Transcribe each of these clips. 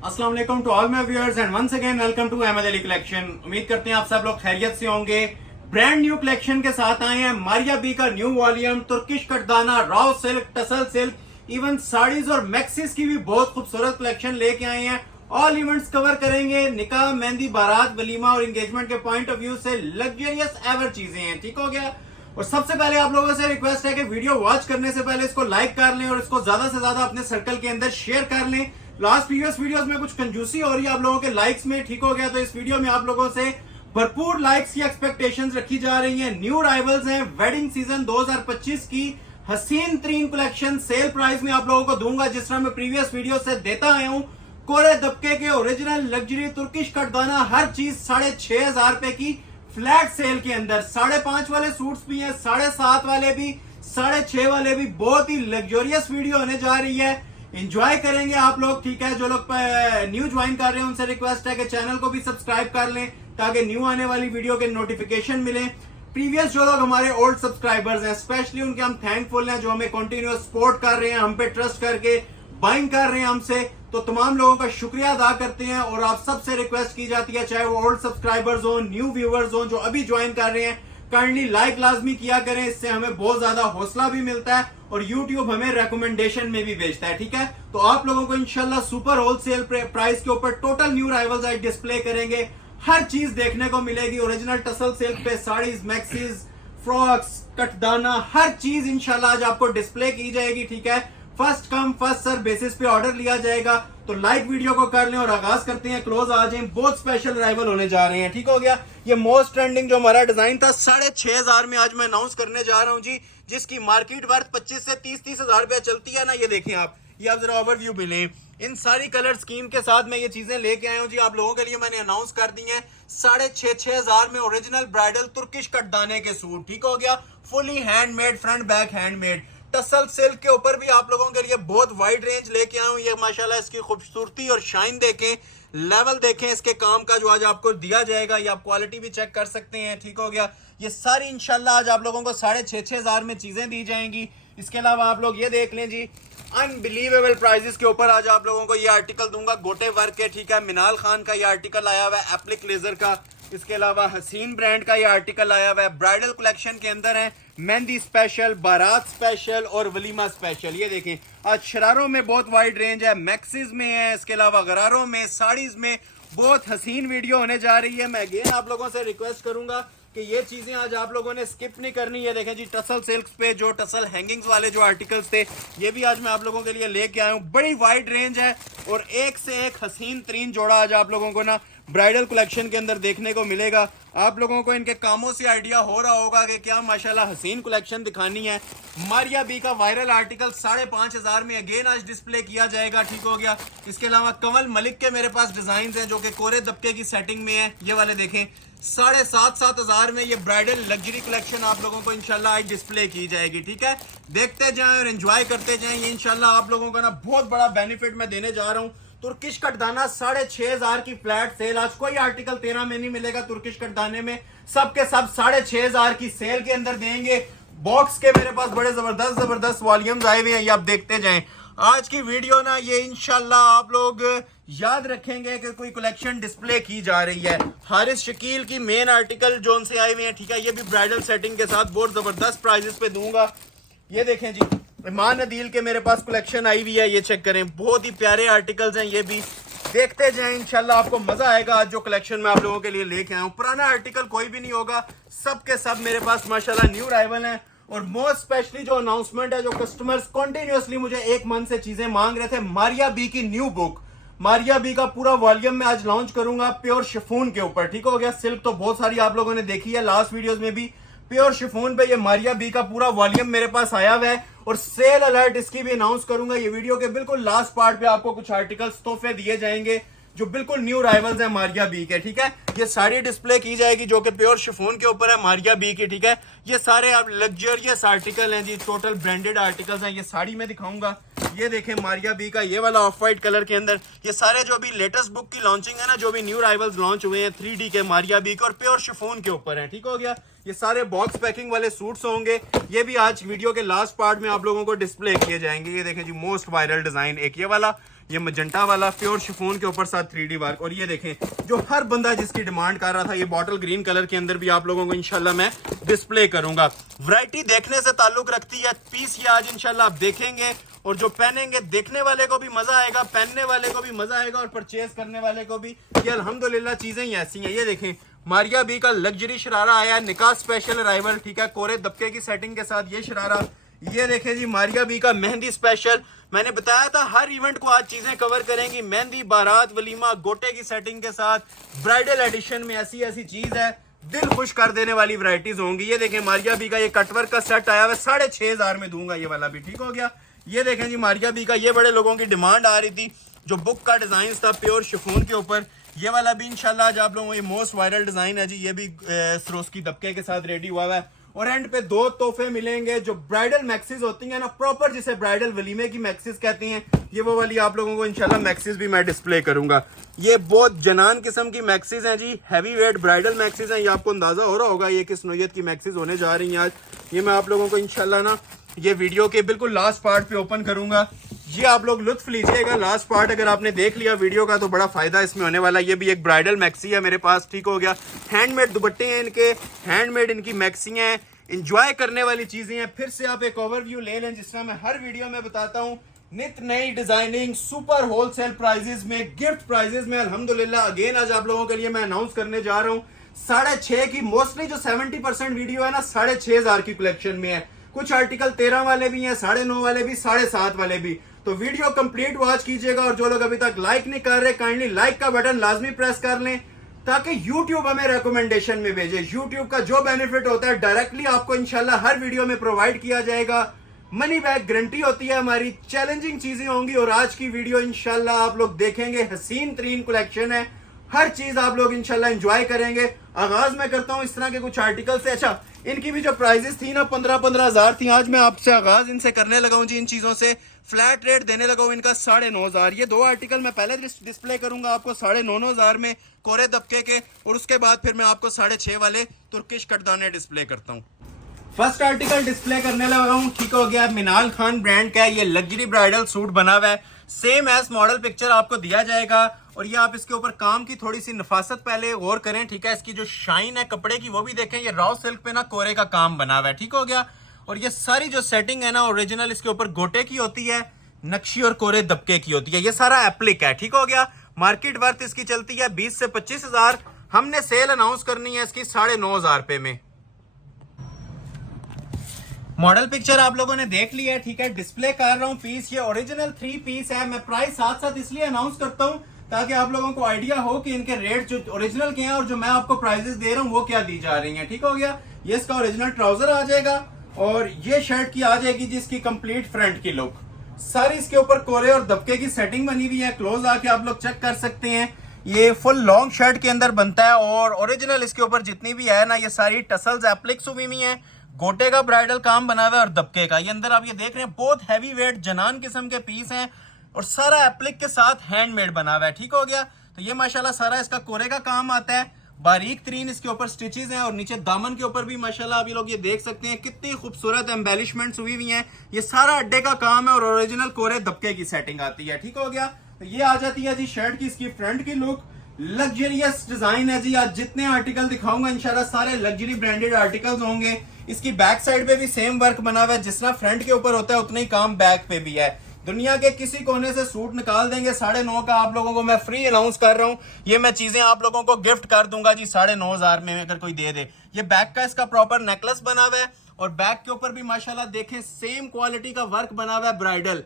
अस्सलाम वालेकुम to all my viewers and once again welcome to Ahmed Ali collection. उम्मीद करते हैं आप सब लोग खैरियत से होंगे। ब्रांड न्यू कलेक्शन के साथ आए हैं मारिया बी का न्यू वॉल्यूम, तुर्किश कटदाना, raw silk, tussar silk, even saris और मैक्सिस की भी बहुत खूबसूरत कलेक्शन लेके आए हैं। ऑल इवेंट्स कवर करेंगे, निकाह, मेहंदी, बारात, वलीमा और एंगेजमेंट के पॉइंट ऑफ व्यू से लग्जरियस एवर चीजें हैं। ठीक हो गया। और सबसे पहले आप लोगों से रिक्वेस्ट है कि वीडियो वॉच करने से पहले इसको लाइक कर लें और इसको ज्यादा से ज्यादा अपने सर्कल के अंदर शेयर कर लें। लास्ट प्रीवियस वीडियोस में कुछ कंजूसी हो रही है आप लोगों के लाइक्स में। ठीक हो गया। तो इस वीडियो में आप लोगों से भरपूर लाइक्स की एक्सपेक्टेशंस रखी जा रही हैं। न्यू राइवल्स हैं, वेडिंग सीजन 2025 की हसीन तरीन कलेक्शन सेल प्राइस में आप लोगों को दूंगा, जिस तरह मैं प्रीवियस वीडियो से देता आया हूं। कोरे दबके के ओरिजिनल लग्जरी तुर्किश कटदाना, हर चीज 6,500 रुपए की फ्लैट सेल के अंदर। 5.5 वाले सूट्स भी हैं, 7.5 वाले भी, 6.5 वाले भी। बहुत ही लग्जरियस वीडियो होने जा रही है, एंजॉय करेंगे आप लोग। ठीक है। जो लोग न्यू ज्वाइन कर रहे हैं उनसे रिक्वेस्ट है कि चैनल को भी सब्सक्राइब कर लें ताकि न्यू आने वाली वीडियो के नोटिफिकेशन मिले। प्रीवियस जो लोग हमारे ओल्ड सब्सक्राइबर्स हैं, स्पेशली उनके हम थैंकफुल हैं जो हमें कंटिन्यूअस सपोर्ट कर रहे हैं, हम पे ट्रस्ट करके बाइंग कर रहे हैं हमसे। तो तमाम लोगों का शुक्रिया अदा करते हैं। और आप सबसे रिक्वेस्ट की जाती है, चाहे वो ओल्ड सब्सक्राइबर्स हो, न्यू व्यूअर्स हो, जो अभी ज्वाइन कर रहे हैं, काइंडली लाइक लाजमी किया करें। इससे हमें बहुत ज्यादा हौसला भी मिलता है और यूट्यूब हमें रेकमेंडेशन में भी भेजता है। ठीक है। तो आप लोगों को इंशाल्लाह सुपर होलसेल प्राइस के ऊपर टोटल न्यू राइवल्स आज डिस्प्ले करेंगे। हर चीज देखने को मिलेगी। ओरिजिनल टसल सिल्क पे साड़ीज, मैक्सीज, फ्रॉक्स, कटदाना, हर चीज इंशाल्लाह आज आपको डिस्प्ले की जाएगी। ठीक है। First come first serve basis पे ऑर्डर लिया जाएगा। तो लाइक वीडियो को कर लें और आगाज करते हैं। क्लोज आ जाएं, बहुत स्पेशल राइवल होने जा रहे हैं। ठीक हो गया। ये मोस्ट ट्रेंडिंग जो हमारा डिजाइन था 6,500 में आज मैं अनाउंस करने जा रहा हूं जी, जिसकी मार्केट वर्थ 25 से 30 हजार रुपया चलती है ना। ये देखें आप, ये आप जरा ओवरव्यू मिलें। इन सारी कलर स्कीम के साथ मैं ये चीजें लेके आया हूं जी आप लोगों के लिए। मैंने अनाउंस कर दी है 6,500 में ओरिजिनल ब्राइडल तुर्किश कटदाने के सूट। ठीक हो गया। Fully handmade, front back handmade. Tussle silk के ऊपर भी आप लोगों के लिए बहुत वाइड रेंज लेके आया हूं। ये माशाल्लाह इसकी खूबसूरती और शाइन देखें, लेवल देखें इसके काम का जो आज आपको दिया जाएगा। ये आप क्वालिटी भी चेक कर सकते हैं। ठीक हो गया। ये सारी इंशाल्लाह आज आप लोगों को 6,500 में चीजें दी जाएंगी। इसके अलावा आप लोग ये देख लें जी, अनबिलीवेबल प्राइजेस के ऊपर आज आप लोगों को ये आर्टिकल दूंगा, गोटे वर्क के। ठीक है। मिनाल खान का ये आर्टिकल आया हुआ है, एप्लिक लेजर का। इसके अलावा हसीन ब्रांड का ये आर्टिकल आया हुआ है। ब्राइडल कलेक्शन के अंदर है मेहंदी स्पेशल, बारात स्पेशल और वलीमा स्पेशल। ये देखें आज शरारों में बहुत वाइड रेंज है, मैक्सिस में है, इसके अलावा गरारों में, साड़ीज में। बहुत हसीन वीडियो होने जा रही है। मैं अगेन आप लोगों से रिक्वेस्ट करूंगा कि ये चीजें आज आप लोगों ने स्किप नहीं करनी। ये देखें जी, टसल सिल्क पे जो टसल हैंगिंग्स वाले जो आर्टिकल्स थे, ये भी आज मैं आप लोगों के लिए लेके आया हूँ। बड़ी वाइड रेंज है और एक से एक हसीन तरीन जोड़ा आज आप लोगों को ना ब्राइडल कलेक्शन के अंदर देखने को मिलेगा। आप लोगों को इनके कामों से आइडिया हो रहा होगा कि क्या माशाल्लाह हसीन कलेक्शन दिखानी है। मारिया बी का वायरल आर्टिकल 5,500 में अगेन आज डिस्प्ले किया जाएगा। ठीक हो गया। इसके अलावा कंवल मलिक के मेरे पास डिजाइन हैं जो कि कोरे दबके की सेटिंग में है। ये वाले देखें 7,500 में ये ब्राइडल लग्जरी कलेक्शन आप लोगों को इंशाल्लाह आज डिस्प्ले की जाएगी। ठीक है। देखते जाएं और एंजॉय करते जाएं। ये इंशाल्लाह आप लोगों का ना बहुत बड़ा बेनिफिट मैं देने जा रहा हूं। तुर्किश कटदाना 6,500 की फ्लैट सेल। आज कोई आर्टिकल 13 में नहीं मिलेगा तुर्किश कटदाने में, सबके सब 6,500 की सेल के अंदर देंगे। बॉक्स के मेरे पास बड़े जबरदस्त जबरदस्त वॉल्यूम्स आए हुए हैं, ये आप देखते जाएं। आज की वीडियो ना ये इंशाल्लाह आप लोग याद रखेंगे कि कोई कलेक्शन डिस्प्ले की जा रही है। हारिस शकील की मेन आर्टिकल जोन से आए हुए हैं। ठीक है। ये भी ब्राइडल सेटिंग के साथ बहुत जबरदस्त प्राइजेस पे दूंगा। ये देखें जी, ईमान अदील के मेरे पास कलेक्शन आई हुई है, ये चेक करें। बहुत ही प्यारे आर्टिकल्स हैं, ये भी देखते जाएं। इंशाल्लाह आपको मजा आएगा आज जो कलेक्शन मैं आप लोगों के लिए लेके आया हूं। पुराना आर्टिकल कोई भी नहीं होगा, सब के सब मेरे पास माशाल्लाह न्यू राइवल हैं। और मोस्ट स्पेशली जो अनाउंसमेंट है, जो कस्टमर्स कंटिन्यूअसली मुझे एक मंथ से चीजें मांग रहे थे, मारिया बी की न्यू बुक, मारिया बी का पूरा वॉल्यूम मैं आज लॉन्च करूंगा प्योर शिफॉन के ऊपर। ठीक हो गया। सिल्क तो बहुत सारी आप लोगों ने देखी है लास्ट वीडियोस में भी। प्योर शिफॉन पे ये मारिया बी का पूरा वॉल्यूम मेरे पास आया हुआ है और सेल अलर्ट इसकी भी अनाउंस करूंगा। ये वीडियो के बिल्कुल लास्ट पार्ट पे आपको कुछ आर्टिकल्स तोहफे दिए जाएंगे जो बिल्कुल न्यू राइवल्स है मारिया बी के। ठीक है। ये सारी डिस्प्ले की जाएगी जो कि प्योर शिफॉन के ऊपर है मारिया बी की। ठीक है। ये सारे आप लग्जरियस आर्टिकल हैं जी, टोटल ब्रांडेड आर्टिकल्स हैं। ये साड़ी में दिखाऊंगा। ये देखें मारिया बी का ये वाला ऑफ वाइट कलर के अंदर, ये सारे जो भी लेटेस्ट बुक की लॉन्चिंग है ना, जो भी न्यू राइवल्स लॉन्च हुए हैं 3D के मारिया बी के और प्योर शिफॉन के ऊपर है। ठीक हो गया। ये सारे बॉक्स पैकिंग वाले सूट्स होंगे। ये भी आज वीडियो के लास्ट पार्ट में आप लोगों को डिस्प्ले किए जाएंगे। ये देखें जी, मोस्ट वायरल डिजाइन एक ये वाला, ये मजंटा वाला प्योर शिफॉन के ऊपर साथ 3D वर्क। और ये देखें जो हर बंदा जिसकी डिमांड कर रहा था, ये बॉटल ग्रीन कलर के अंदर भी आप लोगों को इंशाल्लाह मैं डिस्प्ले करूंगा। वैरायटी देखने से ताल्लुक रखती है, पीस ये आज इंशाल्लाह आप देखेंगे और जो पहनेंगे देखने वाले को भी मजा आएगा, पहनने वाले को भी मजा आएगा और परचेज करने वाले को भी। ये अल्हम्दुलिल्लाह चीजें ही ऐसी हैं। ये देखें मारिया बी का लग्जरी शरारा आया है, निकाह स्पेशल अराइवल, ठीक है, कोरे दबके की सेटिंग के साथ ये शरारा। ये देखें जी मारिया बी का मेहंदी स्पेशल, मैंने बताया था हर इवेंट को आज चीजें कवर करेंगी। मेहंदी, बारात, वलीमा, गोटे की सेटिंग के साथ ब्राइडल एडिशन में ऐसी ऐसी चीज है, दिल खुश कर देने वाली वैरायटीज होंगी। ये देखें मारिया बी का ये कटवर्क का सेट आया हुआ 6,500 में दूंगा, ये वाला भी ठीक हो गया। ये देखें जी मारिया बी का, ये बड़े लोगों की डिमांड आ रही थी, जो बुक का डिजाइन था प्योर शिफॉन के ऊपर। ये वाला भी इंशाल्लाह आज आप लोगों को ये मोस्ट वायरल डिजाइन है जी, ये भी सरोस्की दबके के साथ रेडी हुआ है। और एंड पे 2 तोहफे मिलेंगे जो ब्राइडल मैक्सिस होती हैं ना, प्रॉपर जिसे ब्राइडल वलीमे की मैक्सिस कहती हैं, ये वो वाली आप लोगों को इंशाल्लाह मैक्सिस भी मैं डिस्प्ले करूंगा। ये बहुत जनान किस्म की मैक्सिस हैं जी, हैवी वेट ब्राइडल मैक्सिस हैं। ये आपको अंदाजा हो रहा होगा ये किस नोयत की मैक्सिस होने जा रही हैं आज। ये मैं आप लोगों को इंशाल्लाह ना ये वीडियो के बिल्कुल लास्ट पार्ट पे ओपन करूंगा। ये आप लोग लुत्फ लीजिएगा, लास्ट पार्ट अगर आपने देख लिया वीडियो का तो बड़ा फायदा इसमें होने वाला है। ये भी एक ब्राइडल मैक्सी है मेरे पास, ठीक हो गया। हैंडमेड दुपट्टे हैं इनके, हैंडमेड इनकी मैक्सी हैं, इंजॉय करने वाली चीजें हैं। फिर से आप एक ओवरव्यू ले लें, जिस तरह मैं हर वीडियो में बताता हूँ, नित नई डिजाइनिंग सुपर होलसेल प्राइजेस में, गिफ्ट प्राइजेस में। अल्हम्दुलिल्लाह अगेन आज आप लोगों के लिए मैं अनाउंस करने जा रहा हूँ 6,500 की, मोस्टली जो 70% वीडियो है ना 6,500 की कलेक्शन में है। कुछ आर्टिकल 13 वाले भी हैं, 9.5 वाले भी, 7.5 वाले भी। तो वीडियो कंप्लीट वॉच कीजिएगा और जो लोग अभी तक लाइक नहीं कर रहे, काइंडली लाइक का बटन लाजमी प्रेस कर लें ताकि YouTube हमें रिकमेंडेशन में भेजे। YouTube का जो बेनिफिट होता है डायरेक्टली आपको इंशाल्लाह हर वीडियो में प्रोवाइड किया जाएगा। मनी बैक गारंटी होती है हमारी, चैलेंजिंग चीजें होंगी और आज की वीडियो इंशाल्लाह आप लोग देखेंगे, हसीन तरीन कलेक्शन है, हर चीज आप लोग इंशाल्लाह एंजॉय करेंगे। आगाज मैं करता हूं इस तरह के कुछ आर्टिकल से। अच्छा, इनकी भी जो प्राइजेस थी ना 15-15 हजार थी, आज मैं आपसे आगाज इनसे करने लगा हूं जी। इन चीजों से फ्लैट रेट देने लगा हूं इनका 9,500। ये 2 आर्टिकल मैं पहले डिस्प्ले करूंगा आपको 9,500 में कोरे दबके के, और उसके बाद फिर मैं आपको 6,500 वाले तुर्किश कटदाने डिस्प्ले करता हूँ। फर्स्ट आर्टिकल डिस्प्ले करने लगा हूँ, ठीक हो गया, मिनाल खान ब्रांड का है। ये लग्जरी ब्राइडल सूट बना हुआ है, सेम एज मॉडल पिक्चर आपको दिया जाएगा। और ये आप इसके ऊपर काम की थोड़ी सी नफासत पहले और करें, ठीक है। इसकी जो शाइन है कपड़े की वो भी देखें, ये रॉ सिल्क पे ना कोरे का काम बना हुआ है, ठीक हो गया। और ये सारी जो सेटिंग है ना ओरिजिनल इसके ऊपर गोटे की होती है, नक्शी और कोरे दबके की होती है। ये सारा एप्लिक है, ठीक हो गया। मार्केट वर्थ इसकी चलती है 20 से 25 हजार। हमने सेल अनाउंस करनी है इसकी 9,500 रुपए में। मॉडल पिक्चर आप लोगों ने देख लिया है, ठीक है। डिस्प्ले कर रहा हूँ पीस, ये ओरिजिनल 3 पीस है। मैं प्राइस साथ साथ इसलिए अनाउंस करता हूँ ताकि आप लोगों को आइडिया हो कि इनके रेट जो ओरिजिनल के हैं और जो मैं आपको प्राइजेस दे रहा हूँ वो क्या दी जा रही हैं, ठीक हो गया। ये इसका ओरिजिनल ट्राउजर आ जाएगा और ये शर्ट की आ जाएगी जिसकी कंप्लीट फ्रंट की लुक। सारी इसके ऊपर कोरे और दबके की सेटिंग बनी हुई है, क्लोज आके आप लोग चेक कर सकते हैं। ये फुल लॉन्ग शर्ट के अंदर बनता है और ओरिजिनल इसके ऊपर जितनी भी है ना ये सारी टसल्स एप्लिक्स हुई हुई है, गोटे का ब्राइडल काम बना हुआ है और दबके का। ये अंदर आप ये देख रहे हैं बहुत हैवी वेट जनान किस्म के पीस हैं और सारा एप्लिक के साथ हैंडमेड बना हुआ है, ठीक हो गया। तो ये माशाल्लाह सारा इसका कोरे का काम आता है, बारीक तरीन इसके ऊपर स्टिचेस हैं और नीचे दामन के ऊपर भी माशाल्लाह आप ये लोग ये देख सकते हैं कितनी खूबसूरत एम्बेलिशमेंट्स हुई हुई हैं। ये सारा अड्डे का काम है और ओरिजिनल कोरे दबके की सेटिंग आती है, ठीक हो गया। तो ये आ जाती है जी शर्ट की इसकी फ्रंट की लुक, लग्जरियस डिजाइन है जी। आज जितने आर्टिकल दिखाऊंगा इंशाल्लाह सारे लग्जरी ब्रांडेड आर्टिकल्स होंगे। इसकी बैक साइड पे भी सेम वर्क बना हुआ है, जिस तरह फ्रंट के ऊपर होता है उतना ही काम बैक पे भी है। दुनिया के किसी कोने से सूट निकाल देंगे 9,500 का, आप लोगों को मैं फ्री अनाउंस कर रहा हूं। ये मैं चीजें आप लोगों को गिफ्ट कर दूंगा जी 9,500 में अगर कोई दे दे। ये बैक का इसका प्रॉपर नेकलेस बना हुआ है और बैक के ऊपर भी माशाल्लाह देखें सेम क्वालिटी का वर्क बना हुआ है ब्राइडल।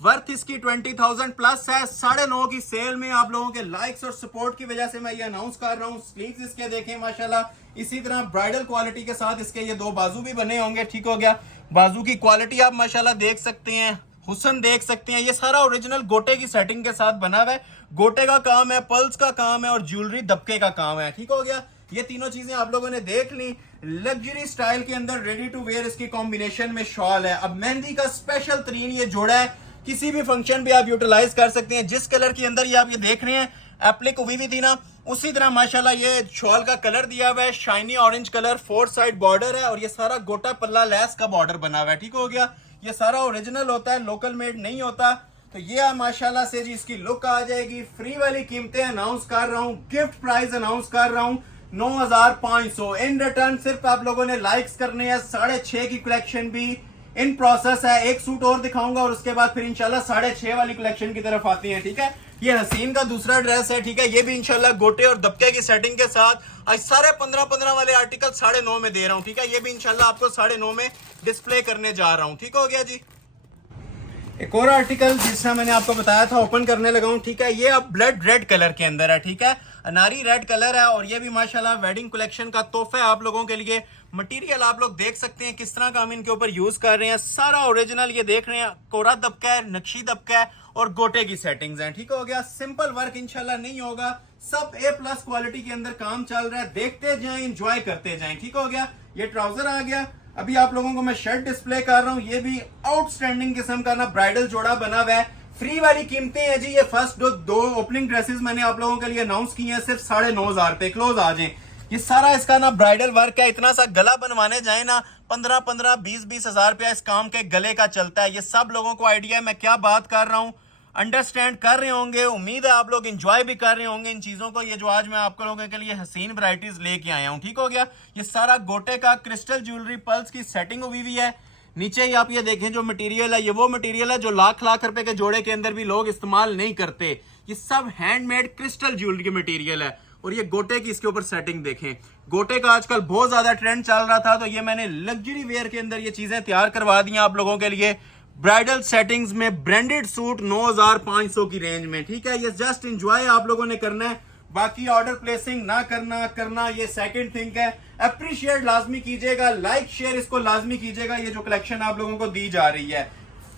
वर्थ इसकी 20,000 प्लस है। 9,500 की सेल में आप लोगों के लाइक्स और सपोर्ट की वजह से मैं ये अनाउंस कर रहा हूँ। स्लीव्स इसके देखें माशाल्लाह, इसी तरह ब्राइडल क्वालिटी के साथ इसके ये 2 बाजू भी बने होंगे, ठीक हो गया। बाजू की क्वालिटी आप माशाल्लाह देख सकते हैं, हुसन देख सकते हैं। ये सारा ओरिजिनल गोटे की सेटिंग के साथ बना हुआ है, गोटे का काम है, पल्स का काम है और ज्वेलरी दबके का काम है, ठीक हो गया। ये तीनों चीजें आप लोगों ने देख ली। लग्जरी स्टाइल के अंदर रेडी टू वेयर इसकी कॉम्बिनेशन में शॉल है। अब मेहंदी का स्पेशल तरीन ये जोड़ा है, किसी भी फंक्शन पे आप यूटिलाइज कर सकते हैं। जिस कलर के अंदर ये आप ये देख रहे हैं एप्लिक हुई भी थी ना, उसी तरह माशाल्लाह ये शॉल का कलर दिया हुआ है, shiny orange colour, 4 side border है और ये सारा गोटा पल्ला लेस का बॉर्डर बना हुआ है, ठीक हो गया। ये सारा ओरिजिनल होता है, लोकल मेड नहीं होता। तो ये माशाल्लाह से जी इसकी लुक आ जाएगी। फ्री वाली कीमतें अनाउंस कर रहा हूँ, गिफ्ट प्राइस अनाउंस कर रहा हूँ 9,500। इन रिटर्न सिर्फ आप लोगों ने लाइक्स करने हैं। 6.5 की कलेक्शन भी इन प्रोसेस है। एक सूट और दिखाऊंगा और उसके बाद फिर इंशाल्लाह 6.5 वाली कलेक्शन की तरफ आती है। ठीक है, ये हसीन का दूसरा ड्रेस है। ठीक है, ये भी इंशाल्लाह गोटे और दबके की सेटिंग के साथ आज सारे 15-15 वाले आर्टिकल 9.5 में दे रहा हूँ। ठीक है, ये भी इंशाल्लाह आपको 9.5 में डिस्प्ले करने जा रहा हूँ। ठीक हो गया जी। एक और आर्टिकल जिसका मैंने आपको बताया था ओपन करने लगा हूं। ठीक है, ये अब ब्लड रेड कलर के अंदर है। ठीक है, अनारी रेड कलर है और ये भी माशाल्लाह वेडिंग कलेक्शन का तोहफा है आप लोगों के लिए। मटेरियल आप लोग देख सकते हैं किस तरह का हम इनके ऊपर यूज कर रहे हैं। सारा ओरिजिनल ये देख रहे हैं, कोरा दबका है, नक्शी दबका है और गोटे की सेटिंग्स हैं। ठीक हो गया, सिंपल वर्क इंशाल्लाह नहीं होगा, सब A+ क्वालिटी के अंदर काम चल रहा है। देखते जाएं, एंजॉय करते जाएं। ठीक हो गया, ये ट्राउजर आ गया। अभी आप लोगों को मैं शर्ट डिस्प्ले कर रहा हूं। ये भी आउटस्टैंडिंग किस्म का ना ब्राइडल जोड़ा बना हुआ है। फ्री वाली कीमतें हैं जी। ये फर्स्ट दो ओपनिंग ड्रेसेस मैंने आप लोगों के लिए अनाउंस की हैं सिर्फ 9,500 पे। क्लोज आ जाएं। ये सारा इसका ना ब्राइडल वर्क है। इतना सा गला बनवाने जाए ना 15-15, 20-20 हजार रुपया इस काम के गले का चलता है। ये सब लोगों को आइडिया है मैं क्या बात कर रहा हूं, अंडरस्टैंड कर रहे होंगे। उम्मीद है आप लोग एंजॉय भी कर रहे होंगे इन चीजों को। ये जो आज मैं आप लोगों के लिए हसीन वैरायटीज लेके आया हूं। ठीक हो गया, ये सारा गोटे का क्रिस्टल ज्वेलरी पल्स की सेटिंग हुई हुई है। नीचे ही आप ये देखें जो मटेरियल है, ये वो मटेरियल है जो लाख रुपए के जोड़े के अंदर भी लोग इस्तेमाल नहीं करते। ये सब हैंडमेड क्रिस्टल ज्वेलरी के मटेरियल है। और ये गोटे की इसके ऊपर सेटिंग देखें। गोटे का आजकल बहुत ज्यादा ट्रेंड चल रहा था, तो ये मैंने लग्जरी वेयर के अंदर ये चीजें तैयार करवा दी आप लोगों के लिए। ब्राइडल सेटिंग्स में ब्रांडेड सूट 9,500 की रेंज में। ठीक है, ये जस्ट एंजॉय आप लोगों ने करना है, बाकी ऑर्डर प्लेसिंग ना करना ये सेकंड थिंग है। अप्रिशिएट लाजमी कीजिएगा, लाइक शेयर इसको लाजमी कीजिएगा। ये जो कलेक्शन आप लोगों को दी जा रही है,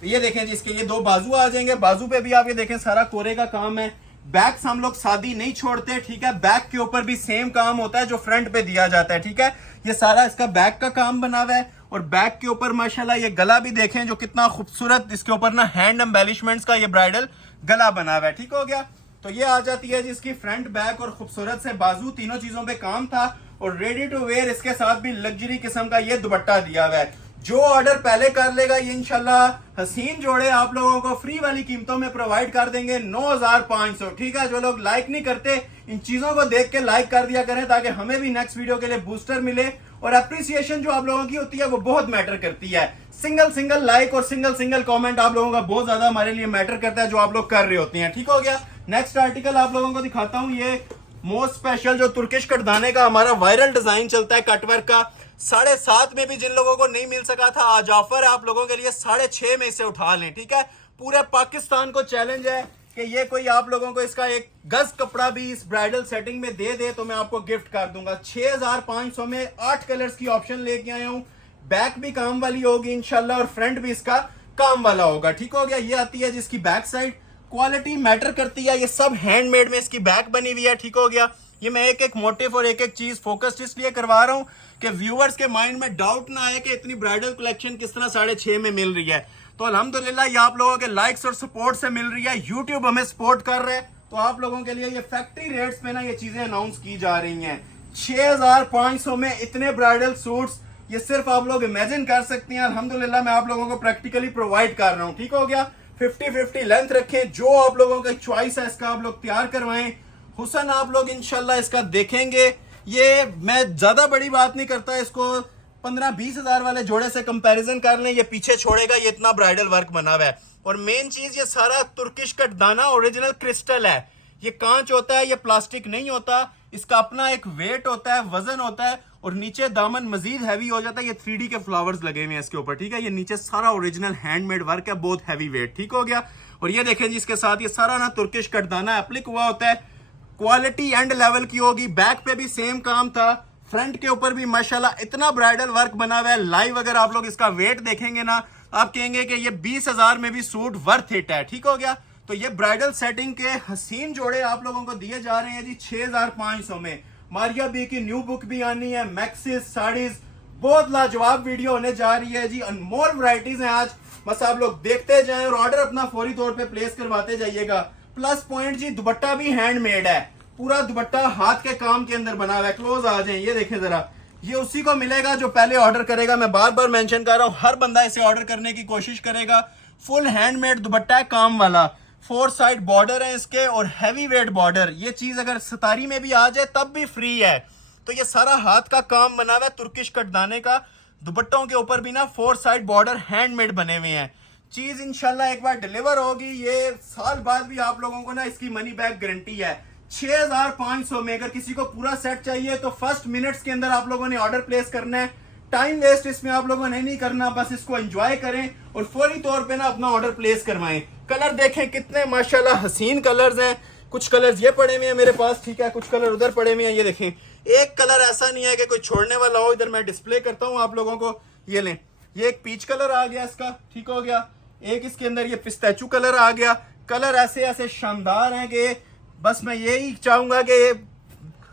ये देखें जी, इसके ये 2 बाजू आ जाएंगे। बाजू पे भी आप ये देखें सारा कोरे का काम है। बैक हम लोग सादी नहीं छोड़ते। ठीक है, बैक के ऊपर भी सेम काम होता है जो फ्रंट पे दिया जाता है। ठीक है, ये सारा इसका बैक का काम बना हुआ है। और बैक के ऊपर माशाल्लाह ये गला भी देखें जो कितना खूबसूरत इसके ऊपर ना हैंड एम्बेलिशमेंट्स का ये ब्राइडल गला बना हुआ है। ठीक हो गया, तो ये आ जाती है जिसकी फ्रंट बैक और खूबसूरत से बाजू, तीनों चीजों पे काम था। और रेडी टू वेयर इसके साथ भी लग्जरी किस्म का ये दुपट्टा दिया हुआ है। जो ऑर्डर पहले कर लेगा ये इंशाल्लाह हसीन जोड़े आप लोगों को फ्री वाली कीमतों में प्रोवाइड कर देंगे 9,500। ठीक है, जो लोग लाइक नहीं करते इन चीजों को देख के लाइक कर दिया करें ताकि हमें भी नेक्स्ट वीडियो के लिए बूस्टर मिले। और अप्रिसिएशन जो आप लोगों की होती है वो बहुत मैटर करती है। सिंगल लाइक और सिंगल कमेंट आप लोगों का बहुत ज्यादा हमारे लिए मैटर करता है जो आप लोग कर रहे होते हैं। ठीक हो गया, नेक्स्ट आर्टिकल आप लोगों को दिखाता हूं। ये मोस्ट स्पेशल जो तुर्किश कटदाने का हमारा वायरल डिजाइन चलता है कटवर्क का, 7.5 में भी जिन लोगों को नहीं मिल सका था आज ऑफर है आप लोगों के लिए, 6.5 में इसे उठा लें। ठीक है, पूरे पाकिस्तान को चैलेंज है कि ये कोई आप लोगों को इसका एक गज कपड़ा भी इस ब्राइडल सेटिंग में दे दे तो मैं आपको गिफ्ट कर दूंगा। 6,500 में 8 कलर्स की ऑप्शन लेके आया हूं। बैक भी काम वाली होगी इंशाल्लाह और फ्रंट भी इसका काम वाला होगा। ठीक हो गया, ये आती है जिसकी बैक साइड। क्वालिटी मैटर करती है, ये सब हैंडमेड में इसकी बैक बनी हुई है। ठीक हो गया, ये मैं एक मोटिव और एक चीज फोकस्ड इसलिए करवा रहा हूं कि व्यूअर्स के माइंड में डाउट ना आए कि इतनी ब्राइडल कलेक्शन किस तरह 6.5 में मिल रही है। तो अल्हम्दुलिल्लाह ये आप लोगों के लाइक्स और सपोर्ट से मिल रही है। यूट्यूब हमें सपोर्ट कर रहे हैं, तो आप लोगों के लिए ये फैक्ट्री रेट्स पे ना ये चीजें अनाउंस की जा रही हैं। 6,500 में इतने ब्राइडल सूट्स, ये सिर्फ आप लोग इमेजिन कर सकते हैं। अल्हम्दुलिल्लाह मैं आप लोगों को प्रैक्टिकली प्रोवाइड कर रहा हूँ। ठीक हो गया, 50-50 लेंथ रखें, जो आप लोगों का चॉइस है इसका आप लोग तैयार करवाएं। हुसन आप लोग इंशाल्लाह इसका देखेंगे। ये मैं ज्यादा बड़ी बात नहीं करता, इसको 15-20 हजार वाले जोड़े से कंपैरिजन कर लें, ये पीछे छोड़ेगा। ये इतना ब्राइडल वर्क बना हुआ है। और मेन चीज, ये सारा तुर्किश कटदाना ओरिजिनल क्रिस्टल है। ये कांच होता है, ये प्लास्टिक नहीं होता। इसका अपना एक वेट होता है, वजन होता है। और नीचे दामन मजीद हैवी हो जाता है। ये 3D के फ्लावर्स लगे हुए हैं इसके ऊपर। ठीक है, ये नीचे सारा ओरिजिनल हैंडमेड वर्क है, बहुत हैवी वेट। ठीक हो गया, और ये देखें जी इसके साथ ये सारा ना तुर्किश कटदाना एप्लिक हुआ होता है। क्वालिटी एंड लेवल की होगी। बैक पे भी सेम काम था, फ्रंट के ऊपर भी माशाल्लाह इतना ब्राइडल वर्क बना हुआ है। लाइव अगर आप लोग इसका वेट देखेंगे ना, आप कहेंगे कि ये 20,000 में भी सूट वर्थ इट है। ठीक हो गया, तो ये ब्राइडल सेटिंग के हसीन जोड़े आप लोगों को दिए जा रहे हैं जी 6,500 में। मारिया बी की न्यू बुक भी आनी है, मैक्सिस साड़ीज, बहुत लाजवाब वीडियो होने जा रही है जी। अनमोल वैरायटीज हैं आज, बस आप लोग देखते जाएं और ऑर्डर अपना फौरी तौर पे प्लेस करवाते जाइएगा। प्लस पॉइंट जी, दुपट्टा भी हैंडमेड है, पूरा दुपट्टा हाथ के काम के अंदर बना हुआ है। क्लोज आ जाए, ये देखें जरा, ये उसी को मिलेगा जो पहले ऑर्डर करेगा। मैं बार बार मेंशन कर रहा हूं, हर बंदा इसे ऑर्डर करने की कोशिश करेगा। फुल हैंडमेड दुपट्टा है काम वाला, 4 साइड बॉर्डर है इसके और हैवी वेट बॉर्डर। ये चीज अगर सितारी में भी आ जाए तब भी फ्री है। तो ये सारा हाथ का काम बना हुआ है तुर्किश कटदाने का। दुपट्टों के ऊपर भी ना 4 साइड बॉर्डर हैंडमेड बने हुए हैं। चीज इंशाल्लाह एक बार डिलीवर होगी, ये साल बाद भी आप लोगों को ना इसकी मनी बैक गारंटी है। 6500 में अगर किसी को पूरा सेट चाहिए तो फर्स्ट मिनट्स के अंदर आप लोगों ने ऑर्डर प्लेस करना है। टाइम वेस्ट इसमें आप लोगों ने नहीं करना, बस इसको एंजॉय करें और फौरी तौर पे ना अपना ऑर्डर प्लेस करवाएं। कलर देखें कितने माशाल्लाह हसीन कलर्स हैं। कुछ कलर्स ये पड़े हुए हैं मेरे पास, ठीक है, कुछ कलर उधर पड़े हुए हैं। ये देखें, एक कलर ऐसा नहीं है कि कोई छोड़ने वाला हो। इधर मैं डिस्प्ले करता हूं आप लोगों को, ये लें, ये एक पीच कलर आ गया इसका, ठीक हो गया। एक इसके अंदर ये पिस्ताचू कलर आ गया। कलर ऐसे ऐसे शानदार हैं कि बस मैं यही चाहूंगा कि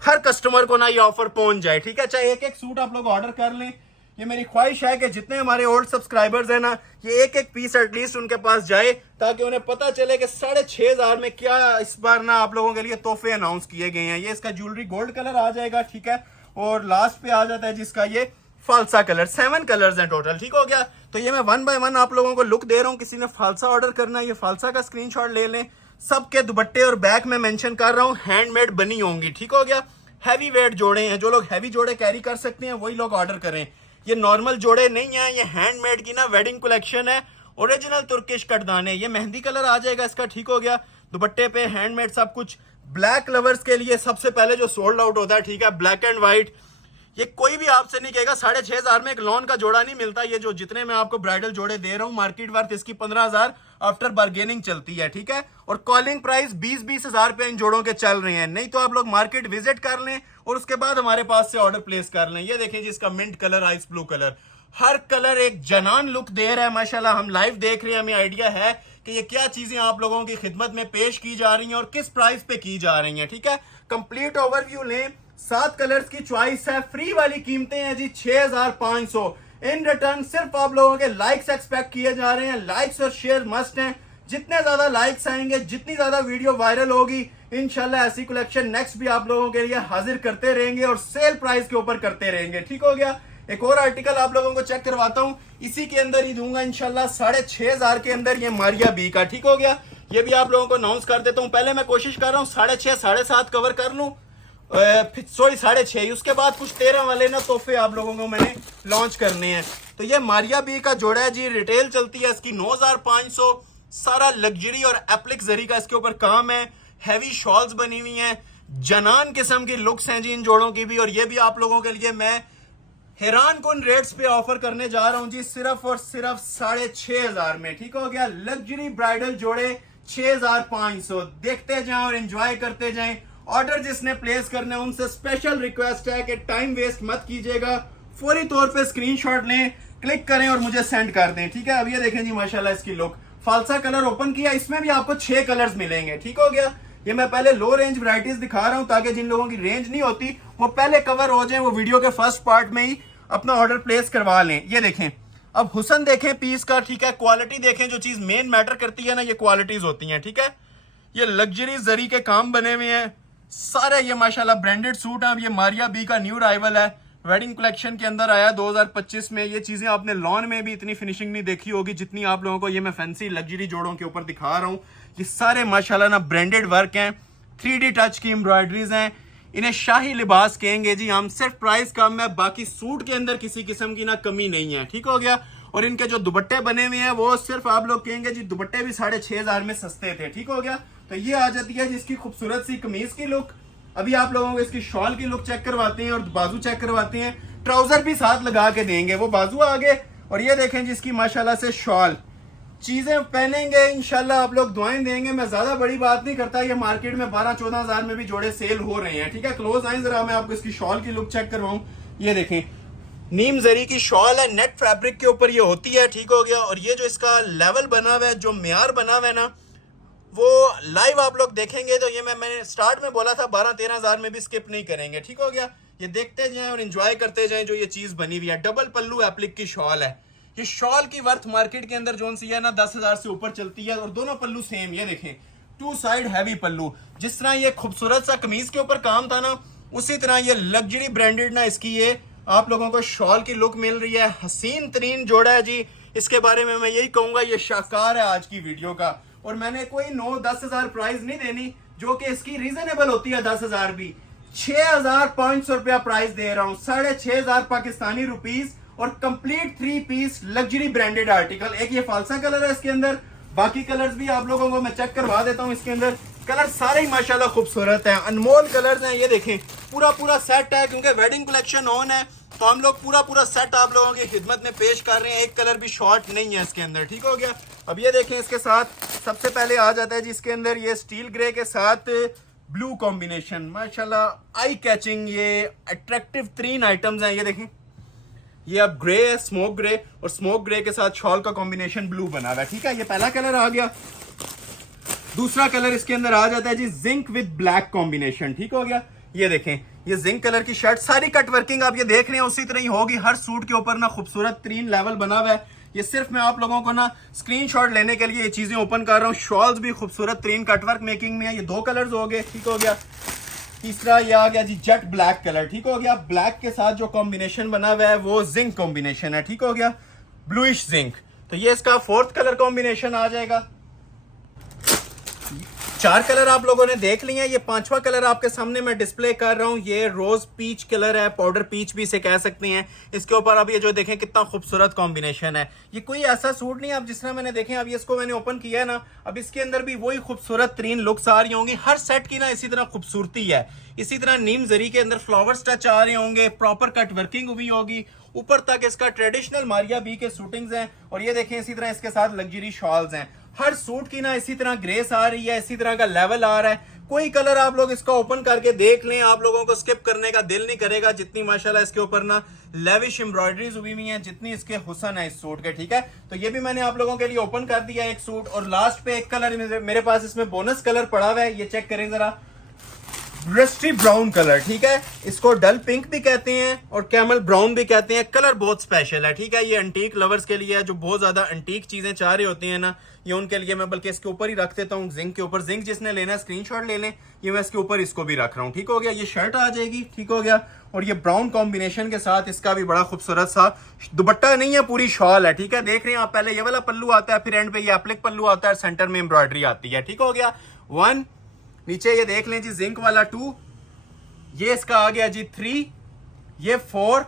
हर कस्टमर को ना ये ऑफर पहुंच जाए, ठीक है। चाहे एक एक सूट आप लोग ऑर्डर कर लें, ये मेरी ख्वाहिश है कि जितने हमारे ओल्ड सब्सक्राइबर्स हैं ना, ये एक एक पीस एटलीस्ट उनके पास जाए ताकि उन्हें पता चले कि 6500 में क्या इस बार ना आप लोगों के लिए तोहफे अनाउंस किए गए हैं। ये इसका ज्वेलरी गोल्ड कलर आ जाएगा, ठीक है, और लास्ट पे आ जाता है जिसका ये फालसा कलर। 7 कलर्स हैं टोटल, ठीक हो गया। तो ये मैं 1 बाय 1 आप लोगों को लुक दे रहा हूँ। किसी ने फालसा ऑर्डर करना है, ये फालसा का स्क्रीनशॉट ले लें। सबके दुपट्टे और बैक में मेंशन कर रहा हूँ हैंडमेड बनी होंगी, ठीक हो गया। हैवी वेट जोड़े हैं, जो लोग हैवी जोड़े कैरी कर सकते हैं वही लोग ऑर्डर करें। ये नॉर्मल जोड़े नहीं है, ये हैंडमेड की ना वेडिंग कलेक्शन है, ओरिजिनल तुर्किश कटदाने। ये मेहंदी कलर आ जाएगा इसका, ठीक हो गया। दुपट्टे पे हैंडमेड सब कुछ। ब्लैक लवर्स के लिए सबसे पहले जो सोल्ड आउट होता है, ठीक है, ब्लैक एंड व्हाइट। ये कोई भी आपसे नहीं कहेगा 6500 में एक लॉन का जोड़ा नहीं मिलता। ये जो जितने मैं आपको ब्राइडल जोड़े दे रहा हूँ, मार्केट वर्थ इसकी 15000 आफ्टर बार्गेनिंग चलती है, ठीक है। और कॉलिंग प्राइस 20-20 हजार पे इन जोड़ों के चल रहे हैं। नहीं तो आप लोग मार्केट विजिट कर लें और उसके बाद हमारे पास से ऑर्डर प्लेस कर लें। ये देखें जिसका mint colour, ice blue colour, हर कलर एक जनान लुक दे रहा है माशाल्लाह। हम लाइव देख रहे हैं, हमें आइडिया है कि ये क्या चीजें आप लोगों की खिदमत में पेश की जा रही हैं और किस प्राइस पे की जा रही हैं, ठीक है। कंप्लीट ओवरव्यू लें। 7 कलर्स की चॉइस है। फ्री वाली कीमतें हैं जी 6500। इन रिटर्न सिर्फ आप लोगों के लाइक्स एक्सपेक्ट किए जा रहे हैं। लाइक्स और शेयर मस्ट हैं। जितने ज्यादा लाइक्स आएंगे, जितनी ज्यादा वीडियो वायरल होगी, इंशाल्लाह ऐसी कलेक्शन नेक्स्ट भी आप लोगों के लिए हाजिर करते रहेंगे और सेल प्राइस के ऊपर करते रहेंगे, ठीक हो गया। एक और आर्टिकल आप लोगों को चेक करवाता हूं, इसी के अंदर ही दूंगा इंशाल्लाह 6500 के अंदर, ये मारिया बी का, ठीक हो गया। ये भी आप लोगों को अनाउंस कर देता हूं। पहले मैं कोशिश कर रहा हूं 6.5 7.5 कवर कर लूं, सॉरी 6.5। उसके बाद कुछ 13 वाले ना तोहफे आप लोगों को मैंने लॉन्च करने हैं। तो ये मारिया बी का जोड़ा है जी, रिटेल चलती है इसकी 9500। सारा लग्जरी और एप्लिक जरी का इसके ऊपर काम है। हैवी शॉल्स बनी हुई हैं, जनान किस्म की लुक्स हैं जी इन जोड़ों की भी। और ये भी आप लोगों के लिए मैं हैरान कुन रेट्स पे ऑफर करने जा रहा हूं जी, सिर्फ और सिर्फ 6500 में, ठीक हो गया। लग्जरी ब्राइडल जोड़े 6500। देखते जाएं और एंजॉय करते जाएं। ऑर्डर जिसने प्लेस करना है उनसे स्पेशल रिक्वेस्ट है कि टाइम वेस्ट मत कीजिएगा, फौरी तौर पे स्क्रीनशॉट लें, क्लिक करें और मुझे सेंड कर दें, ठीक है। अब ये देखें जी माशाल्लाह इसकी लुक। फालसा कलर ओपन किया, इसमें भी आपको 6 कलर्स मिलेंगे, ठीक हो गया। ये मैं पहले लो रेंज वैरायटीज दिखा रहा हूं ताकि जिन लोगों की रेंज नहीं होती वो पहले कवर हो जाए, वो वीडियो के फर्स्ट पार्ट में ही अपना ऑर्डर प्लेस करवा लें। ये देखें, अब हुसन देखें पीस का, ठीक है। क्वालिटी देखें, जो चीज मेन मैटर करती है ना, ये क्वालिटीज होती हैं, ठीक है। ये लग्जरी जरी के काम बने हुए हैं सारे। ये माशाल्लाह ब्रांडेड सूट हैं। ये मारिया बी का न्यू राइवल है, वेडिंग कलेक्शन के अंदर आया 2025 में। ये चीजें आपने लॉन में भी इतनी फिनिशिंग नहीं देखी होगी जितनी आप लोगों को ये मैं फैंसी लग्जरी जोड़ों के ऊपर दिखा रहा हूँ। ये सारे माशाल्लाह ना ब्रांडेड वर्क हैं, 3D टच की एम्ब्रॉयडरीज हैं। इन्हें शाही लिबास कहेंगे जी हम। सिर्फ प्राइस कम है, बाकी सूट के अंदर किसी किस्म की ना कमी नहीं है, ठीक हो गया। और इनके जो दुपट्टे बने हुए हैं वो सिर्फ आप लोग कहेंगे जी दुपट्टे भी 6500 में सस्ते थे, ठीक हो गया। तो ये आ जाती है जिसकी खूबसूरत सी कमीज की लुक। अभी आप लोगों को इसकी शॉल की लुक चेक करवाते हैं और बाजू चेक करवाते हैं। ट्राउजर भी साथ लगा के देंगे, वो बाजू आगे। और ये देखें जिसकी माशाल्लाह से शॉल। चीजें पहनेंगे इंशाल्लाह आप लोग दुआएं देंगे। मैं ज्यादा बड़ी बात नहीं करता, ये मार्केट में 12-14 हजार में भी जोड़े सेल हो रहे हैं, ठीक है। क्लोज आए जरा, मैं आपको इसकी शॉल की लुक चेक करवाऊं। ये देखें, नीम जरी की शॉल है, नेट फैब्रिक के ऊपर ये होती है, ठीक हो गया। और ये जो इसका लेवल बना हुआ है, जो म्यार बना हुआ है ना, वो लाइव आप लोग देखेंगे तो ये मैंने स्टार्ट में बोला था 12-13 हजार में भी स्किप नहीं करेंगे, ठीक हो गया। ये देखते जाएं और एंजॉय करते जाएं जो ये चीज बनी हुई है। डबल पल्लू एप्लिक की शॉल है। ये शॉल की वर्थ मार्केट के अंदर जोन सी है ना 10,000 से ऊपर चलती है। और दोनों पल्लू सेम, ये देखें 2 साइड हैवी पल्लू। जिस तरह ये खूबसूरत सा कमीज के ऊपर काम था ना, उसी तरह ये लग्जरी ब्रांडेड ना इसकी ये आप लोगों को शॉल की लुक मिल रही है। हसीन तरीन जोड़ा है जी। इसके बारे में मैं यही कहूंगा, ये शाहकार है आज की वीडियो का। और मैंने कोई 9-10 हजार प्राइस नहीं देनी, जो कि इसकी रीजनेबल होती है 10 हजार भी। 6,500 रुपया प्राइस दे रहा हूं, 6,500 पाकिस्तानी रुपीस, और complete 3 piece luxury branded article. एक ये फालसा कलर है इसके अंदर, बाकी कलर्स भी आप लोगों को मैं चेक करवा देता हूं। इसके अंदर कलर सारे ही माशाल्लाह खूबसूरत हैं, अनमोल कलर्स हैं। ये देखें पूरा सेट है, क्योंकि वेडिंग कलेक्शन ऑन है तो हम लोग पूरा सेट आप लोगों की खिदमत में पेश कर रहे हैं। एक कलर भी शॉर्ट नहीं है इसके अंदर, ठीक हो गया। अब ये देखें, इसके साथ सबसे पहले आ जाता है जी इसके अंदर ये स्टील ग्रे के साथ ब्लू कॉम्बिनेशन, माशाल्लाह आई कैचिंग, ये अट्रैक्टिव 3 आइटम्स हैं। ये देखें, ये अब ग्रे है, स्मोक ग्रे, और स्मोक ग्रे के साथ शॉल का कॉम्बिनेशन ब्लू बना हुआ है, ठीक है। ये पहला कलर आ गया। दूसरा कलर इसके अंदर आ जाता है जी जिंक विद ब्लैक कॉम्बिनेशन, ठीक हो गया। ये देखें, ये जिंक कलर की शर्ट, सारी कट वर्किंग आप ये देख रहे हैं उसी तरह ही होगी। हर सूट के ऊपर ना खूबसूरत 3 लेवल बना हुआ है। ये सिर्फ मैं आप लोगों को ना स्क्रीनशॉट लेने के लिए ये चीजें ओपन कर रहा हूँ। शॉल्स भी खूबसूरत 3 कटवर्क मेकिंग में है। ये 2 कलर्स हो गए, ठीक हो गया। तीसरा ये आ गया जी जेट ब्लैक कलर, ठीक हो गया। ब्लैक के साथ जो कॉम्बिनेशन बना हुआ है वो जिंक कॉम्बिनेशन है, ठीक हो गया, ब्लूइश जिंक। तो ये इसका 4th कलर कॉम्बिनेशन आ जाएगा। 4 कलर आप लोगों ने देख लिए हैं। ये 5वां कलर आपके सामने मैं डिस्प्ले कर रहा हूँ। ये रोज पीच कलर है, पाउडर पीच भी इसे कह सकते हैं। इसके ऊपर अब ये जो देखें कितना खूबसूरत कॉम्बिनेशन है। ये कोई ऐसा सूट नहीं, अब जिस तरह मैंने देखें, अब इसको मैंने ओपन किया है ना, अब इसके अंदर भी वही खूबसूरत 3 लुक्स आ रही होंगी। हर सेट की ना इसी तरह खूबसूरती है। इसी तरह नीम जरी के अंदर फ्लावर्स टच आ रहे होंगे, प्रॉपर कट वर्किंग हुई होगी। ऊपर तक इसका ट्रेडिशनल मारिया बी के शूटिंग्स हैं। और ये देखें, इसी तरह इसके साथ लग्जरी शॉल्स हैं। हर सूट की ना इसी तरह ग्रेस आ रही है, इसी तरह का लेवल आ रहा है। कोई कलर आप लोग इसका ओपन करके देख लें, आप लोगों को स्किप करने का दिल नहीं करेगा। जितनी माशाल्लाह इसके ऊपर ना लेविश एम्ब्रॉयडरीज हुई हुई हैं, जितनी इसके हुसन है इस सूट के, ठीक है। तो ये भी मैंने आप लोगों के लिए ओपन कर दिया एक सूट। और लास्ट पे एक कलर मेरे पास इसमें बोनस कलर पड़ा हुआ है, ये चेक करें जरा, रस्टी ब्राउन कलर, ठीक है। इसको डल पिंक भी कहते हैं और कैमल ब्राउन भी कहते हैं। कलर बहुत स्पेशल है, ठीक है। ये एंटीक लवर्स के लिए है, जो बहुत ज्यादा एंटीक चीजें चाह रही होती हैं ना, ये उनके लिए मैं बल्कि इसके ऊपर ही रख देता हूँ, जिंक के ऊपर। जिंक जिसने लेना है स्क्रीनशॉट ले लें, ये मैं इसके ऊपर इसको भी रख रहा हूँ, ठीक हो गया। ये शर्ट आ जाएगी, ठीक हो गया। और ये ब्राउन कॉम्बिनेशन के साथ इसका भी बड़ा खूबसूरत सा दुपट्टा नहीं है, पूरी शॉल है, ठीक है। देख रहे हैं आप, पहले ये वाला पल्लू आता है, फिर एंड पे ये एप्लिक पल्लू आता है, सेंटर में एम्ब्रॉयडरी आती है, ठीक हो गया। 1 नीचे ये देख लें जी, जिंक वाला 2, ये इसका आ गया जी 3, ये 4,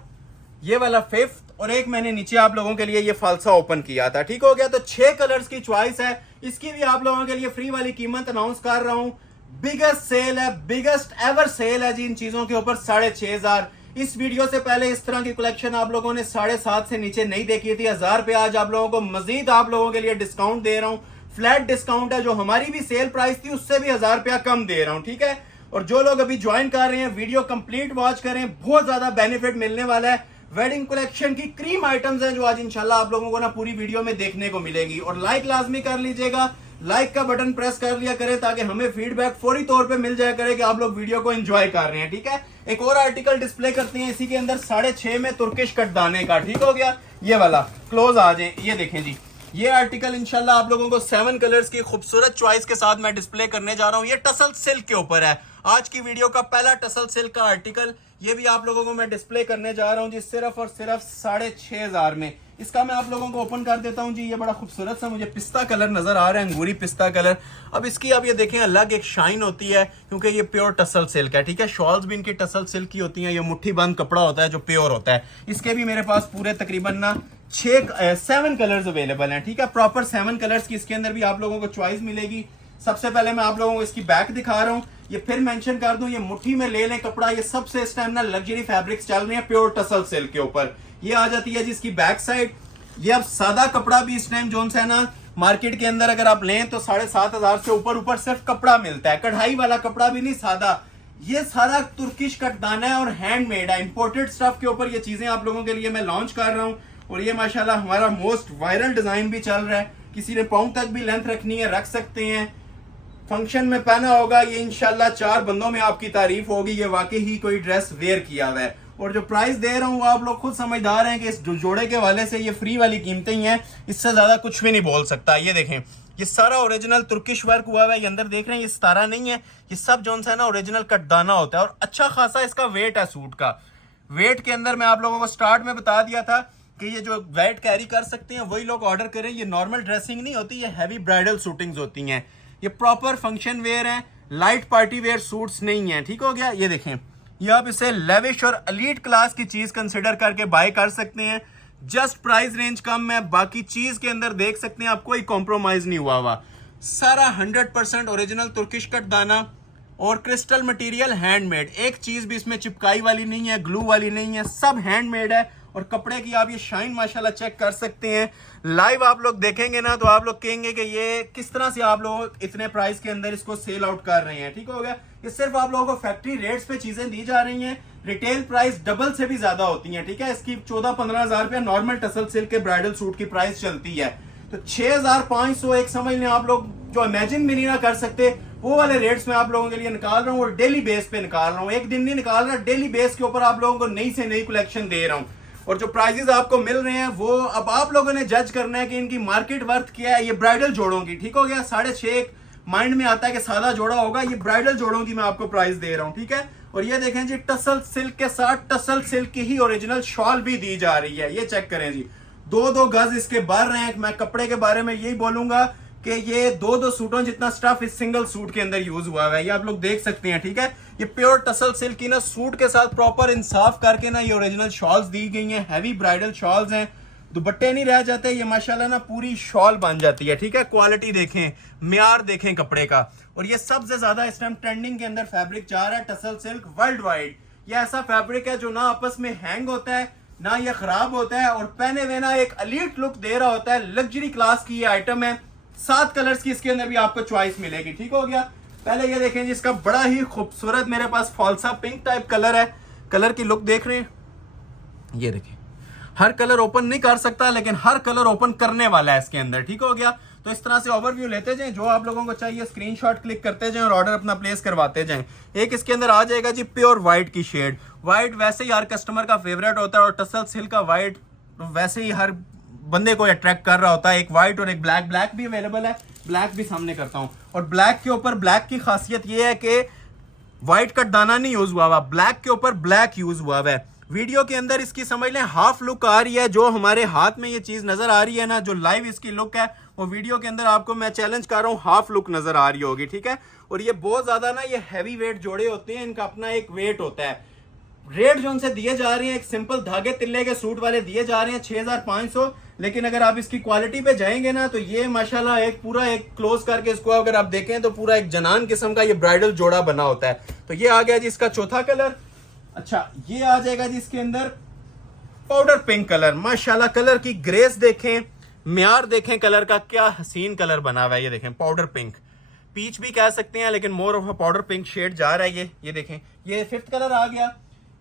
ये वाला 5th, और एक मैंने नीचे आप लोगों के लिए ये फालसा ओपन किया था, ठीक हो गया। तो 6 कलर्स की चॉइस है। इसकी भी आप लोगों के लिए फ्री वाली कीमत अनाउंस कर रहा हूं। बिगेस्ट सेल है, बिगेस्ट एवर सेल है जी इन चीजों के ऊपर, 6,500। इस वीडियो से पहले इस तरह की कलेक्शन आप लोगों ने 7.5 से नीचे नहीं देखी थी। 1000 रुपये आज आप लोगों को मजीद आप लोगों के लिए डिस्काउंट दे रहा हूं। फ्लैट डिस्काउंट है, जो हमारी भी सेल प्राइस थी उससे भी 1000 रुपया कम दे रहा हूं, ठीक है। और जो लोग अभी ज्वाइन कर रहे हैं, वीडियो कंप्लीट वॉच करें, बहुत ज्यादा बेनिफिट मिलने वाला है। वेडिंग कलेक्शन की क्रीम आइटम्स हैं जो आज इंशाल्लाह आप लोगों को ना पूरी वीडियो में देखने को मिलेगी। और लाइक लाजमी कर लीजिएगा, लाइक का बटन प्रेस कर लिया करें, ताकि हमें फीडबैक फौरी तौर पे मिल जाया करे कि आप लोग वीडियो को एंजॉय कर रहे हैं, ठीक है। एक और आर्टिकल डिस्प्ले करते हैं इसी के अंदर 6.5 में तुर्किश कटदाने का, ठीक हो गया। ये वाला क्लोज आ जाए, ये देखें जी, ये आर्टिकल इंशाल्लाह आप लोगों को 7 कलर्स की खूबसूरत चॉइस के साथ मैं डिस्प्ले करने जा रहा हूं। ये टसल सिल्क के ऊपर है। आज की वीडियो का पहला टसल सिल्क का आर्टिकल, ये भी आप लोगों को मैं डिस्प्ले करने जा रहा हूं जी, सिर्फ और सिर्फ 6,500 में। इसका मैं आप लोगों को ओपन कर देता हूं जी। ये बड़ा खूबसूरत सा मुझे पिस्ता कलर नजर आ रहा है, अंगूरी पिस्ता कलर। अब इसकी आप ये देखें अलग एक शाइन होती है, क्योंकि ये प्योर टसल सिल्क है, ठीक है। शॉल्स भी इनकी टसल सिल्क की होती हैं। ये मुट्ठी बंद कपड़ा होता है जो प्योर होता है। इसके भी मेरे पास पूरे तकरीबन ना 7 कलर्स अवेलेबल हैं, ठीक है। प्रॉपर 7 कलर्स की इसके अंदर भी आप लोगों को चॉइस मिलेगी। सबसे पहले मैं आप लोगों को इसकी बैक दिखा रहा हूं। ये फिर मेंशन कर दूं, ये मुट्ठी में ले लें कपड़ा। ये सबसे इस टाइम ना लग्जरी फैब्रिक्स चल रही है प्योर टसल सिल्क के ऊपर। ये आ जाती है जी इसकी बैक साइड। ये अब सादा कपड़ा भी इस टाइम जोन से है ना, मार्केट के अंदर अगर आप लें तो 7,500 से ऊपर सिर्फ कपड़ा मिलता है। कढ़ाई वाला कपड़ा भी नहीं, सादा। ये सारा तुर्किश कटदाना है और हैंडमेड है, इंपोर्टेड स्टफ के ऊपर ये चीजें आप लोगों के लिए मैं लॉन्च कर रहा हूँ। और ये माशाल्लाह हमारा मोस्ट वायरल डिजाइन भी चल रहा है। किसी ने पाउंड तक भी लेंथ रखनी है, रख सकते हैं। फंक्शन में पहना होगा, ये इंशाल्लाह 4 बंदों में आपकी तारीफ होगी, ये वाकई ही कोई ड्रेस वेयर किया हुआ है। और जो प्राइस दे रहा हूँ आप लोग खुद समझदार हैं कि इस जोड़े के वाले से ये फ्री वाली कीमतें ही हैं, इससे ज्यादा कुछ भी नहीं बोल सकता। ये देखें, ये सारा ओरिजिनल तुर्किश वर्क हुआ है। ये अंदर देख रहे हैं, ये सितारा नहीं है, ये सब जोन सा है ना ओरिजिनल कटदाना होता है। और अच्छा खासा इसका वेट है सूट का। वेट के अंदर मैं आप लोगों को स्टार्ट में बता दिया था कि ये जो वेट कैरी कर सकते हैं वही लोग ऑर्डर करें। ये नॉर्मल ड्रेसिंग नहीं होती, ये हैवी ब्राइडल सूटिंग्स होती हैं। ये प्रॉपर फंक्शन वेयर है, लाइट पार्टी वेयर सूट्स नहीं है। ठीक हो गया। ये देखें, ये आप इसे लेविश और एलीट क्लास की चीज कंसिडर करके बाय कर सकते हैं। जस्ट प्राइस रेंज कम है, बाकी चीज के अंदर देख सकते हैं आप कोई कॉम्प्रोमाइज नहीं हुआ। सारा 100% ओरिजिनल तुर्किश कट दाना और क्रिस्टल मटेरियल हैंडमेड। एक चीज भी इसमें चिपकाई वाली नहीं है, ग्लू वाली नहीं है, सब हैंडमेड है। और कपड़े की आप ये शाइन माशाल्लाह चेक कर सकते हैं। लाइव आप लोग देखेंगे ना तो आप लोग कहेंगे कि ये किस तरह से आप लोग इतने प्राइस के अंदर इसको सेल आउट कर रहे हैं। ठीक हो गया। ये सिर्फ आप लोगों को फैक्ट्री रेट्स पे चीजें दी जा रही हैं। रिटेल प्राइस डबल से भी ज्यादा होती है। ठीक है, इसकी 14-15 हजार रुपया नॉर्मल टसल सिल्क के ब्राइडल सूट की प्राइस चलती है। तो 6500 एक समझ लें आप लोग, जो इमेजिन भी नहीं ना कर सकते, वो वाले रेट्स में आप लोगों के लिए निकाल रहा हूँ और डेली बेस पे निकाल रहा हूँ। एक दिन नहीं निकाल रहा, डेली बेस के ऊपर आप लोगों को नई से नई कलेक्शन दे रहा हूँ। और जो प्राइजेस आपको मिल रहे हैं वो अब आप लोगों ने जज करना है कि इनकी मार्केट वर्थ क्या है। ये ब्राइडल जोड़ों की, ठीक हो गया, 6.5 माइंड में आता है कि सादा जोड़ा होगा, ये ब्राइडल जोड़ों की मैं आपको प्राइस दे रहा हूँ। ठीक है। और ये देखें जी, टसल सिल्क के साथ टसल सिल्क की ही ओरिजिनल शॉल भी दी जा रही है। ये चेक करें जी, 2-2 गज इसके बर रहे हैं। मैं कपड़े के बारे में यही बोलूंगा कि ये 2-2 सूटों जितना स्टफ इस सिंगल सूट के अंदर यूज हुआ है। ये आप लोग देख सकते हैं। ठीक है, ये प्योर टसल सिल्क की ना सूट के साथ प्रॉपर इंसाफ करके ना ये ओरिजिनल शॉल्स दी गई हैं। हैवी ब्राइडल शॉल्स हैं, दुपट्टे नहीं रह जाते, ये माशाल्लाह ना पूरी शॉल बन जाती है। ठीक है, क्वालिटी देखें, म्यार देखें कपड़े का। और ये सबसे ज्यादा इस टाइम ट्रेंडिंग के अंदर फैब्रिक जा रहा है टसल सिल्क वर्ल्ड वाइड। ये ऐसा फैब्रिक है जो ना आपस में हैंग होता है, ना ये खराब होता है, और पहने हुए ना एक एलीट लुक दे रहा होता है। लग्जरी क्लास की ये आइटम है। 7 कलर्स की इसके अंदर भी आपको चॉइस मिलेगी। ठीक हो गया। पहले ये देखें जिसका बड़ा ही खूबसूरत मेरे पास फॉल्सा पिंक टाइप कलर है। कलर की लुक देख रहे हैं, ये देखें, हर कलर ओपन नहीं कर सकता लेकिन हर कलर ओपन करने वाला है इसके अंदर। ठीक हो गया। तो इस तरह से ओवरव्यू लेते जाएं, जो आप लोगों को चाहिए स्क्रीनशॉट क्लिक करते जाएं और ऑर्डर अपना प्लेस करवाते जाएं। एक इसके अंदर आ जाएगा जी प्योर व्हाइट की शेड। व्हाइट वैसे ही हर कस्टमर का फेवरेट होता है और टसल सिल्क का व्हाइट वैसे ही हर बंदे को अट्रैक्ट कर रहा होता है। एक व्हाइट और एक ब्लैक, ब्लैक भी अवेलेबल है, ब्लैक भी सामने करता हूं। और ब्लैक के ऊपर ब्लैक की खासियत यह है कि व्हाइट का दाना नहीं यूज हुआ, ब्लैक के ऊपर ब्लैक यूज हुआ है। वीडियो के अंदर इसकी समझ लें हाफ लुक आ रही है, जो हमारे हाथ में ये चीज नजर आ रही है ना, जो लाइव इसकी लुक है, वो वीडियो के अंदर आपको मैं चैलेंज कर रहा हूँ हाफ लुक नजर आ रही होगी। ठीक है। और ये बहुत ज्यादा ना ये हैवी वेट जोड़े होते हैं, इनका अपना एक वेट होता है। रेट जो उनसे दिए जा रहे हैं, एक सिंपल धागे तिल्ले के सूट वाले दिए जा रहे हैं 6500, लेकिन अगर आप इसकी क्वालिटी पे जाएंगे ना तो ये माशाल्लाह एक पूरा एक क्लोज करके इसको अगर आप देखें तो पूरा एक जनान किस्म का ये ब्राइडल जोड़ा बना होता है। तो ये आ गया जी इसका चौथा कलर। अच्छा, ये आ जाएगा जी इसके अंदर पाउडर पिंक कलर। माशाल्लाह कलर की ग्रेस देखें, म्यार देखें, कलर का क्या हसीन कलर बना हुआ है। ये देखें पाउडर पिंक, पीच भी कह सकते हैं लेकिन more of powder pink shade जा रहा है। ये देखें, ये 5th कलर आ गया।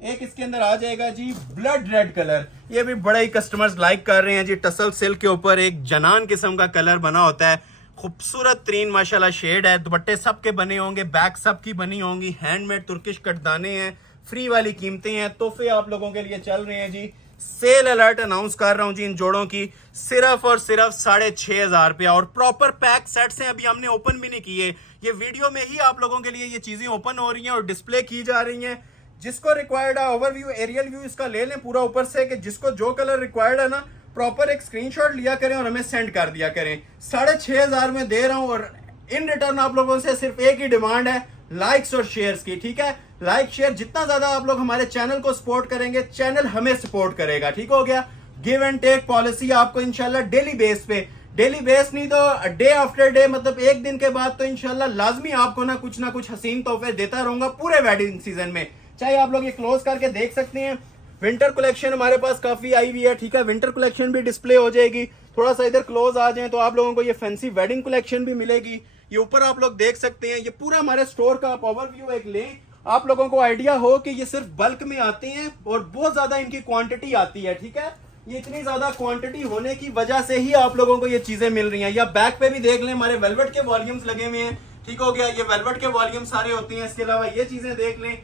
एक इसके अंदर आ जाएगा जी ब्लड रेड कलर। ये भी बड़ा ही कस्टमर्स लाइक कर रहे हैं जी। टसल सिल्क के ऊपर एक जनान किस्म का कलर बना होता है, खूबसूरत तरीन माशाल्लाह शेड है। दुपट्टे सबके बने होंगे, बैक सबकी बनी होंगी, हैंडमेड तुर्किश कटदाने हैं, फ्री वाली कीमतें हैं। तोहफे आप लोगों के लिए चल रहे हैं जी। सेल अलर्ट अनाउंस कर रहा हूं जी इन जोड़ों की, सिर्फ और सिर्फ 6500 रुपया। और प्रॉपर पैक सेट्स हैं, अभी हमने ओपन भी नहीं किए। ये वीडियो में ही आप लोगों के लिए ये चीजें ओपन हो रही हैं और डिस्प्ले की जा रही हैं। जिसको रिक्वायर्ड है ओवरव्यू एरियल व्यू इसका ले लें पूरा ऊपर से, कि जिसको जो कलर रिक्वायर्ड है ना प्रॉपर एक स्क्रीनशॉट लिया करें और हमें सेंड कर दिया करें। 6500 में दे रहा हूं और इन रिटर्न आप लोगों से सिर्फ एक ही डिमांड है, लाइक्स और शेयर्स की। ठीक है, लाइक शेयर जितना ज्यादा आप लोग हमारे चैनल को सपोर्ट करेंगे, चैनल हमें सपोर्ट करेगा। ठीक हो गया। गिव एंड टेक पॉलिसी आपको इंशाल्लाह डेली बेस पे, डेली बेस नहीं तो डे आफ्टर डे, मतलब एक दिन के बाद तो इंशाल्लाह लाजमी आपको ना कुछ हसीन तोहफे देता रहूंगा पूरे वेडिंग सीजन में। चाहे आप लोग ये क्लोज करके देख सकते हैं। विंटर कलेक्शन हमारे पास काफी आई हुई है। ठीक है, विंटर कलेक्शन भी डिस्प्ले हो जाएगी। थोड़ा सा इधर क्लोज आ जाए तो आप लोगों को ये फैंसी वेडिंग कलेक्शन भी मिलेगी। ये ऊपर आप लोग देख सकते हैं। ये पूरा हमारे स्टोर का आप ओवरव्यू एक लें, आप लोगों को आइडिया हो कि ये सिर्फ बल्क में आते हैं और बहुत ज्यादा इनकी क्वांटिटी आती है। ठीक है, ये इतनी ज्यादा क्वांटिटी होने की वजह से ही आप लोगों को ये चीजें मिल रही हैं। या बैक पे भी देख लें, हमारे वेलवेट के वॉल्यूम्स लगे हुए हैं। ठीक हो गया, ये वेलवेट के वॉल्यूम सारे होते हैं। इसके अलावा ये चीजें देख लें,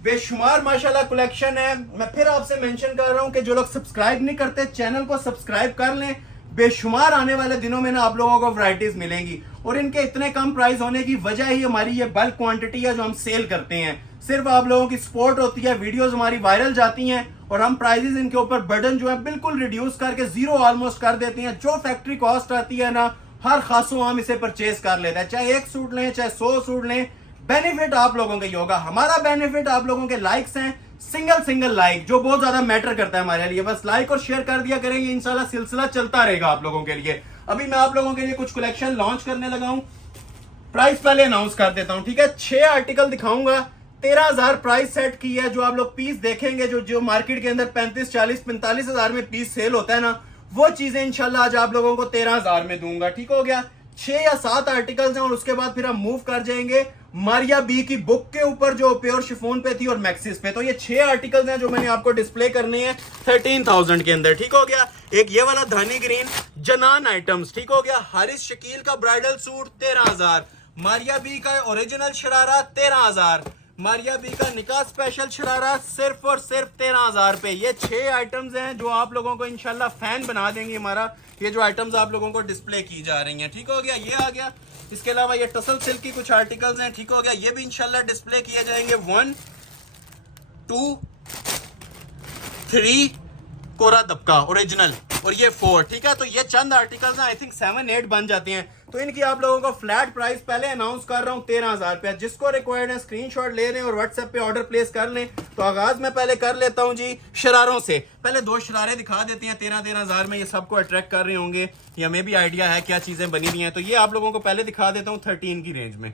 बेशुमार माशाल्लाह कलेक्शन है। मैं फिर आपसे मेंशन कर रहा हूं कि जो लोग सब्सक्राइब नहीं करते चैनल को सब्सक्राइब कर लें। बेशुमार आने वाले दिनों में ना आप लोगों को वैरायटीज मिलेंगी और इनके इतने कम प्राइस होने की वजह ही हमारी ये बल्क क्वांटिटी है जो हम सेल करते हैं। सिर्फ आप लोगों की सपोर्ट होती है, वीडियोस हमारी वायरल जाती हैं और हम प्राइजेस इनके ऊपर बर्डन जो है बिल्कुल रिड्यूस करके जीरो ऑलमोस्ट कर देते हैं। जो फैक्ट्री कॉस्ट आती है ना, हर खासों हम इसे परचेज कर लेते हैं, चाहे 1 सूट लें चाहे 100 सूट लें, बेनिफिट आप लोगों का ही होगा। हमारा बेनिफिट आप लोगों के लाइक्स हैं, सिंगल लाइक जो बहुत ज्यादा मैटर करता है हमारे लिए। बस लाइक और शेयर कर दिया करेंगे, इंशाल्लाह सिलसिला चलता रहेगा आप लोगों के लिए। अभी मैं आप लोगों के लिए कुछ कलेक्शन लॉन्च करने लगा हूं, प्राइस पहले अनाउंस कर देता हूं, ठीक है। 6 आर्टिकल दिखाऊंगा, 13,000 प्राइस सेट की है। जो आप लोग पीस देखेंगे, जो मार्केट के अंदर 35, 40, 45 हजार में पीस सेल होता है ना, वो चीजें इंशाल्लाह आज आप लोगों को 13,000 में दूंगा, ठीक हो गया। 6 या 7 आर्टिकल्स हैं और उसके बाद फिर हम मूव कर जाएंगे मारिया बी की बुक के ऊपर जो प्योर शिफोन पे थी और मैक्सिस पे। तो ये 6 आर्टिकल्स हैं जो मैंने आपको डिस्प्ले करने हैं 13,000 के अंदर, ठीक हो गया। एक ये वाला धानी ग्रीन जनान आइटम्स, ठीक हो गया। हारिस शकील का ब्राइडल सूट 13,000, मारिया बी का ओरिजिनल शरारा 13,000, मारिया बी का निकाह स्पेशल शरारा सिर्फ और सिर्फ 13,000 पे। ये 6 आइटम्स हैं जो आप लोगों को इंशाल्लाह फैन बना देंगे हमारा। ये जो आइटम्स आप लोगों को डिस्प्ले की जा रही हैं, ठीक हो गया। ये आ गया। इसके अलावा ये टसल सिल्क की कुछ आर्टिकल्स हैं, ठीक हो गया। ये भी इंशाल्लाह डिस्प्ले किए जाएंगे। 1 2 3 कोरा दबका ओरिजिनल और ये 4, ठीक है। तो ये चंद आर्टिकल्स हैं, आई थिंक 7-8 बन जाते हैं। तो इनकी आप लोगों को फ्लैट प्राइस पहले अनाउंस कर रहा हूं 13,000 रुपया। जिसको रिक्वायर्ड है स्क्रीनशॉट ले लें और व्हाट्सएप पे ऑर्डर प्लेस कर लें। तो आगाज में पहले कर लेता हूं जी शरारों से। पहले 2 शरारे दिखा देते हैं 13,000 में। ये सबको अट्रैक्ट कर रहे होंगे, ये हमें भी आइडिया है क्या चीजें बनी हुई हैं। तो ये आप लोगों को पहले दिखा देता हूँ 13 की रेंज में।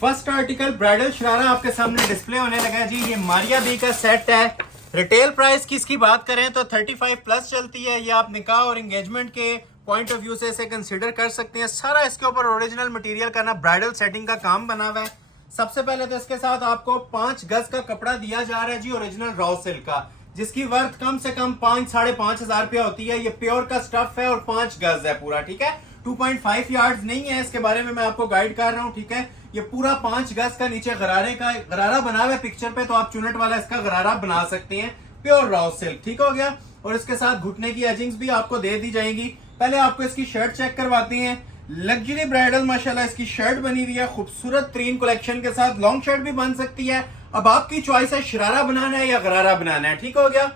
फर्स्ट आर्टिकल ब्राइडल शरारा आपके सामने डिस्प्ले होने लगा है जी। ये मारिया बी का सेट है। रिटेल प्राइस की इसकी बात करें तो 35 प्लस चलती है। ये आप निकाह और एंगेजमेंट के पॉइंट ऑफ व्यू से इसे कंसीडर कर सकते हैं। सारा इसके ऊपर ओरिजिनल मटेरियल का ना ब्राइडल सेटिंग का काम बना हुआ है। सबसे पहले तो इसके साथ आपको 5 गज का कपड़ा दिया जा रहा है जी, ओरिजिनल रॉ सिल्क का, जिसकी वर्थ कम से कम 5-5.5 हजार रुपया होती है। ये प्योर का स्टफ है और 5 गज है पूरा, ठीक है। 2.5 यार्ड्स नहीं है, इसके बारे में मैं आपको गाइड कर रहा हूँ, ठीक है। ये पूरा 5 गज का नीचे गरारा बना हुआ है पिक्चर पे, तो आप चुनट वाला इसका गरारा बना सकते हैं, प्योर रॉ सिल्क, ठीक हो गया। और इसके साथ घुटने की एजिंग्स भी आपको दे दी जाएंगी। पहले आपको इसकी शर्ट चेक करवाते हैं। लग्जरी ब्राइडल माशाल्लाह इसकी शर्ट बनी हुई है, खूबसूरत 3 कलेक्शन के साथ। लॉन्ग शर्ट भी बन सकती है, अब आपकी चॉइस है शरारा बनाना है या गरारा बनाना है, ठीक हो गया।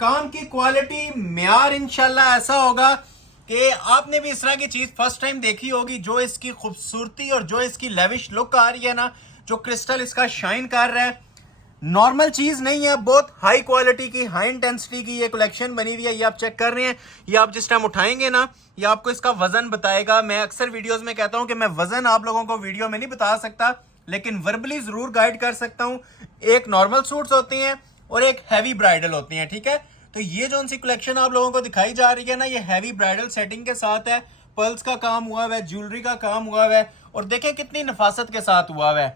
काम की क्वालिटी म्यार इंशाल्लाह ऐसा होगा कि आपने भी इस तरह की चीज फर्स्ट टाइम देखी होगी। जो इसकी खूबसूरती और जो इसकी लेविश लुक आ रही है ना, जो क्रिस्टल इसका शाइन कर रहा है, नॉर्मल चीज नहीं है, बहुत हाई क्वालिटी की, हाई इंटेंसिटी की ये कलेक्शन बनी हुई है। ये आप चेक कर रहे हैं, ये आप जिस टाइम उठाएंगे ना, ये आपको इसका वजन बताएगा। मैं अक्सर वीडियोस में कहता हूं कि मैं वजन आप लोगों को वीडियो में नहीं बता सकता, लेकिन वर्बली जरूर गाइड कर सकता हूं। एक नॉर्मल सूट्स होती हैं और एक हैवी ब्राइडल होती हैं, ठीक है। तो ये जो सी कलेक्शन आप लोगों को दिखाई जा रही है ना, ये हैवी ब्राइडल सेटिंग के साथ है। पर्ल्स का काम हुआ है, ज्वेलरी का काम हुआ है, और देखें कितनी नफासत के साथ हुआ है।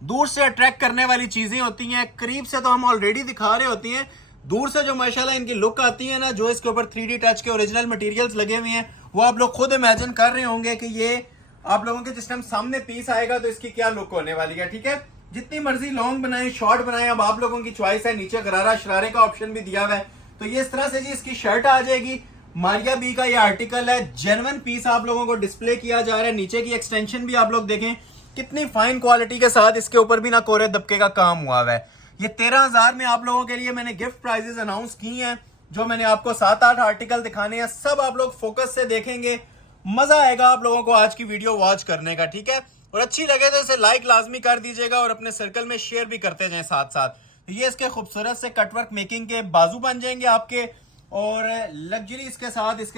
दूर से अट्रैक्ट करने वाली चीजें होती हैं, करीब से तो हम ऑलरेडी दिखा रहे होती हैं। दूर से जो माशाल्लाह इनकी लुक आती है ना, जो इसके ऊपर 3D टच के ओरिजिनल मटेरियल्स लगे हुए हैं, वो आप लोग खुद इमेजिन कर रहे होंगे कि ये आप लोगों के जिस टाइम सामने पीस आएगा तो इसकी क्या लुक होने वाली है, ठीक है। जितनी मर्जी लॉन्ग बनाए, शॉर्ट बनाए, अब आप लोगों की चॉइस है। नीचे गरारा शरारे का ऑप्शन भी दिया हुआ है। तो ये इस तरह से जी इसकी शर्ट आ जाएगी। मारिया बी का ये आर्टिकल है, जेन्युइन पीस आप लोगों को डिस्प्ले किया जा रहा है। नीचे की एक्सटेंशन भी आप लोग देखें कितनी फाइन क्वालिटी के साथ, इसके ऊपर भी ना कोरे दबके का काम हुआ है। ये 13,000 में आप लोगों के लिए मैंने गिफ्ट प्राइजेस अनाउंस की हैं। जो मैंने आपको 7-8 आर्टिकल दिखाने हैं, सब आप लोग फोकस से देखेंगे, मजा आएगा आप लोगों को आज की वीडियो वॉच करने का, ठीक है। और अच्छी लगे तो इसे लाइक लाजमी कर दीजिएगा और अपने सर्कल में शेयर भी करते जाएं साथ साथ। ये इसके खूबसूरत से कटवर्क मेकिंग के बाजू बन जाएंगे आपके, और लग्जरी इसके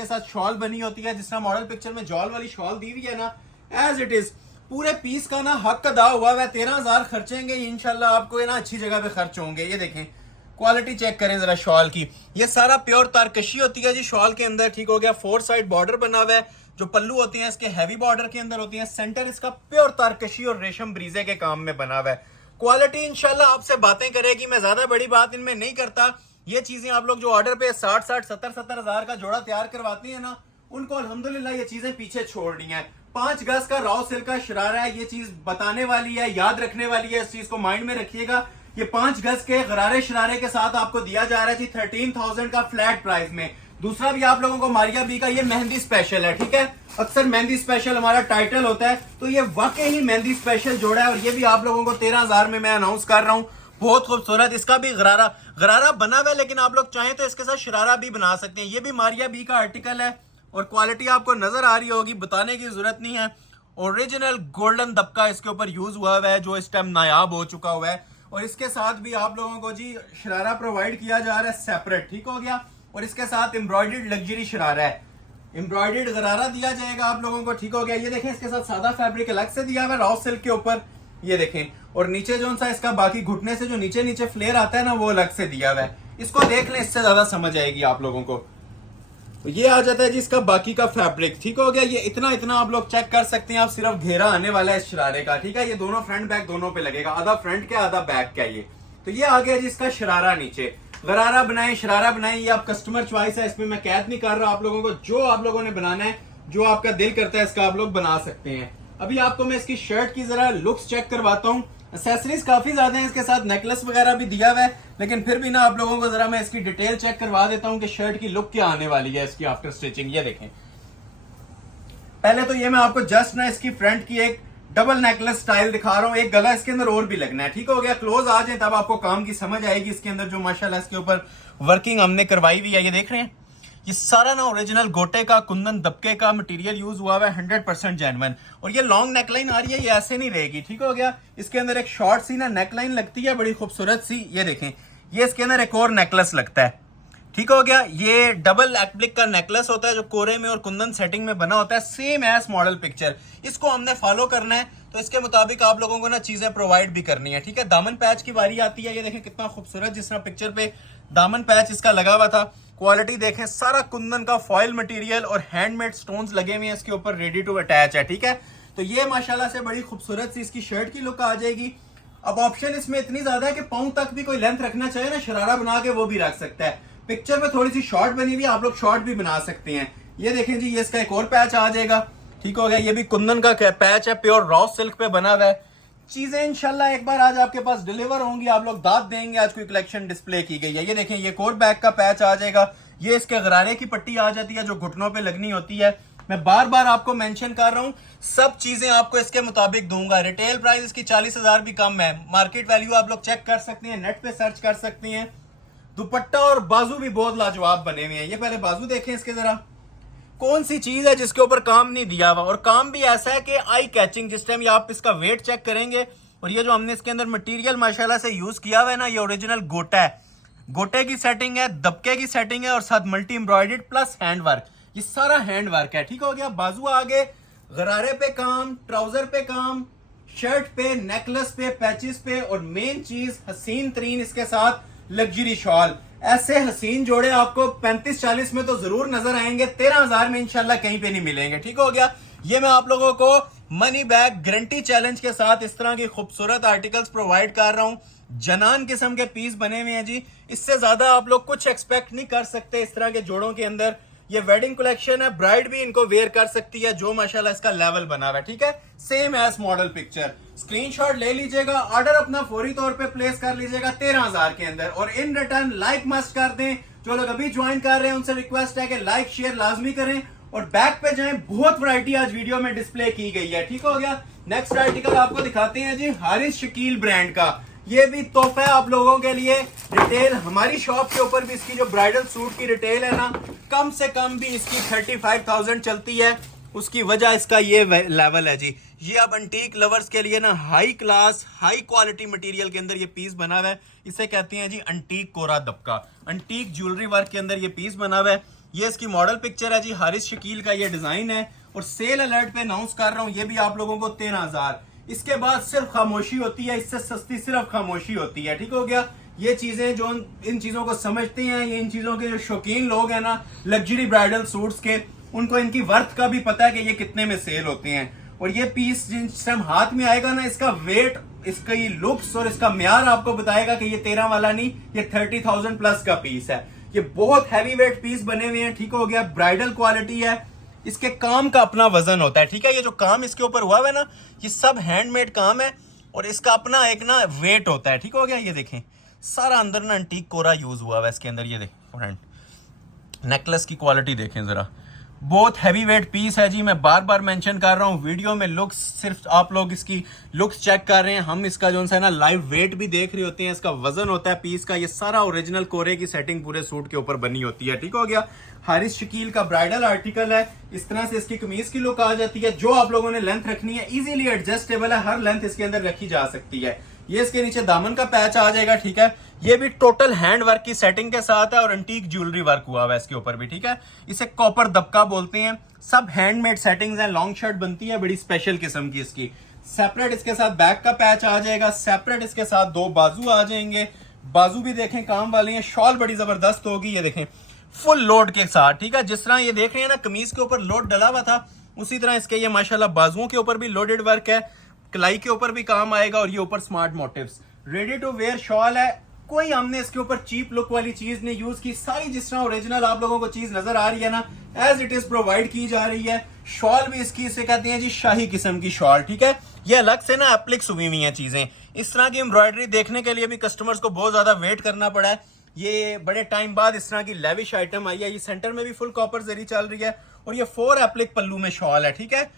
साथ शॉल बनी होती है। जिस तरह मॉडल पिक्चर में जॉल वाली शॉल दी हुई है ना, एज इट इज पूरे पीस का ना हक अदा हुआ है। 13,000 खर्चेंगे इंशाल्लाह आपको ना अच्छी जगह पे खर्च होंगे। ये देखें क्वालिटी चेक करें जरा शॉल की। ये सारा प्योर तारकशी होती है जी शॉल के अंदर, ठीक हो गया। 4 साइड बॉर्डर बना हुआ है। जो पल्लू होती है इसके हैवी बॉर्डर के अंदर होती है। सेंटर इसका प्योर तारकशी और रेशम ब्रीजे के काम में बना हुआ है। क्वालिटी इंशाल्लाह आपसे बातें करेगी। मैं ज्यादा बड़ी बात इनमें नहीं करता। ये चीजें आप लोग जो ऑर्डर पे 60-60, 70-70 हजार का जोड़ा तैयार करवाती है ना, उनको अल्हम्दुलिल्लाह ये चीजें पीछे छोड़ रही हैं। 5 गज का रॉ सिल्क का शरारा है। ये चीज बताने वाली है, याद रखने वाली है, इस चीज को माइंड में रखिएगा। ये 5 गज के गरारे शरारे के साथ आपको दिया जा रहा है जी 13,000 का फ्लैट प्राइस में। दूसरा भी आप लोगों को मारिया बी का ये मेहंदी स्पेशल है, ठीक है। अक्सर मेहंदी स्पेशल हमारा टाइटल होता है, तो ये वाकई ही मेहंदी स्पेशल जोड़ा है। और ये भी आप लोगों को 13,000 में मैं अनाउंस कर रहा हूँ। बहुत खूबसूरत। इसका भी गरारा गरारा बना हुआ है, लेकिन आप लोग चाहें तो इसके साथ शरारा भी बना सकते हैं। ये भी मारिया बी का आर्टिकल है और क्वालिटी आपको नजर आ रही होगी, बताने की जरूरत नहीं है। ओरिजिनल गोल्डन दबका इसके ऊपर यूज हुआ है, जो इस टाइम नायाब हो चुका हुआ है। और इसके साथ भी आप लोगों को जी शरारा प्रोवाइड किया जा रहा है सेपरेट, ठीक हो गया। और इसके साथ एम्ब्रॉयडर्ड लग्जरी शरारा है, एम्ब्रॉयडर्ड गरारा दिया जाएगा आप लोगों को, ठीक हो गया। ये देखें, इसके साथ सादा फैब्रिक अलग से दिया हुआ है रॉ सिल्क के ऊपर, ये देखें। और नीचे जो सा इसका बाकी घुटने से जो नीचे नीचे फ्लेयर आता है ना, वो अलग से दिया हुआ है। इसको देख लें, इससे ज्यादा समझ आएगी आप लोगों को। तो ये आ जाता है जी इसका बाकी का फैब्रिक, ठीक हो गया। ये इतना इतना आप लोग चेक कर सकते हैं, आप सिर्फ घेरा आने वाला है इस शरारे का, ठीक है। ये दोनों फ्रंट बैक दोनों पे लगेगा, आधा फ्रंट का आधा बैक का। ये तो ये आ गया जी इसका शरारा। नीचे गरारा बनाए शरारा बनाए, ये आप कस्टमर चॉइस है, इसमें मैं कैद नहीं कर रहा आप लोगों को। जो आप लोगों ने बनाना है, जो आपका दिल करता है, इसका आप लोग बना सकते हैं। अभी आपको मैं इसकी शर्ट की जरा लुक्स चेक करवाता हूँ। एक्सेसरीज काफी ज्यादा है, इसके साथ नेकलेस वगैरह भी दिया हुआ है, लेकिन फिर भी ना आप लोगों को जरा मैं इसकी डिटेल चेक करवा देता हूँ कि शर्ट की लुक क्या आने वाली है इसकी आफ्टर स्टिचिंग। ये देखें, पहले तो ये मैं आपको जस्ट ना इसकी फ्रंट की एक डबल नेकलेस स्टाइल दिखा रहा हूँ। एक गला इसके अंदर और भी लगना है, ठीक हो गया। क्लोज आ जाए तब आपको काम की समझ आएगी इसके अंदर जो माशाल्लाह इसके ऊपर वर्किंग हमने करवाई हुई है। ये देख रहे हैं, ये सारा ना ओरिजिनल गोटे का कुंदन दबके का मटेरियल यूज हुआ है, 100% जेन्युइन। और ये लॉन्ग नेकलाइन आ रही है, ये ऐसे नहीं रहेगी, ठीक हो गया। इसके अंदर एक शॉर्ट सी ना नेकलाइन लगती है, बड़ी खूबसूरत सी। ये देखें, ये इसके अंदर एक और नेकलेस लगता है, ठीक हो गया। ये डबल एक्लिक का नेकलेस होता है जो कोरे में और कुंदन सेटिंग में बना होता है, सेम एज मॉडल पिक्चर। इसको हमने फॉलो करना है, तो इसके मुताबिक आप लोगों को ना चीजें प्रोवाइड भी करनी है, ठीक है। दामन पैच की बारी आती है, ये देखें कितना खूबसूरत, जिस तरह पिक्चर पे दामन पैच इसका लगा हुआ था। क्वालिटी देखें, सारा कुंदन का फॉयल मटेरियल और हैंडमेड स्टोन्स लगे हुए हैं इसके ऊपर, रेडी टू अटैच है, ठीक है। तो ये माशाल्लाह से बड़ी खूबसूरत सी इसकी शर्ट की लुक आ जाएगी। अब ऑप्शन इसमें इतनी ज्यादा है कि पाँव तक भी कोई लेंथ रखना चाहे ना, शरारा बना के वो भी रख सकता है। पिक्चर में थोड़ी सी शॉर्ट बनी हुई, आप लोग शॉर्ट भी बना सकते हैं। ये देखें जी, ये इसका एक और पैच आ जाएगा, ठीक हो गया। ये भी कुंदन का पैच है, प्योर रॉ सिल्क पे बना हुआ है। चीजें इंशाल्लाह एक बार आज आपके पास डिलीवर होंगी, आप लोग दाद देंगे आज कोई कलेक्शन डिस्प्ले की गई है। ये देखें, ये कोर बैक का पैच आ जाएगा। ये इसके गरारे की पट्टी आ जाती है जो घुटनों पे लगनी होती है। मैं बार बार आपको मेंशन कर रहा हूं, सब चीजें आपको इसके मुताबिक दूंगा। रिटेल प्राइस इसकी 40,000 भी कम है, मार्केट वैल्यू आप लोग चेक कर सकते हैं, नेट पे सर्च कर सकते हैं। दुपट्टा और बाजू भी बहुत लाजवाब बने हुए हैं। ये पहले बाजू देखें इसके जरा, कौन सी चीज है जिसके ऊपर काम नहीं दिया हुआ, और काम भी ऐसा है कि आई कैचिंग। जिस टाइम आप इसका वेट चेक करेंगे, और ये जो हमने इसके अंदर मटेरियल माशाल्लाह से यूज किया हुआ है ना, ये ओरिजिनल गोटा है, गोटे की सेटिंग है, दबके की सेटिंग है, और साथ multi embroidered plus hand work, ये सारा हैंड वर्क है, ठीक हो गया। बाजू आगे गरारे पे काम, ट्राउजर पे काम, शर्ट पे, नेकलेस पे, पैचेस पे, और मेन चीज हसीन तरीन इसके साथ लग्जरी शॉल। ऐसे हसीन जोड़े आपको 35-40 में तो जरूर नजर आएंगे, 13,000 में इंशाल्लाह कहीं पे नहीं मिलेंगे, ठीक हो गया। ये मैं आप लोगों को मनी बैग गारंटी चैलेंज के साथ इस तरह की खूबसूरत आर्टिकल्स प्रोवाइड कर रहा हूं। जनान किस्म के पीस बने हुए हैं जी, इससे ज्यादा आप लोग कुछ एक्सपेक्ट नहीं कर सकते इस तरह के जोड़ों के अंदर। ये वेडिंग कलेक्शन है, ब्राइड भी इनको वेयर कर सकती है, जो माशाल्लाह इसका लेवल बना हुआ है, ठीक है। Same as model picture, screenshot ले लीजिएगा, ऑर्डर अपना फौरी तौर पे प्लेस कर लीजिएगा 13,000 के अंदर, और इन रिटर्न लाइक मस्ट कर दें। जो लोग अभी ज्वाइन कर रहे हैं उनसे रिक्वेस्ट है कि लाइक शेयर लाजमी करें, और बैक पे जाएं, बहुत वैरायटी आज वीडियो में डिस्प्ले की गई है, ठीक हो गया। नेक्स्ट आर्टिकल आपको दिखाते हैं जी, हारिस शकील ब्रांड का। ये भी तोहफा है आप लोगों के लिए। रिटेल हमारी शॉप के ऊपर भी इसकी जो ब्राइडल सूट की रिटेल है ना, कम से कम भी इसकी 35,000 चलती है। उसकी वजह इसका ये लेवल है जी। ये अब अंटीक लवर्स के लिए ना high class high quality material के अंदर ये पीस बना हुआ है। इसे कहते हैं जी अंटीक कोरा दबका, अंटीक ज्वेलरी वर्क के अंदर ये पीस बना हुआ है। ये इसकी मॉडल पिक्चर है जी, हारिस शकील का ये डिजाइन है, और सेल अलर्ट पे अनाउंस कर रहा हूं, ये भी आप लोगों को 13,000। इसके बाद सिर्फ खामोशी होती है, इससे सस्ती सिर्फ खामोशी होती है, ठीक हो गया। ये चीजें जो इन चीजों को समझते हैं, ये इन चीजों के जो शौकीन लोग हैं ना लग्जरी ब्राइडल सूट्स के, उनको इनकी वर्थ का भी पता है कि ये कितने में सेल होते हैं। और ये पीस जिस टाइम हाथ में आएगा ना, इसका वेट, इसका ये लुक्स और इसका म्यार आपको बताएगा कि ये 13 वाला नहीं, ये 30,000 प्लस का पीस है। ये बहुत हैवी वेट पीस बने हुए हैं, ठीक हो गया। ब्राइडल क्वालिटी है, इसके काम का अपना वजन होता है, ठीक है। ये जो काम इसके ऊपर हुआ है ना, ये सब हैंडमेड काम है, और इसका अपना एक ना वेट होता है, ठीक हो गया। ये देखें, सारा अंदर ना अंटीक कोरा यूज हुआ है इसके अंदर। ये देखें फ्रंट नेकलेस की क्वालिटी देखें जरा, बहुत हैवी वेट पीस है जी, मैं बार बार मेंशन कर रहा हूँ वीडियो में। लुक्स सिर्फ आप लोग इसकी लुक्स चेक कर रहे हैं, हम इसका जो है ना लाइव वेट भी देख रहे होते हैं। इसका वजन होता है पीस का, ये सारा ओरिजिनल कोरे की सेटिंग पूरे सूट के ऊपर बनी होती है। ठीक हो गया, हारिस शकील का ब्राइडल आर्टिकल है। इस तरह से इसकी कमीज की लुक आ जाती है। जो आप लोगों ने लेंथ रखनी है इजीली एडजस्टेबल है, हर लेंथ इसके अंदर रखी जा सकती है। ये इसके नीचे दामन का पैच आ जाएगा। ठीक है, ये भी टोटल हैंड वर्क की सेटिंग के साथ है और एंटीक ज्वेलरी वर्क हुआ हुआ है इसके ऊपर भी। ठीक है, इसे कॉपर दबका बोलते हैं। सब हैंडमेड सेटिंग्स हैं। लॉन्ग शर्ट बनती है बड़ी स्पेशल किस्म की। इसकी सेपरेट इसके साथ बैक का पैच आ जाएगा, सेपरेट इसके साथ 2 बाजू आ जाएंगे। बाजू भी देखें काम वाले हैं। शॉल बड़ी जबरदस्त होगी, ये देखें फुल लोड के साथ। ठीक है, जिस तरह ये देख रहे हैं ना कमीज के ऊपर लोड डला हुआ था, उसी तरह इसके ये माशाल्लाह बाजुओं के ऊपर भी लोडेड वर्क है, कलाई के ऊपर भी काम आएगा और ये ऊपर smart motives. Ready to wear shawl है। कोई हमने इसके ऊपर चीप लुक वाली चीज नहीं यूज की, सारी जिस तरह ओरिजिनल आप लोगों को चीज नजर आ रही है ना, एज इट इज प्रोवाइड की जा रही है। शॉल भी इसकी इसे कहते हैं जी शाही किस्म की शॉल। ठीक है, ये अलग से ना एप्लिक्स हुई हुई है चीजें। इस तरह की एम्ब्रॉयडरी देखने के लिए भी कस्टमर्स को बहुत ज्यादा वेट करना पड़ा है। ये बड़े टाइम बाद इस तरह की लेविश आइटम आई है। ये सेंटर में भी फुल कॉपर जरी चल रही है और ये 4 एप्लिक पल्लू में शॉल है। ठीक है,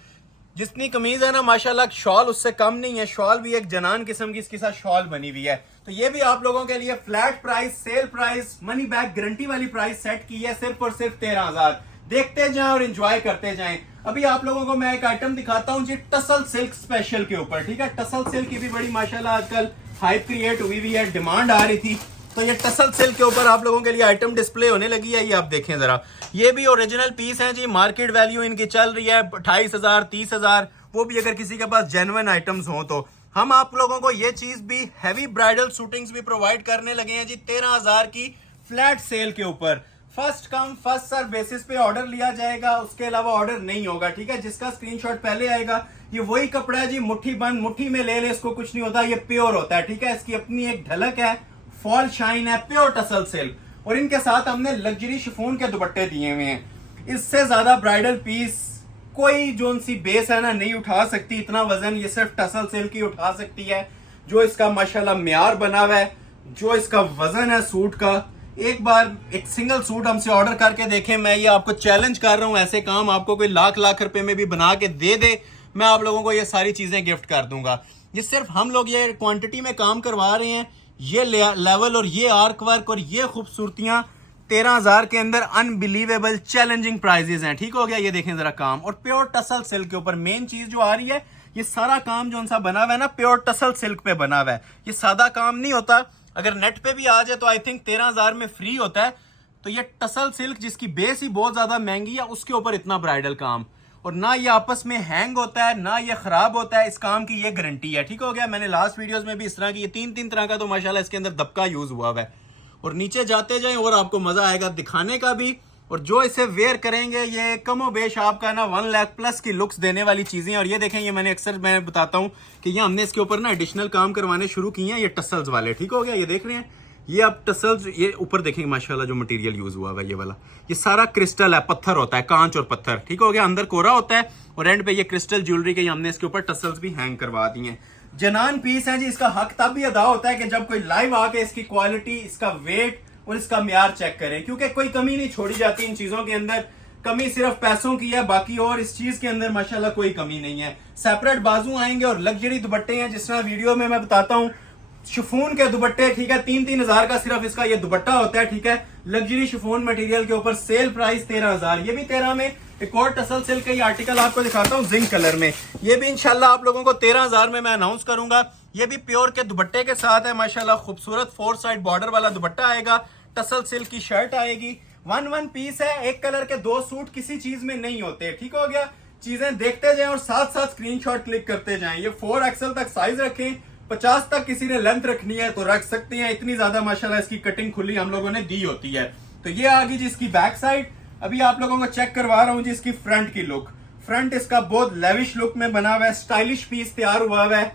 जितनी कमीज है ना माशाल्लाह शॉल उससे कम नहीं है। शॉल भी एक जनान किस्म की इसके साथ शॉल बनी हुई है। तो ये भी आप लोगों के लिए flat price, sale price, money back guarantee वाली प्राइस सेट की है, सिर्फ और सिर्फ 13,000। देखते जाएं और एंजॉय करते जाएं। अभी आप लोगों को मैं एक आइटम दिखाता हूं जी, टसल सिल्क स्पेशल के ऊपर। ठीक है, टसल सिल्क की भी बड़ी माशाल्लाह आजकल हाइप क्रिएट हुई हुई है, डिमांड आ रही थी। तो ये टसल सिल्क के ऊपर आप लोगों के लिए आइटम डिस्प्ले होने लगी है। ये आप देखें जरा, ये भी ओरिजिनल पीस है जी। मार्केट वैल्यू इनकी चल रही है 28,000, 30,000, वो भी अगर किसी के पास जेन्युइन आइटम्स हो तो। हम आप लोगों को ये चीज भी हैवी ब्राइडल शूटिंग्स भी प्रोवाइड करने लगे हैं जी 13,000 की फ्लैट सेल के ऊपर। First come first serve basis पे ऑर्डर लिया जाएगा, उसके अलावा ऑर्डर नहीं होगा। ठीक है, जिसका स्क्रीनशॉट पहले आएगा, ये वही कपड़ा है जी, मुट्ठी बंद, मुट्ठी में ले ले, इसको कुछ नहीं होता, ये प्योर होता है। ठीक है, इसकी अपनी एक ढलक है, फॉल शाइन है, प्योर टसल सिल्क। और इनके साथ हमने लग्जरी शिफॉन के दुपट्टे दिए हुए हैं। इससे ज्यादा ब्राइडल पीस कोई जोन सी बेस है ना नहीं उठा सकती। इतना वजन ये सिर्फ टसल सिल्क ही उठा सकती है। जो इसका माशाल्लाह म्यार बना हुआ है, जो इसका वजन है सूट का, एक बार एक सिंगल सूट हमसे ऑर्डर करके देखें। मैं ये आपको चैलेंज कर रहा हूं, ऐसे काम आपको कोई लाख लाख रुपए में भी बना के दे, मैं आप लोगों को ये सारी चीजें गिफ्ट कर दूंगा। ये सिर्फ हम लोग ये क्वांटिटी में काम करवा रहे हैं। ये लेवल और ये आर्क वर्क और ये खूबसूरतियां 13,000 के अंदर अनबिलीवेबल चैलेंजिंग प्राइजेस हैं। ठीक हो गया, ये देखें जरा काम, और प्योर टसल सिल्क के ऊपर मेन चीज जो आ रही है, ये सारा काम जो सा बना हुआ है ना प्योर टसल सिल्क पे बना हुआ है। ये सादा काम नहीं होता। अगर नेट पे भी आ जाए तो आई थिंक 13,000 में फ्री होता है। तो ये टसल सिल्क जिसकी बेस ही बहुत ज्यादा महंगी है, उसके ऊपर इतना ब्राइडल काम, और ना ये आपस में हैंग होता है ना ये खराब होता है। इस काम की ये गारंटी है। ठीक हो गया, मैंने लास्ट वीडियोस में भी इस तरह की ये 3 तरह का तो माशाल्लाह इसके अंदर दबका यूज हुआ है। और नीचे जाते जाएं और आपको मजा आएगा दिखाने का भी। और जो इसे वेयर करेंगे ये कमो बेश आपका ना 1 लाख प्लस की लुक्स देने वाली चीजें। और ये देखें, ये मैंने अक्सर मैं बताता हूं कि ये हमने इसके ऊपर ना एडिशनल काम करवाने शुरू किए हैं, ये टसल्स वाले। ठीक हो गया, ये देख रहे हैं, ये आप टसल्स, ये ऊपर देखेंगे माशाल्लाह जो मटेरियल यूज हुआ है ये वाला, ये सारा क्रिस्टल है, पत्थर होता है, कांच और पत्थर। ठीक हो गया, अंदर कोरा होता है और एंड पे ये क्रिस्टल ज्वेलरी के हमने इसके ऊपर टसल्स भी हैंग करवा दिए हैं। जनान पीस है जी, इसका हक तब भी अदा होता है कि जब कोई लाइव आके इसकी क्वालिटी, इसका वेट और इसका म्यार चेक करें, क्योंकि कोई कमी नहीं छोड़ी जाती इन चीजों के अंदर। कमी सिर्फ पैसों की है, बाकी और इस चीज के अंदर माशाल्लाह कोई कमी नहीं है। सेपरेट बाजू आएंगे और लग्जरी दुपट्टे हैं, जिस तरह वीडियो में मैं बताता हूँ शिफॉन के दुपट्टे। ठीक है, 3-3 हजार का सिर्फ इसका ये दुपट्टा होता है। ठीक है, लग्जरी शिफॉन मटेरियल के ऊपर सेल प्राइस 13,000। ये भी 13 में। एक और टसल सिल्क का ये आर्टिकल आपको दिखाता हूँ जिंक कलर में, ये भी इंशाल्लाह आप लोगों को 13,000 में मैं अनाउंस करूंगा। ये भी प्योर के दुपट्टे के साथ है माशाल्लाह, खूबसूरत 4 साइड बॉर्डर वाला दुपट्टा आएगा, टसल सिल्क की शर्ट आएगी। 1 पीस है, एक कलर के 2 सूट किसी चीज में नहीं होते। ठीक हो गया, चीजें देखते जाएं और साथ साथ स्क्रीनशॉट क्लिक करते जाएं। ये 4XL तक साइज रखें, 50 तक किसी ने लेंथ रखनी है तो रख सकते हैं। इतनी ज्यादा माशाल्लाह इसकी कटिंग खुली हम लोगों ने दी होती है। तो ये आ गई जी इसकी बैक साइड। अभी आप लोगों को चेक करवा रहा हूं जी इसकी फ्रंट की लुक। फ्रंट इसका बहुत लेविश लुक में बना हुआ है, स्टाइलिश पीस तैयार हुआ हुआ है।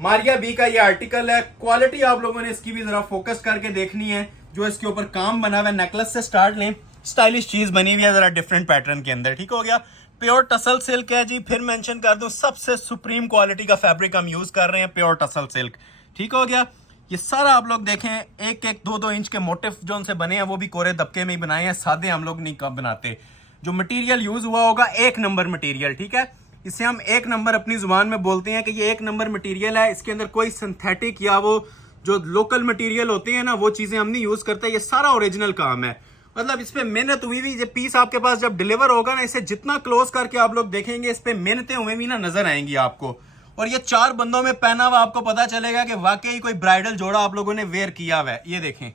मारिया बी का ये आर्टिकल है। क्वालिटी आप लोगों ने इसकी भी जरा फोकस करके देखनी है। जो इसके ऊपर काम बना हुआ है, नेकलेस से स्टार्ट लें, स्टाइलिश चीज बनी हुई है जरा डिफरेंट पैटर्न के अंदर। ठीक हो गया, प्योर टसल सिल्क है जी। फिर मेंशन कर दूं, सबसे सुप्रीम क्वालिटी का फैब्रिक हम यूज कर रहे हैं, प्योर टसल सिल्क। ठीक हो गया, ये सारा आप लोग देखें, 1-1, 2-2 इंच के मोटिफ जो उनसे बने हैं वो भी कोरे दबके में ही बनाए हैं, सादे हम लोग नहीं कब बनाते। जो मटेरियल यूज हुआ होगा एक नंबर मटेरियल, ठीक है। इसे हम एक नंबर अपनी जुबान में बोलते हैं कि ये एक नंबर मटेरियल है। इसके अंदर कोई सिंथेटिक या वो जो लोकल मटेरियल होते हैं ना वो चीजें हम नहीं यूज करते। ये सारा ओरिजिनल काम है, मतलब इस पे मेहनत हुई हुई। ये पीस आपके पास जब डिलीवर होगा ना, इसे जितना क्लोज करके आप लोग देखेंगे इस पे मेहनतें हुए भी ना नजर आएंगी आपको। और ये 4 बंदों में पहना हुआ आपको पता चलेगा कि वाकई कोई ब्राइडल जोड़ा आप लोगों ने वेयर किया हुआ है। ये देखें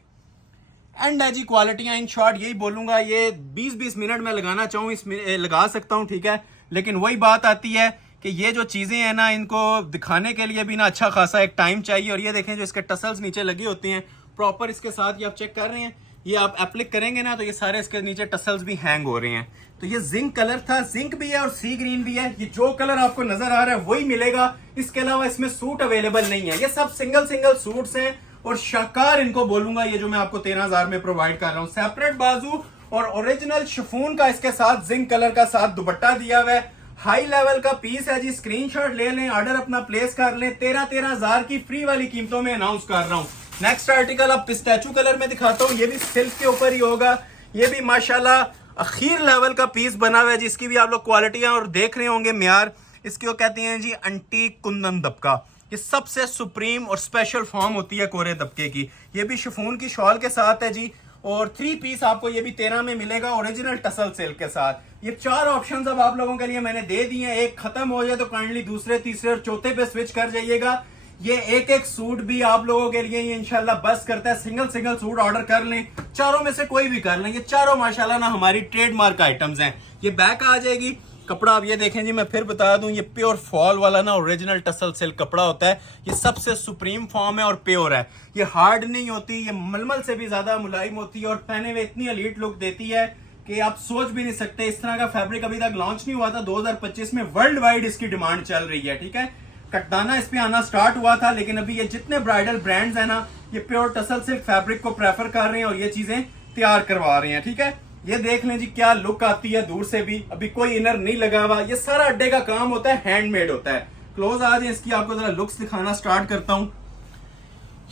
एंड है जी क्वालिटियां। इन शॉर्ट यही बोलूंगा, ये 20-20 मिनट में लगाना चाहूँ इसमें लगा सकता हूँ, ठीक है। लेकिन वही बात आती है कि ये जो चीजें हैं ना, इनको दिखाने के लिए भी ना अच्छा खासा एक टाइम चाहिए। और ये देखें जो इसके टसल्स नीचे लगे होते हैं प्रॉपर इसके साथ, ये आप चेक कर रहे हैं, ये आप एप्लिक करेंगे ना तो ये सारे इसके नीचे टसल्स भी हैंग हो रहे हैं। तो ये जिंक कलर था, जिंक भी है और सी ग्रीन भी है। ये जो कलर आपको नजर आ रहा है वही मिलेगा, इसके अलावा इसमें सूट अवेलेबल नहीं है। ये सब सिंगल सिंगल सूट्स हैं और शाकार इनको बोलूंगा, ये जो मैं आपको 13,000 में प्रोवाइड कर रहा हूँ। सेपरेट बाजू और ओरिजिनल शिफॉन का इसके साथ जिंक कलर का साथ दुपट्टा दिया हुआ है। हाई लेवल का पीस है जी, स्क्रीनशॉट ले लें, ऑर्डर अपना प्लेस कर लें। 13,000 की फ्री वाली कीमतों में अनाउंस कर रहा हूँ। नेक्स्ट आर्टिकल अब पिस्टैचू कलर में दिखाता हूँ। ये भी सिल्क के ऊपर ही होगा। ये भी माशाल्लाह अखीर लेवल का पीस बना हुआ है, जिसकी भी आप लोग क्वालिटियां और देख रहे होंगे म्यार। इसकी वो कहते हैं जी अंटीक कुंदन दबका। ये सबसे सुप्रीम और स्पेशल फॉर्म होती है कोरे दबके की। ये भी शिफॉन की शॉल के साथ है जी, और 3 पीस आपको ये भी 13 में मिलेगा ओरिजिनल टसल सिल्क के साथ। ये 4 ऑप्शंस अब आप लोगों के लिए मैंने दे दिए हैं। एक खत्म हो जाए तो काइंडली दूसरे, तीसरे और चौथे पे स्विच कर जाइएगा। ये एक एक सूट भी आप लोगों के लिए ये इंशाल्लाह बस करता है। सिंगल सिंगल सूट ऑर्डर कर लें, चारों में से कोई भी कर लें। ये चारों माशाल्लाह ना हमारी ट्रेडमार्क आइटम्स हैं। ये बैक आ जाएगी। कपड़ा आप ये देखें जी, मैं फिर बता दूं, ये प्योर फॉल वाला ना ओरिजिनल टसल सिल्क कपड़ा होता है। ये सबसे सुप्रीम फॉर्म है और प्योर है। ये हार्ड नहीं होती, ये मलमल से भी ज्यादा मुलायम होती है और पहने हुए इतनी एलीट लुक देती है कि आप सोच भी नहीं सकते। इस तरह का फैब्रिक अभी तक लॉन्च नहीं हुआ था। 2025 में वर्ल्ड वाइड इसकी डिमांड चल रही है, ठीक है। कटदाना इस पे आना स्टार्ट हुआ था, लेकिन अभी ये जितने ब्राइडल ब्रांड्स हैं ना, ये प्योर टसल सिल्क फैब्रिक को प्रेफर कर रहे हैं और ये चीजें तैयार करवा रहे हैं, ठीक है। ये देख लें जी क्या लुक आती है दूर से भी। अभी कोई इनर नहीं लगा हुआ, ये सारा अड्डे का काम होता है, हैंडमेड होता है। क्लोज आ जाए, इसकी आपको जरा लुक्स दिखाना स्टार्ट करता हूं।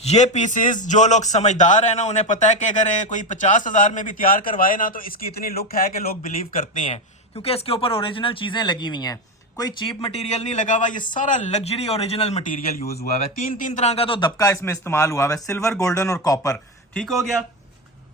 ये पीसेस जो लोग समझदार है ना, उन्हें पता है कि अगर कोई 50,000 में भी तैयार करवाए ना तो इसकी इतनी लुक है कि लोग बिलीव करते हैं, क्योंकि इसके ऊपर ओरिजिनल चीजें लगी हुई हैं। कोई चीप मटेरियल नहीं लगा हुआ, ये सारा लग्जरी ओरिजिनल मटेरियल यूज हुआ है। 3 तरह का तो दबका इसमें इस्तेमाल हुआ है, सिल्वर, गोल्डन और कॉपर, ठीक हो गया।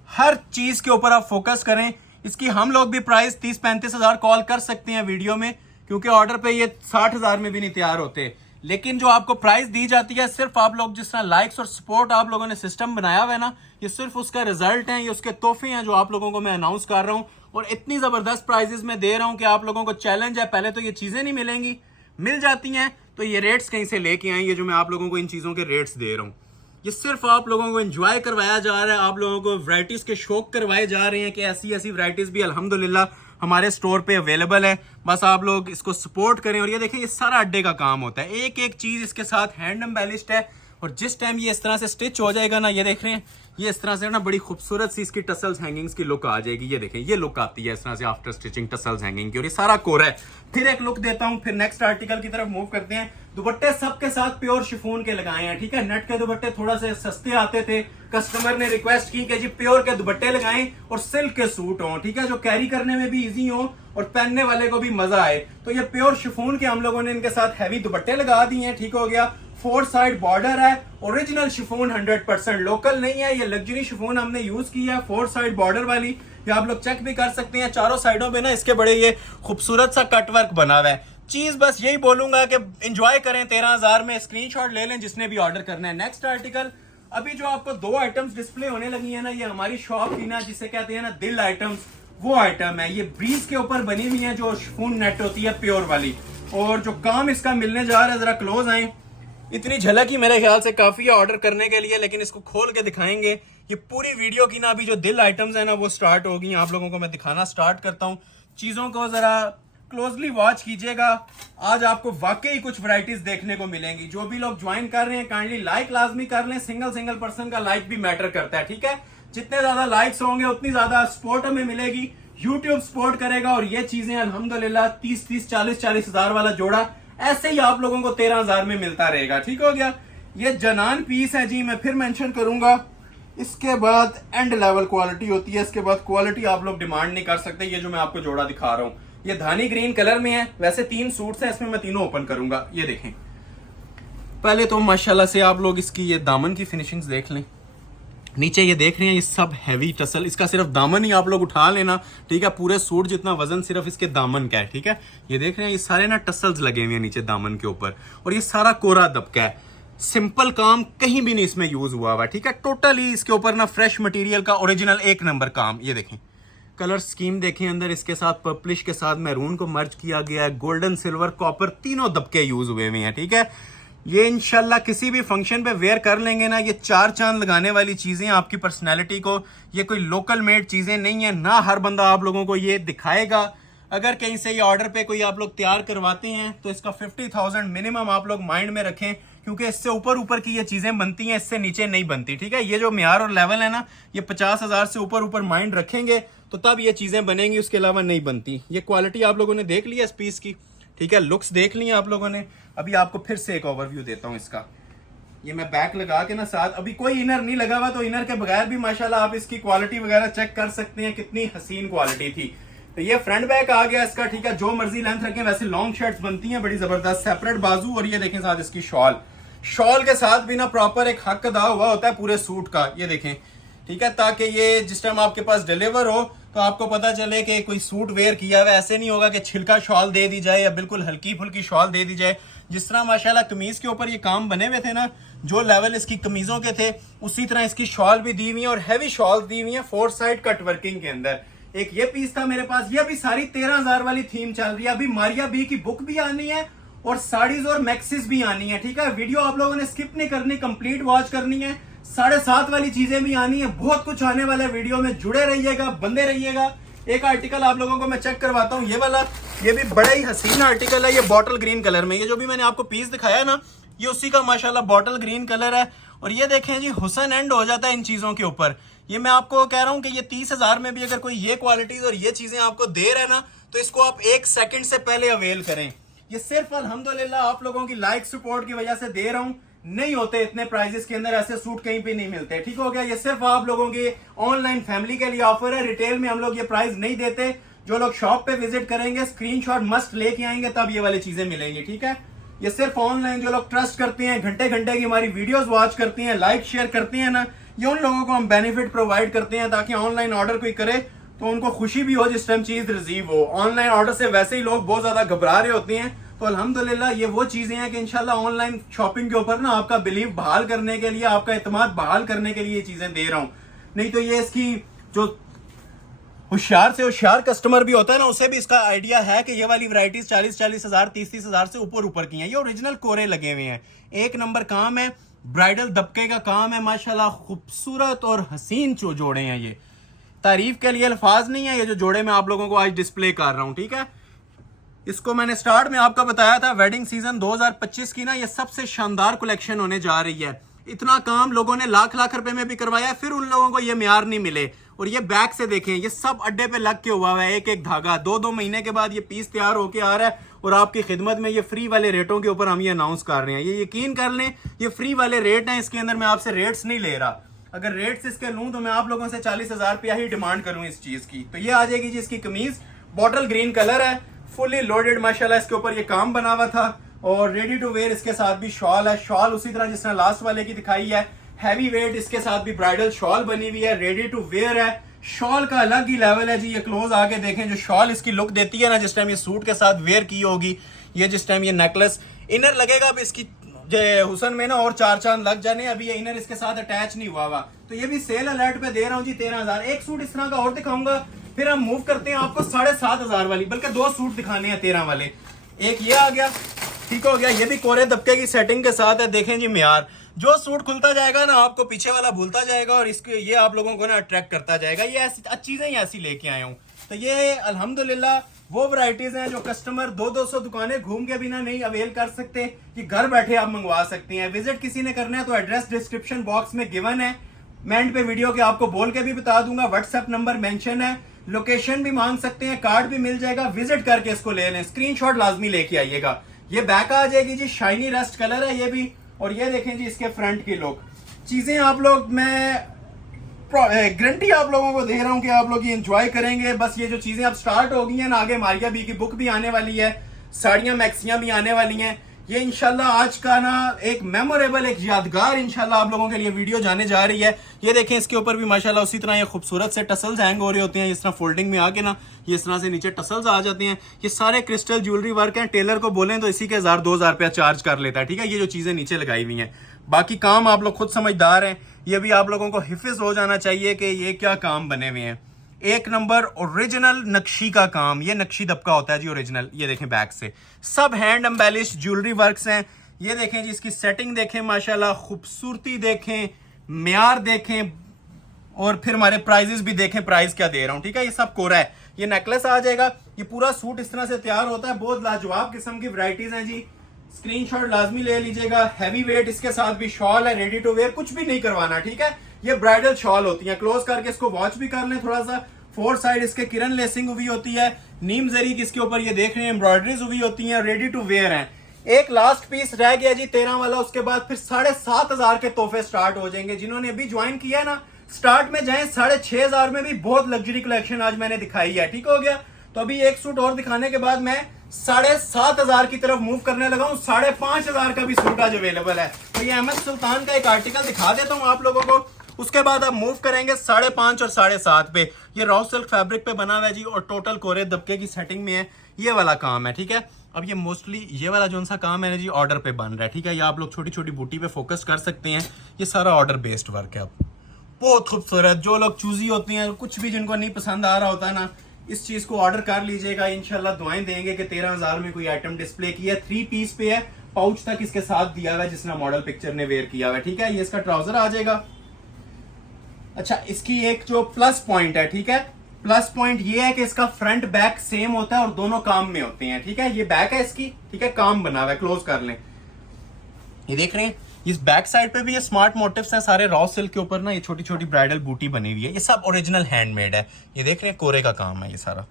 हर चीज के ऊपर आप फोकस करें। इसकी हम लोग भी प्राइस 30-35,000 कॉल कर सकते हैं वीडियो में, क्योंकि ऑर्डर पे ये 60,000 में भी नहीं तैयार होते। लेकिन जो आपको प्राइस दी जाती है, सिर्फ आप लोग जिस तरह लाइक्स और सपोर्ट आप लोगों ने सिस्टम बनाया हुआ है ना, ये सिर्फ उसका रिजल्ट है, ये उसके तोहफे हैं जो आप लोगों को मैं अनाउंस कर रहा हूँ। और इतनी जबरदस्त प्राइजेस में दे रहा हूँ कि आप लोगों को चैलेंज है। पहले तो ये चीजें नहीं मिलेंगी, मिल जाती हैं तो ये रेट्स कहीं से लेके आए। ये जो मैं आप लोगों को इन चीजों के रेट्स दे रहा हूँ, ये सिर्फ आप लोगों को एंजॉय करवाया जा रहा है। आप लोगों को वैरायटीज के शौक करवाए जा रहे हैं कि ऐसी ऐसी वैरायटीज भी अल्हम्दुलिल्लाह हमारे स्टोर पे अवेलेबल है। बस आप लोग इसको सपोर्ट करें। और ये देखें, ये सारा अड्डे का काम होता है, एक एक चीज इसके साथ हैंड एम्बेलिश्ड है। और जिस टाइम ये इस तरह से स्टिच हो जाएगा ना, ये देख रहे हैं, ये इस तरह से ना बड़ी खूबसूरत सी इसकी टसल्स हैंगिंग्स की लुक आ जाएगी। ये देखें, ये लुक आती है इस तरह से आफ्टर स्टिचिंग टसल्स हैंगिंग की। और ये सारा कोरा है। फिर एक लुक देता हूं, फिर नेक्स्ट आर्टिकल की तरफ मूव करते हैं। दुपट्टे सबके साथ प्योर शिफॉन के लगाए हैं, ठीक है। नेट के दुपट्टे थोड़ा से सस्ते आते थे, कस्टमर ने रिक्वेस्ट की कि जी प्योर के दुपट्टे लगाएं और सिल्क के सूट हों, ठीक है, जो कैरी करने में भी इजी हो और पहनने वाले को भी मजा आए। तो ये प्योर शिफॉन के हम लोगों ने इनके साथ हैवी दुपट्टे लगा दिए हैं, ठीक हो गया। 4 साइड बॉर्डर है, ओरिजिनल शिफॉन 100% लोकल नहीं है, ये लग्जरी शिफॉन हमने यूज की है 4 साइड बॉर्डर वाली। ये आप लोग चेक भी कर सकते हैं, चारों साइडों पे ना इसके बड़े ये खूबसूरत सा कटवर्क बना हुआ है। चीज बस यही बोलूंगा कि एंजॉय करें। 13,000 में स्क्रीनशॉट ले लें जिसने भी ऑर्डर करना है। नेक्स्ट आर्टिकल, अभी जो आपको 2 आइटम्स डिस्प्ले होने लगी है ना, ये हमारी शॉप की ना जिसे कहते हैं ना दिल आइटम्स, वो आइटम है। ये ब्रीज के ऊपर बनी हुई है, जो शिफॉन नेट होती है प्योर वाली। और जो काम इसका मिलने जा रहा है, जरा क्लोज आए। इतनी झलक ही मेरे ख्याल से काफी है ऑर्डर करने के लिए, लेकिन इसको खोल के दिखाएंगे। ये पूरी वीडियो की ना अभी जो दिल आइटम्स है ना वो स्टार्ट होगी। आप लोगों को मैं दिखाना स्टार्ट करता हूँ। चीजों को जरा क्लोजली वॉच कीजिएगा। आज आपको वाकई कुछ वैरायटीज देखने को मिलेंगी। जो भी लोग ज्वाइन कर रहे हैं काइंडली लाइक लाजमी कर लें। सिंगल पर्सन का लाइक भी मैटर करता है, ठीक है। जितने ज्यादा लाइक्स होंगे उतनी ज्यादा सपोर्ट हमें मिलेगी, यूट्यूब सपोर्ट करेगा। और ये चीजें अल्हम्दुलिल्लाह 30-30, 40-40 हजार वाला जोड़ा ऐसे ही आप लोगों को 13,000 में मिलता रहेगा, ठीक हो गया। ये जनान पीस है जी, मैं फिर मेंशन करूंगा, इसके बाद एंड लेवल क्वालिटी होती है। इसके बाद क्वालिटी आप लोग डिमांड नहीं कर सकते। ये जो मैं आपको जोड़ा दिखा रहा हूँ ये धानी ग्रीन कलर में है। वैसे 3 सूट्स हैं, इसमें मैं तीनों ओपन करूंगा। ये देखें, पहले तो माशाल्लाह से आप लोग इसकी ये दामन की फिनिशिंग्स देख लें। नीचे ये देख रहे हैं, ये सब हैवी टसल, इसका सिर्फ दामन ही आप लोग उठा लेना, ठीक है। पूरे सूट जितना वजन सिर्फ इसके दामन का है, ठीक है। ये देख रहे हैं, ये सारे ना टसल्स लगे हुए हैं नीचे दामन के ऊपर, और ये सारा कोरा दबका है। सिंपल काम कहीं भी नहीं इसमें यूज हुआ हुआ, ठीक है। टोटली इसके ऊपर ना फ्रेश मटेरियल का ओरिजिनल 1 नंबर काम। ये देखें, कलर स्कीम देखें, अंदर इसके साथ पर्पलिश के साथ मैरून को मर्ज किया गया है। गोल्डन, सिल्वर, कॉपर तीनों दबके यूज हुए हुए हैं, ठीक है। ये इंशाल्लाह किसी भी फंक्शन पे वेयर कर लेंगे ना, ये 4 चांद लगाने वाली चीजें आपकी पर्सनैलिटी को। ये कोई लोकल मेड चीजें नहीं है ना, हर बंदा आप लोगों को ये दिखाएगा। अगर कहीं से ये ऑर्डर पे कोई आप लोग तैयार करवाते हैं तो इसका 50,000 मिनिमम आप लोग माइंड में रखें, क्योंकि इससे ऊपर की ये चीजें बनती हैं, इससे नीचे नहीं बनती, ठीक है। ये जो म्यार और लेवल है ना, ये 50,000 से ऊपर माइंड रखेंगे तो तब ये चीजें बनेंगी, उसके अलावा नहीं बनती। ये क्वालिटी आप लोगों ने देख लिया इस पीस की, ठीक है। लुक्स देख लिए आप लोगों ने। अभी आपको फिर से एक ओवरव्यू देता हूं इसका। ये मैं बैक लगा के ना साथ, अभी कोई इनर नहीं लगा हुआ, तो इनर के बगैर भी माशाल्लाह आप इसकी क्वालिटी वगैरह चेक कर सकते हैं, कितनी हसीन क्वालिटी थी। तो ये फ्रंट बैक आ गया इसका, ठीक है। जो मर्जी लेंथ रखें, वैसे लॉन्ग शर्ट्स बनती हैं बड़ी जबरदस्त, सेपरेट बाजू। और ये देखें साथ इसकी शॉल के साथ भी ना प्रॉपर एक हक अदा हुआ होता है पूरे सूट का। ये देखें, ठीक है, ताकि ये जिस टाइम आपके पास डिलीवर हो तो आपको पता चले कि कोई सूट वेयर किया हुआ। ऐसे नहीं होगा कि छिलका शॉल दे दी जाए या बिल्कुल हल्की फुल्की शॉल दे दी जाए। जिस तरह माशाल्लाह कमीज के ऊपर ये काम बने हुए थे ना, जो लेवल इसकी कमीजों के थे, उसी तरह इसकी शॉल भी दी हुई है, और हैवी शॉल दी हुई है 4 साइड कट वर्किंग के अंदर। एक ये पीस था मेरे पास। ये अभी सारी 13,000 वाली थीम चल रही है। अभी मारिया बी की बुक भी आनी है और साड़ीज और मैक्सिस भी आनी है, ठीक है। वीडियो आप लोगों ने स्किप नहीं करनी, कंप्लीट वॉच करनी है। 7.5 वाली चीजें भी आनी है, बहुत कुछ आने वाला है। वीडियो में जुड़े रहिएगा, बंदे रहिएगा। एक आर्टिकल आप लोगों को मैं चेक करवाता हूँ, ये वाला। ये भी बड़ा ही हसीन आर्टिकल है, ये बॉटल ग्रीन कलर में। ये जो भी मैंने आपको पीस दिखाया ना, ये उसी का माशाल्लाह बॉटल ग्रीन कलर है। और ये देखें जी, हुसन एंड हो जाता है इन चीजों के ऊपर। ये मैं आपको कह रहा हूँ कि ये 30,000 में भी अगर कोई ये क्वालिटीज और ये चीजें आपको दे रहा है ना, तो इसको आप 1 सेकंड से पहले अवेल करें। ये सिर्फ अल्हम्दुलिल्लाह आप लोगों की लाइक सपोर्ट की वजह से दे रहा हूँ। नहीं होते इतने प्राइजेस के अंदर, ऐसे सूट कहीं पे नहीं मिलते, ठीक हो गया। ये सिर्फ आप लोगों की ऑनलाइन फैमिली के लिए ऑफर है। रिटेल में हम लोग ये प्राइस नहीं देते। जो लोग शॉप पे विजिट करेंगे, स्क्रीनशॉट मस्ट लेके आएंगे, तब ये वाली चीजें मिलेंगी, ठीक है। ये सिर्फ ऑनलाइन जो लोग ट्रस्ट करते हैं, घंटे घंटे की हमारी वीडियोस वॉच करते हैं, लाइक शेयर करते हैं ना, ये उन लोगों को हम बेनिफिट प्रोवाइड करते हैं, ताकि ऑनलाइन ऑर्डर कोई करे तो उनको खुशी भी हो जिस टाइम चीज रिसीव हो। ऑनलाइन ऑर्डर से वैसे ही लोग बहुत ज्यादा घबरा रहे होते हैं, तो अल्हम्दुलिल्लाह ये वो चीजें हैं कि इंशाल्लाह ऑनलाइन शॉपिंग के ऊपर ना आपका बिलीव बहाल करने के लिए, आपका एतमाद बहाल करने के लिए ये चीजें दे रहा हूं। नहीं तो ये इसकी जो होशियार से होशियार कस्टमर भी होता है ना, उसे भी इसका आइडिया है कि ये वाली वैरायटीज 40-40 हजार, 30-30 हजार से ऊपर की हैं। ये ओरिजिनल कोरे लगे हुए हैं, 1 नंबर काम है, ब्राइडल दबके का काम है माशाल्लाह। खूबसूरत और हसीन जो जोड़े हैं, ये तारीफ के लिए अल्फाज नहीं है। ये जो जोड़े मैं आप लोगों को आज डिस्प्ले कर रहा हूं, ठीक है। इसको मैंने स्टार्ट में आपका बताया था, वेडिंग सीजन 2025 की ना ये सबसे शानदार कलेक्शन होने जा रही है। इतना काम लोगों ने लाख रुपए में भी करवाया, फिर उन लोगों को ये म्यार नहीं मिले। और ये बैक से देखें, ये सब अड्डे पे लग के हुआ है, एक एक धागा। 2-2 महीने के बाद ये पीस तैयार होके आ रहा है, और आपकी खिदमत में ये फ्री वाले रेटों के ऊपर हम ये अनाउंस कर रहे हैं। ये यकीन कर लें, ये फ्री वाले रेट हैं, इसके अंदर मैं आपसे रेट्स नहीं ले रहा। अगर रेट्स इसके लूं तो मैं आप लोगों से 40,000 रुपया ही डिमांड करूं इस चीज की। तो ये आ जाएगी जी इसकी कमीज, बॉटल ग्रीन कलर है, फुली लोडेड माशाल्लाह। इसके ऊपर ये काम बना हुआ था, और रेडी टू वेयर इसके साथ भी शॉल है। शॉल उसी तरह जिस तरह लास्ट वाले की दिखाई है, हैवी वेट, इसके साथ भी ब्राइडल शॉल बनी हुई है, रेडी टू वेयर है। शॉल का अलग ही लेवल है जी। ये क्लोज आके देखें, जो शॉल इसकी लुक देती है ना, जिस टाइम ये सूट के साथ वेयर की होगी, ये जिस टाइम ये नेकलेस इनर लगेगा, अब इसकी हुसन में ना और 4 चांद लग जाने। अभी ये इनर इसके साथ अटैच नहीं हुआ। तो ये भी सेल अलर्ट पे दे रहा हूँ जी 13,000। एक सूट इस तरह का और दिखाऊंगा, फिर हम मूव करते हैं आपको 7,500 वाली, बल्कि 2 सूट दिखाने हैं 13 वाले। एक ये आ गया, ठीक हो गया। ये भी कोरे दबके की सेटिंग के साथ है। देखें जी म्यार, जो सूट खुलता जाएगा ना, आपको पीछे वाला भूलता जाएगा, और इसके ये आप लोगों को ना अट्रैक्ट करता जाएगा। ये ऐसी चीजें ही ऐसी लेके आया हूँ। तो ये अल्हम्दुलिल्लाह वो वैरायटीज हैं जो कस्टमर 200 दुकानें घूम के बिना नहीं अवेल कर सकते, कि घर बैठे आप मंगवा सकते हैं। विजिट किसी ने करना है तो एड्रेस डिस्क्रिप्शन बॉक्स में गिवन है, मैं एंड पे वीडियो के आपको बोल के भी बता दूंगा। व्हाट्सएप नंबर मेंशन है, लोकेशन भी मांग सकते हैं, कार्ड भी मिल जाएगा। विजिट करके इसको ले लें, स्क्रीनशॉट लाजमी लेके आइएगा। ये बैक आ जाएगी जी, शाइनी रस्ट कलर है ये भी। और ये देखें जी इसके फ्रंट की लुक। चीजें आप लोग, मैं गारंटी आप लोगों को दे रहा हूं कि आप लोग ये एंजॉय करेंगे। बस ये जो चीजें अब स्टार्ट हो गई हैं ना, आगे मारिया बी की बुक भी आने वाली है, साड़ियां मैक्सियां भी आने वाली हैं। ये इंशाल्लाह आज का ना एक मेमोरेबल, एक यादगार इंशाल्लाह आप लोगों के लिए वीडियो जाने जा रही है। ये देखें, इसके ऊपर भी माशाल्लाह उसी तरह ये खूबसूरत से टसल्स हैंग हो रहे होते हैं। इस तरह फोल्डिंग में आके ना ये इस तरह से नीचे टसल्स आ जाते हैं। ये सारे क्रिस्टल ज्वेलरी वर्क हैं। टेलर को बोलें तो इसी के 1000-2000 रुपया चार्ज कर लेता है, ठीक है। ये जो चीजें नीचे लगाई हुई हैं, बाकी काम आप लोग खुद समझदार हैं। ये भी आप लोगों को हिफिज हो जाना चाहिए कि ये क्या काम बने हुए हैं। एक नंबर ओरिजिनल नक्शी का काम, ये नक्शी दबका होता है जी ओरिजिनल। ये देखें बैक से सब हैंड एम्बेलिश ज्वेलरी वर्क्स हैं। ये देखें जी, इसकी सेटिंग देखें माशाल्लाह, खूबसूरती देखें, म्यार देखें, और फिर हमारे प्राइजेस भी देखें, प्राइस क्या दे रहा हूं, ठीक है। ये सब कोरा है। ये नेकलेस आ जाएगा। ये पूरा सूट इस तरह से तैयार होता है। बहुत लाजवाब किस्म की वैरायटीज हैं जी। स्क्रीनशॉट लाजमी ले लीजिएगा। हैवी वेट, इसके साथ भी शॉल है, रेडी टू वेयर, कुछ भी नहीं करवाना, ठीक है। ये ब्राइडल शॉल होती है। क्लोज करके इसको वॉच भी कर लें थोड़ा सा। फोर साइड इसके किरण लेसिंग हुई होती है। नीम जरी की इसके ऊपर ये देख रहे हैं एम्ब्रॉयडरीज हुई होती है, रेडी टू वेयर है। एक लास्ट पीस रह गया जी 13 वाला। उसके बाद फिर 7500 के तोहफे स्टार्ट हो जाएंगे। जिन्होंने अभी ज्वाइन किया है ना, स्टार्ट में जाएं। 6500 में भी बहुत लग्जरी कलेक्शन आज मैंने दिखाई है, ठीक हो गया। तो अभी एक सूट और दिखाने के बाद मैं 7500 की तरफ मूव करने लगा हूं। 5500 का भी सूट आज अवेलेबल है। तो ये अहमद सुल्तान का एक आर्टिकल दिखा देता हूं आप लोगों को। उसके बाद आप मूव करेंगे 5.5 और 7.5 पे। ये रॉ सिल्क फैब्रिक पे बना हुआ है जी, और टोटल कोरे दबके की सेटिंग में है। ये वाला काम है, ठीक है। अब ये मोस्टली ये वाला जो सा काम है ना जी, ऑर्डर पे बन रहा है, ठीक है। ये आप लोग छोटी छोटी बूटी पे फोकस कर सकते हैं। ये सारा ऑर्डर बेस्ड वर्क है। अब बहुत खूबसूरत। जो लोग चूजी होती हैं, कुछ भी जिनको नहीं पसंद आ रहा होता है ना, इस चीज को ऑर्डर कर लीजिएगा। इंशाल्लाह दुआएं देंगे कि 13000 में कोई आइटम डिस्प्ले की है। 3 पीस पे है, पाउच तक इसके साथ दिया हुआ है जिसने मॉडल पिक्चर ने वेयर किया हुआ है, ठीक है। ये इसका ट्राउजर आ जाएगा। अच्छा, इसकी एक जो प्लस पॉइंट है, ठीक है, प्लस पॉइंट ये है कि इसका फ्रंट बैक सेम होता है और दोनों काम में होते हैं, ठीक है। ये बैक है इसकी, ठीक है, काम बना हुआ है। क्लोज कर लें। ये देख रहे हैं, इस बैक साइड पे भी ये स्मार्ट मोटिव्स हैं सारे। रॉ सिल्क के ऊपर ना ये छोटी छोटी ब्राइडल बूटी बनी हुई है। ये सब ओरिजिनल हैंडमेड है। ये देख रहे हैं, कोरे का काम है ये सारा।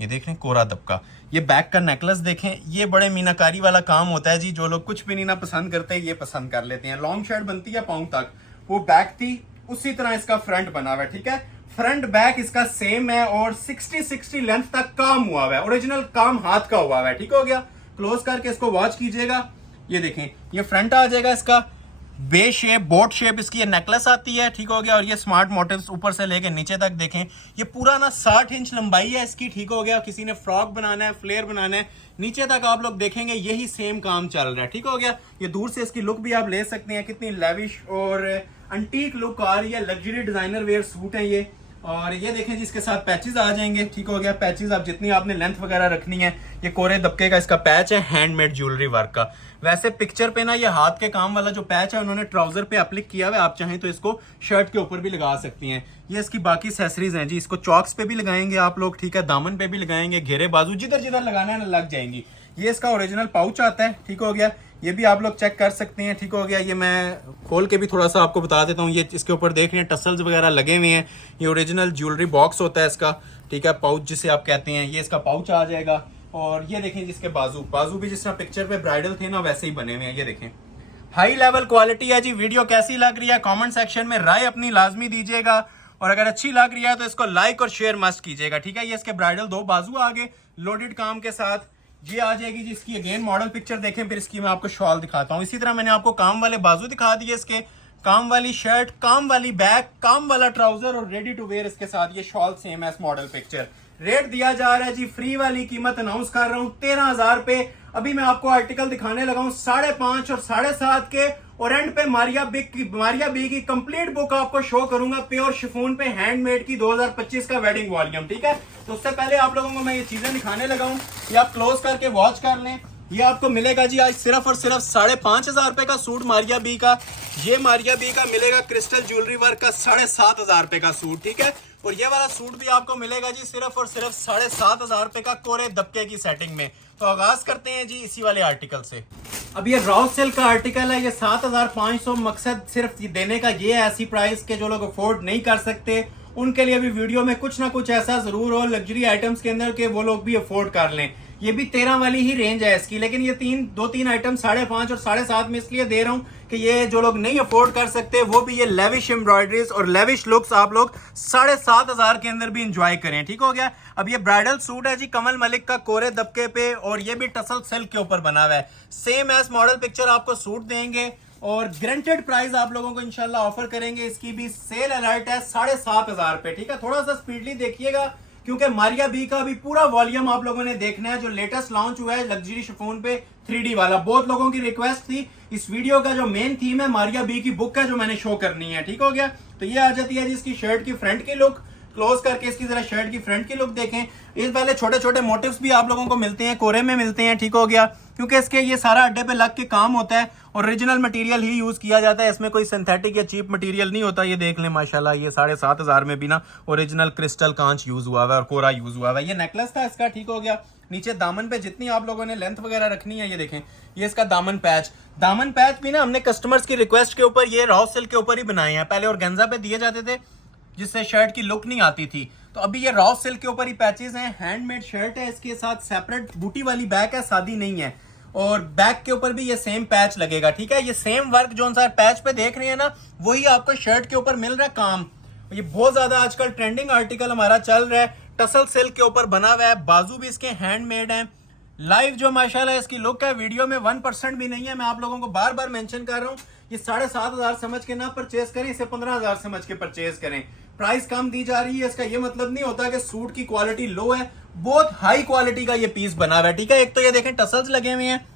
ये देख रहे हैं, कोरा दबका। ये बैक का नेकलेस देखें, ये बड़े मीनाकारी वाला काम होता है जी। जो लोग कुछ भी नहीं ना पसंद करते, ये पसंद कर लेते हैं। लॉन्ग शर्ट बनती है पाँव तक, वो बैक थी, उसी तरह इसका फ्रंट बना हुआ है, ठीक है। फ्रंट बैक इसका सेम है और 60 लेंथ तक काम हुआ हुआ है। ओरिजिनल काम हाथ का हुआ हुआ है, ठीक हो गया। क्लोज करके इसको वॉच कीजिएगा। ये देखें, ये फ्रंट आ जाएगा इसका। बे शेप, बोट शेप इसकी ये नेकलेस आती है, ठीक हो गया। और ये स्मार्ट मोटिव्स ऊपर से लेके नीचे तक देखें। ये पूरा ना 60 इंच लंबाई है इसकी, ठीक हो गया। किसी ने फ्रॉक बनाना है, फ्लेयर बनाना है, नीचे तक आप लोग देखेंगे यही सेम काम चल रहा है, ठीक हो गया। ये दूर से इसकी लुक भी आप ले सकते हैं, कितनी लेविश और अंटीक लुक आ रही है। लग्जरी डिजाइनर वेयर सूट है ये। और ये देखें जी, इसके साथ पैचेस आ जाएंगे, ठीक हो गया। पैचेस आप जितनी आपने लेंथ वगैरह रखनी है। ये कोरे दबके का इसका पैच है, हैंडमेड ज्वेलरी वर्क का। वैसे पिक्चर पे ना ये हाथ के काम वाला जो पैच है उन्होंने ट्राउजर पे एप्लिक किया हुआ है। आप चाहें तो इसको शर्ट के ऊपर भी लगा सकती हैं। ये इसकी बाकी एक्सेसरीज हैं जी। इसको चॉक्स पे भी लगाएंगे आप लोग, ठीक है, दामन पे भी लगाएंगे, घेरे बाजू जिधर जिधर लगाना है ना लग जाएंगी। ये इसका ओरिजिनल पाउच आता है, ठीक हो गया। ये भी आप लोग चेक कर सकते हैं, ठीक हो गया। ये मैं खोल के भी थोड़ा सा आपको बता देता हूँ। ये इसके ऊपर देख रहे हैं टसल्स वगैरह लगे हुए हैं। ये ओरिजिनल ज्वेलरी बॉक्स होता है इसका, ठीक है, पाउच जिसे आप कहते हैं। ये इसका पाउच आ जाएगा। और ये देखें जिसके बाजू भी जिस तरह पिक्चर पे ब्राइडल थे ना वैसे ही बने हुए हैं। ये देखें, हाई लेवल क्वालिटी है जी। वीडियो कैसी लग रही है कमेंट सेक्शन में राय अपनी लाजमी दीजिएगा। और अगर अच्छी लग रही है तो इसको लाइक और शेयर मस्ट कीजिएगा, ठीक है। ये इसके ब्राइडल 2 बाजू आगे लोडेड काम के साथ ये आ जाएगी जिसकी अगेन मॉडल पिक्चर देखें। फिर इसकी मैं आपको शॉल दिखाता हूँ। इसी तरह मैंने आपको काम वाले बाजू दिखा दिए इसके, काम वाली शर्ट, काम वाली बैक, काम वाला ट्राउजर और रेडी टू वेयर इसके साथ। ये शॉल सेम है इस मॉडल पिक्चर। रेट दिया जा रहा है जी, फ्री वाली कीमत अनाउंस कर रहा हूं 13000 पे। अभी मैं आपको आर्टिकल दिखाने लगा हूं 5.5 और 7.5 के। और एंड पे मारिया बी की कंप्लीट बुक आपको शो करूंगा, प्योर शिफॉन पे हैंडमेड की, 2025 का वेडिंग वॉल्यूम, ठीक है। तो उससे पहले आप लोगों को मैं ये चीजें दिखाने लगा हूं, ये आप क्लोज करके वॉच कर लें। ये आपको मिलेगा जी आज सिर्फ और सिर्फ 5,500 रुपए का सूट मारिया बी का। ये मारिया बी का मिलेगा क्रिस्टल ज्वेलरी वर्क का 7,500 रुपए का सूट, ठीक है। और ये वाला सूट भी आपको मिलेगा जी सिर्फ और सिर्फ 7,500 रुपए का कोरे दबके की सेटिंग में। तो आगाज करते हैं जी इसी वाले आर्टिकल से। अब ये रॉ सिल्क का आर्टिकल है, ये 7,500। मकसद सिर्फ देने का ये है ऐसी प्राइस के जो लोग अफोर्ड नहीं कर सकते उनके लिए भी वीडियो में कुछ ना कुछ ऐसा जरूर हो लग्जरी आइटम्स के अंदर के वो लोग भी अफोर्ड कर लें। ये भी 13 वाली ही रेंज है इसकी, लेकिन ये दो तीन आइटम 5.5 और 7.5 में इसलिए दे रहा हूँ कि ये जो लोग नहीं अफोर्ड कर सकते वो भी ये लेविश एम्ब्रॉयडरीज और लेविश लुक्स आप लोग 7,500 के अंदर भी इंजॉय करें। ठीक हो गया। अब ये ब्राइडल सूट है जी कमल मलिक का कोरे दबके पे, और ये भी टसल सिल्क के ऊपर बना हुआ है। सेम एज मॉडल पिक्चर आपको सूट देंगे और ग्रंटेड प्राइस आप लोगों को इंशाल्लाह ऑफर करेंगे। इसकी भी सेल अलर्ट है 7,500 पे। ठीक है, थोड़ा सा स्पीडली देखिएगा क्योंकि मारिया बी का भी पूरा वॉल्यूम आप लोगों ने देखना है जो लेटेस्ट लॉन्च हुआ है लग्जरी शिफॉन पे 3D वाला। बहुत लोगों की रिक्वेस्ट थी। इस वीडियो का जो मेन थीम है मारिया बी की बुक है जो मैंने शो करनी है। ठीक हो गया। तो ये आ जाती है जी इसकी शर्ट की फ्रंट की लुक। क्लोज करके इसकी जरा शर्ट की फ्रंट की लुक देखें। इस पहले छोटे छोटे मोटिव्स भी आप लोगों को मिलते हैं, कोरे में मिलते हैं। ठीक हो गया, क्योंकि इसके ये सारा अड्डे पे लग के काम होता है, ओरिजिनल मटेरियल ही यूज किया जाता है। इसमें कोई सिंथेटिक या चीप मटेरियल नहीं होता। ये देख लें माशाल्लाह, ये 7,500 में भी ना ओरिजिनल क्रिस्टल कांच यूज हुआ हुआ है और कोरा यूज हुआ हुआ है। ये नेकलेस था इसका। ठीक हो गया। नीचे दामन पे जितनी आप लोगों ने लेंथ वगैरह रखनी है, ये देखें ये इसका दामन पैच भी ना हमने कस्टमर्स की रिक्वेस्ट के ऊपर ये रॉ सिल्क के ऊपर ही बनाए हैं। पहले ऑर्गेन्जा पे दिए जाते थे जिससे शर्ट की लुक नहीं आती थी, तो अभी ये रॉ सिल्क के ऊपर ही पैचेस हैं। हैंडमेड शर्ट है, इसके साथ सेपरेट बूटी वाली बैक है, सादी नहीं है, और बैक के ऊपर भी ये सेम पैच लगेगा। ठीक है, ये सेम वर्क जो सा पैच पे देख रहे हैं ना वही आपको शर्ट के ऊपर मिल रहा है काम। ये बहुत ज्यादा आजकल ट्रेंडिंग आर्टिकल हमारा चल रहा है। टसल सिल्क के ऊपर बना हुआ है, बाजू भी इसके हैंडमेड है। लाइव जो माशाल्लाह इसकी लुक है वीडियो में 1% भी नहीं है। मैं आप लोगों को बार बार मेंशन कर रहा हूँ, ये 7,500 समझ के ना परचेज करें, इसे 15,000 समझ के परचेज करें। प्राइस कम दी जा रही है, इसका ये मतलब नहीं होता कि सूट की क्वालिटी लो है। बहुत हाई क्वालिटी का ये पीस बना हुआ है। ठीक है, एक तो ये देखें टसल्स लगे हुए हैं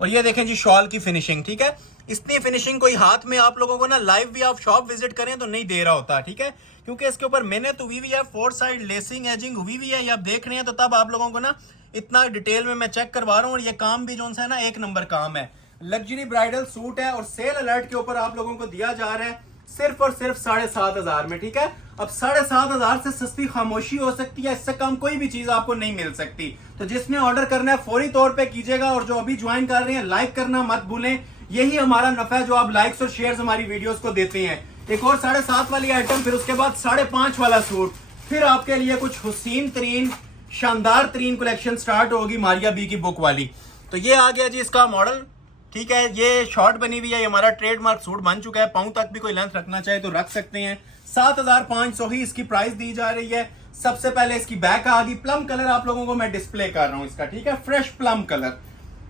और ये देखें जी शॉल की फिनिशिंग। ठीक है, इतनी फिनिशिंग कोई हाथ में आप लोगों को ना लाइव भी आप शॉप विजिट करें तो नहीं दे रहा होता। ठीक है, क्योंकि इसके ऊपर मेहनत हुई हुई है, 4 साइड लेसिंग एजिंग हुई हुई है, ये आप देख रहे हैं, तो तब आप लोगों को ना इतना डिटेल में मैं चेक करवा रहा हूँ। और ये काम भी जो है ना एक नंबर काम है। लग्जरी ब्राइडल सूट है और सेल अलर्ट के ऊपर आप लोगों को दिया जा रहा है सिर्फ और सिर्फ 7,500 में। ठीक है, अब 7,500 से सस्ती खामोशी हो सकती है, इससे कम कोई भी चीज आपको नहीं मिल सकती। तो जिसने ऑर्डर करना है फौरी तौर पे कीजिएगा, और जो अभी ज्वाइन कर रहे हैं लाइक करना मत भूलें। यही हमारा नफा है जो आप लाइक्स और शेयर्स हमारी वीडियोस को देते हैं। एक और 7.5 वाली आइटम, फिर उसके बाद 5.5 वाला सूट, फिर आपके लिए कुछ हुसीन तरीन शानदार तरीन कलेक्शन स्टार्ट होगी मारिया बी की बुक वाली। तो ये आ गया जी इसका मॉडल। ठीक है, ये शॉर्ट बनी हुई है, ये हमारा ट्रेडमार्क सूट बन चुका है। पाँव तक भी कोई लेंथ रखना चाहे तो रख सकते हैं। 7,500 ही इसकी प्राइस दी जा रही है। सबसे पहले इसकी बैक आ गई, प्लम कलर आप लोगों को मैं डिस्प्ले कर रहा हूं इसका। ठीक है, फ्रेश प्लम कलर।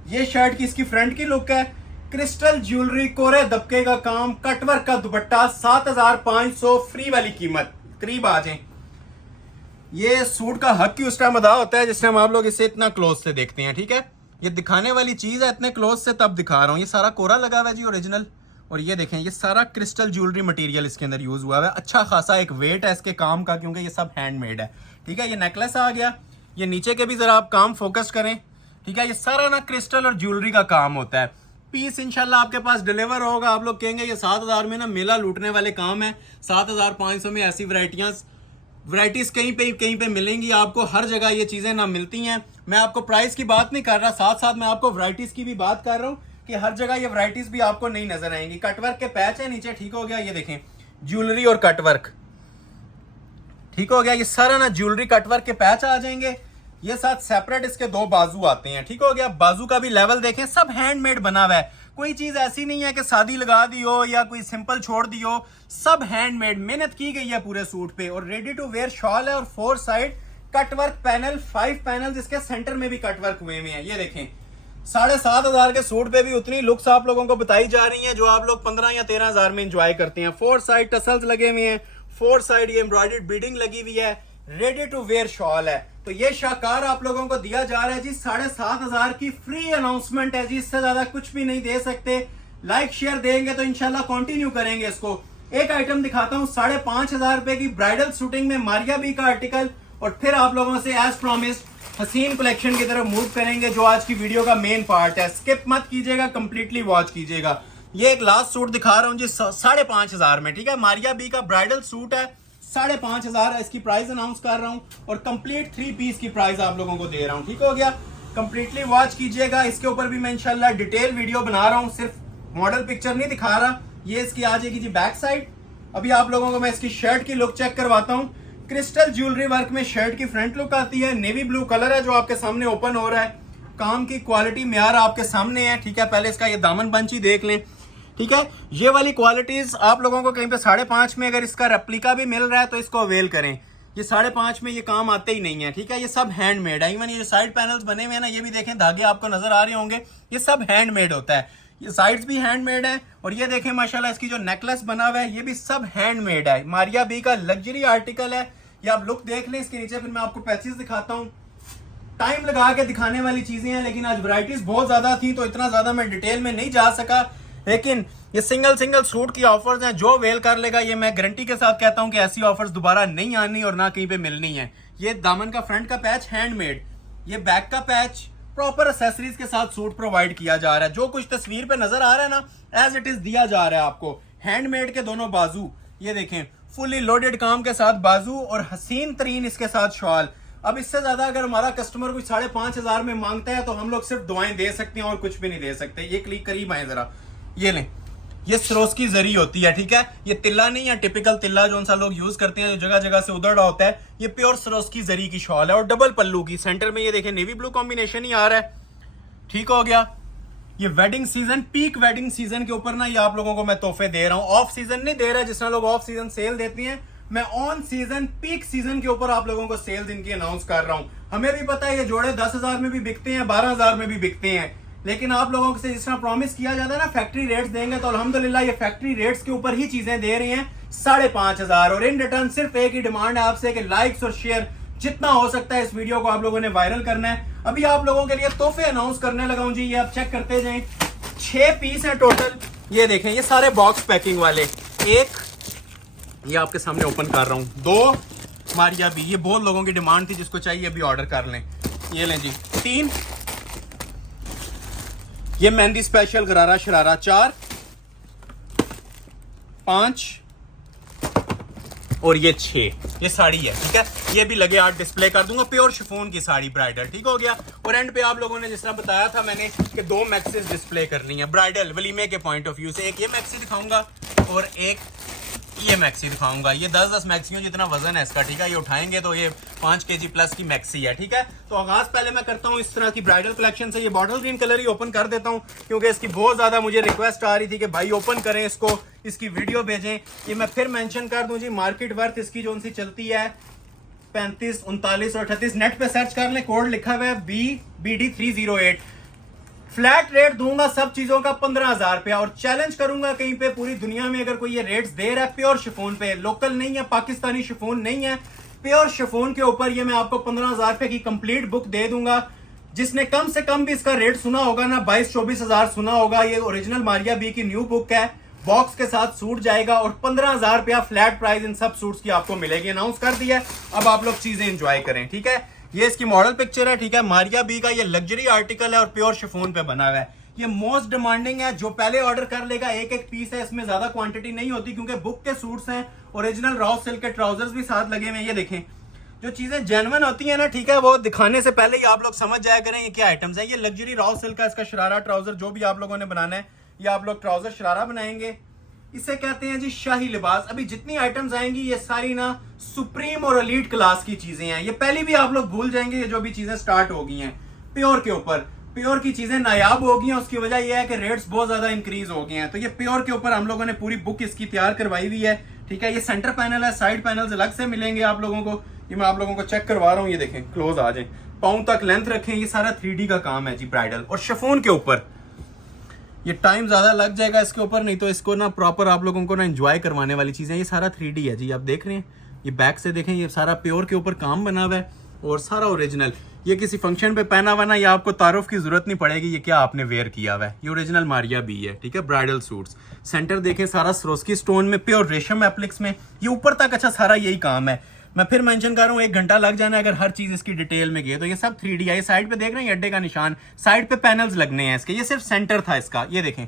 ये शर्ट की इसकी फ्रंट की लुक है, क्रिस्टल ज्वेलरी, कोरे दबके का काम, कटवर्क का दुपट्टा, 7,500 फ्री वाली कीमत। करीब आ जाए, ये सूट का हक की उस टाइम अदा होता है जिससे हम आप लोग इसे इतना क्लोज से देखते हैं। ठीक है, ये दिखाने वाली चीज है, इतने क्लोज से तब दिखा रहा हूँ। ये सारा कोरा लगा हुआ है जी ओरिजिनल, और ये देखें ये सारा क्रिस्टल ज्वेलरी मटेरियल इसके अंदर यूज हुआ है। अच्छा खासा एक वेट है इसके काम का, क्योंकि ये सब हैंडमेड है। ठीक है, ये नेकलेस आ गया, ये नीचे के भी जरा आप काम फोकस करें। ठीक है, ये सारा ना क्रिस्टल और ज्वेलरी का काम होता है। पीस इंशाल्लाह आपके पास डिलीवर होगा। आप लोग कहेंगे ये 7,000 में ना मेला लूटने वाले काम है। 7,500 में ऐसी वैरायटीज कहीं पे मिलेंगी आपको, हर जगह ये चीजें ना मिलती हैं। मैं आपको प्राइस की बात नहीं कर रहा, साथ साथ मैं आपको वैरायटीज की भी बात कर रहा हूँ कि हर जगह ये वैरायटीज भी आपको नहीं नजर आएंगी। कटवर्क के पैच है नीचे। ठीक हो गया, ये देखें ज्वेलरी और कटवर्क। ठीक हो गया, ये सारा ना ज्वेलरी कटवर्क के पैच आ जाएंगे। ये साथ सेपरेट इसके 2 बाजू आते हैं। ठीक हो गया, बाजू का भी लेवल देखें, सब हैंडमेड बना हुआ है। कोई चीज ऐसी नहीं है कि सादी लगा दी हो या कोई सिंपल छोड़ दी हो, सब हैंडमेड, मेहनत की गई है पूरे सूट पे। और रेडी टू वेयर शॉल है और 4 साइड कटवर्क पैनल, 5 पैनल इसके सेंटर में भी कटवर्क हुए हुए हैं। ये देखें 7,500 के सूट पे भी उतनी लुक्स आप लोगों को बताई जा रही हैं जो आप लोग 15 या 13,000 में एंजॉय करते हैं। 4 साइड टसल्स लगे हुए हैं, 4 साइड ये एम्ब्रॉयडर्ड बीडिंग लगी हुई है, रेडी टू वेयर शॉल है। तो ये शाकार आप लोगों को दिया जा रहा है जी 7,500 की फ्री अनाउंसमेंट है जी, इससे ज्यादा कुछ भी नहीं दे सकते। लाइक शेयर देंगे तो इंशाल्लाह कंटिन्यू करेंगे इसको। एक आइटम दिखाता हूँ 5,500 रुपए की ब्राइडल शूटिंग में मारिया बी का आर्टिकल, और फिर आप लोगों से एज प्रॉमिस्ड हसीन कलेक्शन की तरफ मूव करेंगे जो आज की वीडियो का मेन पार्ट है। स्किप मत कीजिएगा, कंप्लीटली वॉच कीजिएगा। ये एक लास्ट सूट दिखा रहा हूँ जी 5,500 में। ठीक है, मारिया बी का ब्राइडल सूट है, 5,500 इसकी प्राइस अनाउंस कर रहा हूँ, और कंप्लीट 3 पीस की प्राइस आप लोगों को दे रहा हूँ। ठीक हो गया, कंप्लीटली वॉच कीजिएगा। इसके ऊपर भी मैं इंशाल्लाह डिटेल वीडियो बना रहा हूँ, सिर्फ मॉडल पिक्चर नहीं दिखा रहा। ये इसकी आ जाएगी जी बैक साइड। अभी आप लोगों को मैं इसकी शर्ट की लुक चेक करवाता हूँ। क्रिस्टल ज्वेलरी वर्क में शर्ट की फ्रंट लुक आती है, नेवी ब्लू कलर है जो आपके सामने ओपन हो रहा है। काम की क्वालिटी म्यार आपके सामने है, ठीक है। पहले इसका ये दामन बंच ही देख लें, ठीक है। ये वाली क्वालिटीज आप लोगों को कहीं पे 5.5 में अगर इसका रेप्लिका भी मिल रहा है तो इसको अवेल करें। ये 5.5 में ये काम आते ही नहीं है, ठीक है। ये सब हैंडमेड है। इवन ये जो साइड पैनल्स बने हुए हैं ना, ये भी देखें धागे आपको नजर आ रहे होंगे, ये सब हैंडमेड होता है। ये साइड्स भी हैंडमेड है और ये देखें माशाल्लाह इसकी जो नेकलेस बना हुआ है ये भी सब हैंडमेड है। मारिया बी का लग्जरी आर्टिकल है। ये आप लुक देख लें इसके नीचे, फिर मैं आपको पैचेस दिखाता हूँ। टाइम लगा के दिखाने वाली चीजें हैं, लेकिन आज वैरायटीज बहुत ज्यादा थी तो इतना ज्यादा मैं डिटेल में नहीं जा सका। लेकिन ये सिंगल सूट की ऑफर्स हैं, जो वेल कर लेगा ये मैं गारंटी के साथ कहता हूं कि ऐसी ऑफर्स दोबारा नहीं आनी और ना कहीं पे मिलनी है। ये दामन का फ्रंट का पैच हैंडमेड, ये बैक का पैच प्रॉपर एक्सेसरीज के साथ सूट प्रोवाइड किया जा रहा है। जो कुछ तस्वीर पे नजर आ रहा है ना, एज इट इज दिया जा रहा है आपको। हैंडमेड के दोनों बाजू ये देखें, फुली लोडेड काम के साथ बाजू और हसीन तरीन इसके साथ शॉल। अब इससे ज्यादा अगर हमारा कस्टमर कुछ 5,500 में मांगता है तो हम लोग सिर्फ दुआएं दे सकते हैं और कुछ भी नहीं दे सकते। ये क्लिक करीब आए जरा, ये लें, ये सरोस्की जरी होती है, ठीक है। ये तिल्ला नहीं है, टिपिकल तिल्ला जो सा लोग यूज करते हैं जो जगह जगह से उधड़ रहा होता है। ये प्योर सरोस्की जरी की शॉल है और डबल पल्लू की। सेंटर में ये देखें नेवी ब्लू कॉम्बिनेशन ही आ रहा है, ठीक हो गया। ये wedding season, peak wedding season के ऊपर ना ये आप लोगों को मैं तोहफे दे रहा हूं। ऑफ सीजन नहीं दे रहा, जिस तरह लोग ऑफ सीजन सेल देती हैं, मैं ऑन सीजन पीक सीजन के ऊपर आप लोगों को सेल इनकी अनाउंस कर रहा हूं। हमें भी पता है ये जोड़े 10,000 में भी बिकते हैं, 12,000 में भी बिकते हैं, लेकिन आप लोगों से जिस तरह प्रॉमिस किया जाता है ना फैक्ट्री रेट्स देंगे, तो अल्हम्दुलिल्लाह ये फैक्ट्री रेट्स के ऊपर ही चीजें दे रही हैं 5,500। और इन रिटर्न सिर्फ एक ही डिमांड है आपसे कि लाइक्स और शेयर जितना हो सकता है इस वीडियो को आप लोगों ने वायरल करना है। अभी आप लोगों के लिए तोहफे अनाउंस करने लगा हूं जी, ये आप चेक करते जाएं। 6 पीस है टोटल, ये देखें, ये सारे बॉक्स पैकिंग वाले। एक ये आपके सामने ओपन कर रहा हूं, 2 मारिया बी, ये बहुत लोगों की डिमांड थी, जिसको चाहिए अभी ऑर्डर कर लें। ये लें जी 3, ये मेहंदी स्पेशल गरारा शरारा 4, 5 और ये 6। ये साड़ी है, ठीक है। ये भी लगे आर्ट डिस्प्ले कर दूंगा, प्योर शिफॉन की साड़ी ब्राइडल, ठीक हो गया। और एंड पे आप लोगों ने जिस तरह बताया था मैंने कि 2 मैक्सीज डिस्प्ले करनी है ब्राइडल वलीमे के पॉइंट ऑफ व्यू से। एक ये मैक्सी दिखाऊंगा और एक ये मैक्सी दिखाऊंगा। ये 10-10 मैक्सियों जितना वजन है इसका, ठीक है। ये उठाएंगे तो ये 5 kg प्लस की मैक्सी है, ठीक है। तो आगाज पहले मैं करता हूँ इस तरह की ब्राइडल कलेक्शन से। ये बॉटल ग्रीन कलर ही ओपन कर देता हूँ क्योंकि इसकी बहुत ज्यादा मुझे रिक्वेस्ट आ रही थी कि भाई ओपन करें इसको, इसकी वीडियो भेजें। ये मैं फिर मेंशन कर दूं जी, मार्केट वर्थ इसकी जो सी चलती है 35, 39 और 38। नेट पे सर्च कर लें, कोड लिखा हुआ है BBD308। फ्लैट रेट दूंगा सब चीजों का 15,000 रुपया और चैलेंज करूंगा कहीं पे पूरी दुनिया में अगर कोई ये रेट्स दे रहा है प्योर शिफॉन पे, लोकल नहीं है, पाकिस्तानी शिफॉन नहीं है, प्योर शिफॉन के ऊपर ये मैं आपको 15,000 रुपए की कंप्लीट बुक दे दूंगा। जिसने कम से कम भी इसका रेट सुना होगा ना, 22-24 हजार सुना होगा। ये ओरिजिनल मारिया बी की न्यू बुक है, बॉक्स के साथ सूट जाएगा और 15,000 रुपया फ्लैट प्राइस इन सब सूट्स की आपको मिलेगी। अनाउंस कर दिया है, अब आप लोग चीजें एंजॉय करें, ठीक है। ये इसकी मॉडल पिक्चर है, ठीक है। मारिया बी का ये लग्जरी आर्टिकल है और प्योर शिफॉन पे बना हुआ है। ये मोस्ट डिमांडिंग है, जो पहले ऑर्डर कर लेगा एक पीस है, इसमें ज्यादा क्वांटिटी नहीं होती क्योंकि बुक के सूट्स हैं। ओरिजिनल रॉ सिल्क के ट्राउजर्स भी साथ लगे हुए हैं। ये देखें, जो चीजें जेन्युइन होती है ना, ठीक है, वो दिखाने से पहले ही आप लोग समझ जाया करें ये क्या आइटम्स है। ये लग्जरी रॉ सिल्क का इसका शरारा ट्राउजर, जो भी आप लोगों ने बनाना है ये आप लोग ट्राउजर शरारा बनाएंगे। इसे कहते हैं जी शाही लिबास। अभी जितनी आइटम्स आएंगी ये सारी ना सुप्रीम और एलीट क्लास की चीजें हैं। ये पहली भी आप लोग भूल जाएंगे, ये जो भी चीजें स्टार्ट हो गई हैं प्योर के ऊपर। प्योर की चीजें नायाब हो गई हैं, उसकी वजह यह है कि रेट्स बहुत ज्यादा इंक्रीज हो गए हैं। तो ये प्योर के ऊपर हम लोगों ने पूरी बुक इसकी तैयार करवाई हुई है, ठीक है। ये सेंटर पैनल है, साइड पैनल अलग से मिलेंगे आप लोगों को। ये मैं आप लोगों को चेक करवा रहा हूँ, ये देखें, क्लोज आ जाए, पाँव तक लेंथ रखें। ये सारा 3D का काम है जी ब्राइडल और शिफॉन के ऊपर। ये टाइम ज्यादा लग जाएगा इसके ऊपर, नहीं तो इसको ना प्रॉपर आप लोगों को ना एंजॉय करवाने वाली चीजें। ये सारा 3D है जी, आप देख रहे हैं। ये बैक से देखें, ये सारा प्योर के ऊपर काम बना हुआ है और सारा ओरिजिनल। ये किसी फंक्शन पे पहना हुआ ना, या आपको तारुफ की जरूरत नहीं पड़ेगी ये क्या आपने वेयर किया हुआ है। ये ओरिजिनल मारिया बी है, ठीक है, ब्राइडल सूट्स। सेंटर देखें, सारा सरोस्की स्टोन में, प्योर रेशम एप्लिक्स में, ये ऊपर तक अच्छा सारा यही काम है। मैं फिर मेंशन कर रहा हूँ, 1 घंटा लग जाना है अगर हर चीज इसकी डिटेल में गए तो। ये सब 3D है। ये साइड पे देख रहे हैं अड्डे का निशान, साइड पे पैनल्स लगने हैं इसके। ये सिर्फ सेंटर था इसका, ये देखें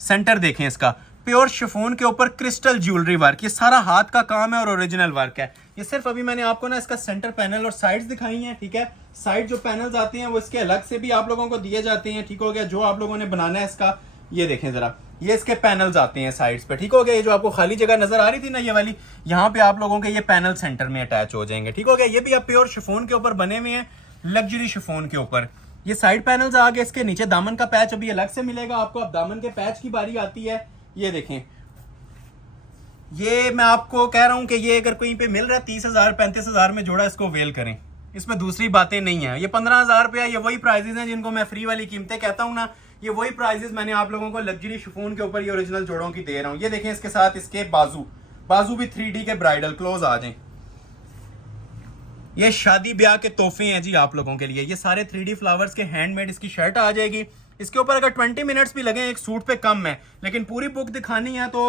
सेंटर देखें इसका। प्योर शिफॉन के ऊपर क्रिस्टल ज्वेलरी वर्क, ये सारा हाथ का काम है और ओरिजिनल वर्क है। ये सिर्फ अभी मैंने आपको ना इसका सेंटर पैनल और साइड्स दिखाई हैं, ठीक है। साइड जो पैनल्स आते हैं वो इसके अलग से भी आप लोगों को दिए जाते हैं, ठीक हो गया। जो आप लोगों ने बनाना है इसका, ये देखें जरा, ये इसके पैनल्स आते हैं साइड्स पे, ठीक हो गया। ये जो आपको खाली जगह नजर आ रही थी ना ये वाली, यहाँ पे आप लोगों के ये पैनल सेंटर में अटैच हो जाएंगे, ठीक हो गया। ये भी आप प्योर शिफॉन के ऊपर बने हुए हैं, लग्जरी शिफॉन के ऊपर। ये साइड पैनल्स आ गए, इसके नीचे दामन का पैच अभी अलग से मिलेगा आपको। अब दामन के पैच की बारी आती है। ये देखें, ये मैं आपको कह रहा हूं कि ये अगर कहीं पे मिल रहा है 30,000 35,000 में जोड़ा, इसको वेल करें, इसमें दूसरी बातें नहीं है। ये 15,000 रुपया, ये वही प्राइजेस हैं जिनको मैं फ्री वाली कीमतें कहता हूं ना, ये वही प्राइजेस मैंने आप लोगों को लग्जरी शिफॉन के ऊपर ये ओरिजिनल जोड़ों की दे रहा हूं। ये देखें, इसके साथ इसके बाजू भी 3D के ब्राइडल। क्लोज आ जाएं, ये शादी ब्याह के तोहफे हैं जी आप लोगों के लिए। ये सारे 3D फ्लावर्स के हैंडमेड इसकी शर्ट आ जाएगी। इसके ऊपर अगर 20 मिनट्स भी लगे एक सूट पे कम है, लेकिन पूरी बुक दिखानी है तो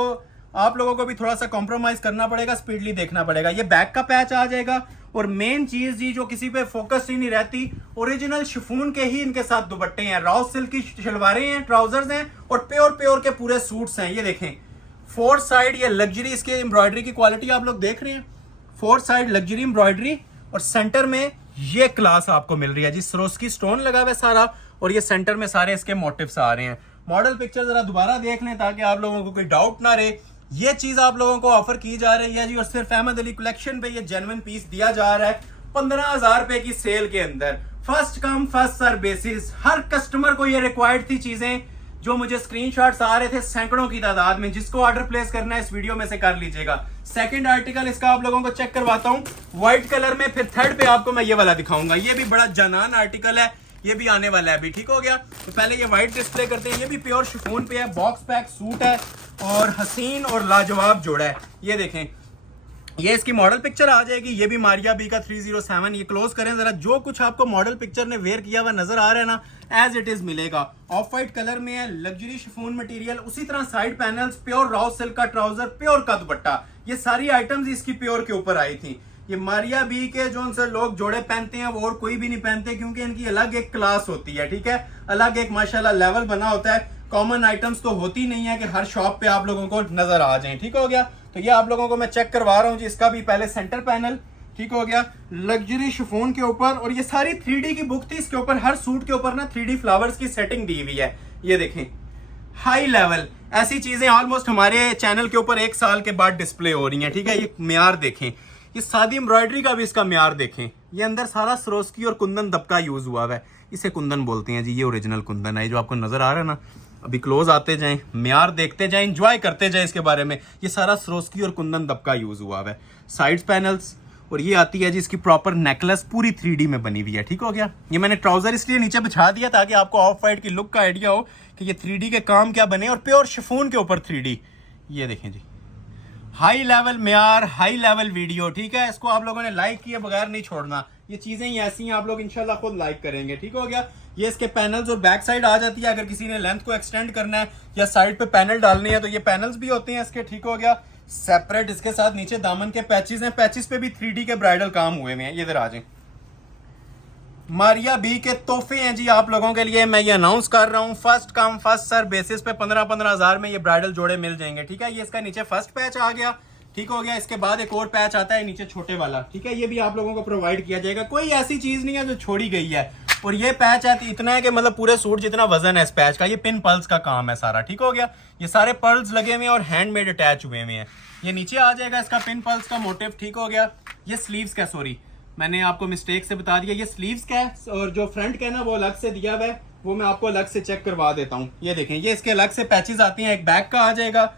आप लोगों को भी थोड़ा सा कॉम्प्रोमाइज करना पड़ेगा, स्पीडली देखना पड़ेगा। ये बैक का पैच आ जाएगा। और मेन चीज जी जो किसी पे फोकस ही नहीं रहती, ओरिजिनल शिफॉन के ही इनके साथ दुपट्टे हैं, रॉ सिल्क की शलवारें हैं, ट्राउजर्स हैं और प्योर के पूरे सूट्स हैं। ये देखें, 4 साइड ये लग्जरी, इसके एम्ब्रॉयडरी की क्वालिटी आप लोग देख रहे हैं, 4 साइड लग्जरी एम्ब्रॉयडरी और सेंटर में ये क्लास आपको मिल रही है जी, सरोस्की स्टोन लगा हुआ है सारा और ये सेंटर में सारे इसके मोटिव्स आ रहे हैं। मॉडल पिक्चर जरा दोबारा देख लें ताकि आप लोगों को कोई डाउट ना रहे। ये चीज आप लोगों को ऑफर की जा रही है जी, और सिर्फ अहमद अली कलेक्शन पे ये जेन्युइन पीस दिया जा रहा है 15,000 रुपए की सेल के अंदर। First come first serve basis. हर कस्टमर को ये रिक्वायर्ड थी चीजें, जो मुझे स्क्रीनशॉट्स आ रहे थे सैकड़ों की तादाद में। जिसको ऑर्डर प्लेस करना है इस वीडियो में से कर लीजिएगा। सेकंड आर्टिकल इसका आप लोगों को चेक करवाता हूं व्हाइट कलर में, फिर थर्ड पे आपको मैं ये वाला दिखाऊंगा। ये भी बड़ा जानान आर्टिकल है, ये भी आने वाला है अभी, ठीक हो गया। तो पहले ये व्हाइट डिस्प्ले करते हैं। ये भी प्योर शिफॉन पे है, बॉक्स पैक सूट है और हसीन और लाजवाब जोड़ा है। ये देखें, ये इसकी मॉडल पिक्चर आ जाएगी। ये भी मारिया बी का 307। ये क्लोज करें जरा, जो कुछ आपको मॉडल पिक्चर ने वेयर किया हुआ नजर आ रहा है ना, एज इट इज मिलेगा। ऑफ वाइट कलर में है, लग्जरी शिफॉन मटेरियल। उसी तरह side panels, pure raw silk का ट्राउजर, प्योर का दुपट्टा। ये सारी आइटम्स इसकी प्योर के ऊपर आई थी। ये मारिया बी के जो उनसे लोग जोड़े पहनते हैं वो और कोई भी नहीं पहनते, क्योंकि इनकी अलग एक क्लास होती है, ठीक है, अलग एक माशाल्लाह लेवल बना होता है। कॉमन आइटम्स तो होती नहीं है कि हर शॉप पे आप लोगों को नजर आ जाएं, ठीक हो गया। तो ये आप लोगों को मैं चेक करवा रहा हूँ जी। इसका भी पहले सेंटर पैनल, ठीक हो गया, लग्जरी शिफॉन के ऊपर। और ये सारी 3D की बुक थी, इसके ऊपर हर सूट के ऊपर ना 3D फ्लावर्स की सेटिंग दी हुई है। ये देखें, हाई लेवल ऐसी चीजें ऑलमोस्ट हमारे चैनल के ऊपर 1 साल के बाद डिस्प्ले हो रही हैं, ठीक है। ये म्यार देखें, ये सादी एम्ब्रॉयडरी का भी इसका म्यार देखें। ये अंदर सारा सरोस्की और कुंदन दबका यूज हुआ है, इसे कुंदन बोलते हैं जी। ये ओरिजिनल कुंदन है जो आपको नजर आ रहा है ना। अभी क्लोज आते जाएं, म्यार देखते जाएं, एंजॉय करते जाएं इसके बारे में। ये सारा सरोस्की और कुंदन दबका यूज हुआ है। साइड पैनल्स, और ये आती है जी इसकी प्रॉपर नेकलेस, पूरी 3D में बनी हुई है, ठीक हो गया। ये मैंने ट्राउजर इसलिए नीचे बिछा दिया ताकि आपको ऑफ वाइट की लुक का आइडिया हो कि ये 3D के काम क्या बने, और प्योर शिफॉन के ऊपर 3D। ये देखें जी, हाई लेवल म्यार, हाई लेवल वीडियो, ठीक है। इसको आप लोगों ने लाइक किए बगैर नहीं छोड़ना। ये चीजें ही ऐसी हैं, आप लोग इंशाल्लाह खुद लाइक करेंगे, ठीक हो गया। ये इसके पैनल्स और बैक साइड आ जाती है। अगर किसी ने लेंथ को एक्सटेंड करना है या साइड पे पैनल डालने हैं तो ये पैनल्स भी होते हैं इसके, ठीक हो गया। सेपरेट इसके साथ नीचे दामन के पैचेस हैं, पैचेस पे भी 3D के ब्राइडल काम हुए हुए हैं। ये इधर आ जाए, मारिया बी के तोहफे हैं जी आप लोगों के लिए। मैं ये अनाउंस कर रहा हूँ, first come first serve basis पे 15,000 में ये ब्राइडल जोड़े मिल जाएंगे, ठीक है। ये इसका नीचे फर्स्ट पैच आ गया, ठीक हो गया। इसके बाद एक और पैच आता है नीचे छोटे वाला, ठीक है। ये भी आप लोगों को प्रोवाइड किया जाएगा। कोई ऐसी चीज नहीं है जो छोड़ी गई है। और ये पैच है इतना है कि मतलब पूरे सूट जितना वजन है इस पैच का। ये पिन पर्ल्स का काम है सारा, ठीक हो गया। ये सारे पर्ल्स लगे हुए हैं और हैंडमेड अटैच हुए हुए हैं। ये नीचे आ जाएगा इसका पिन पर्ल्स का मोटिव, ठीक हो गया। ये स्लीव्स का, सॉरी मैंने आपको मिस्टेक से बता दिया, ये स्लीव्स का है और जो फ्रंट का है ना वो अलग से दिया हुआ है, वो मैं आपको अलग से चेक करवा देता हूँ। ये देखें, ये इसके अलग से पैचेस आते हैं। एक बैक का आ जाएगा,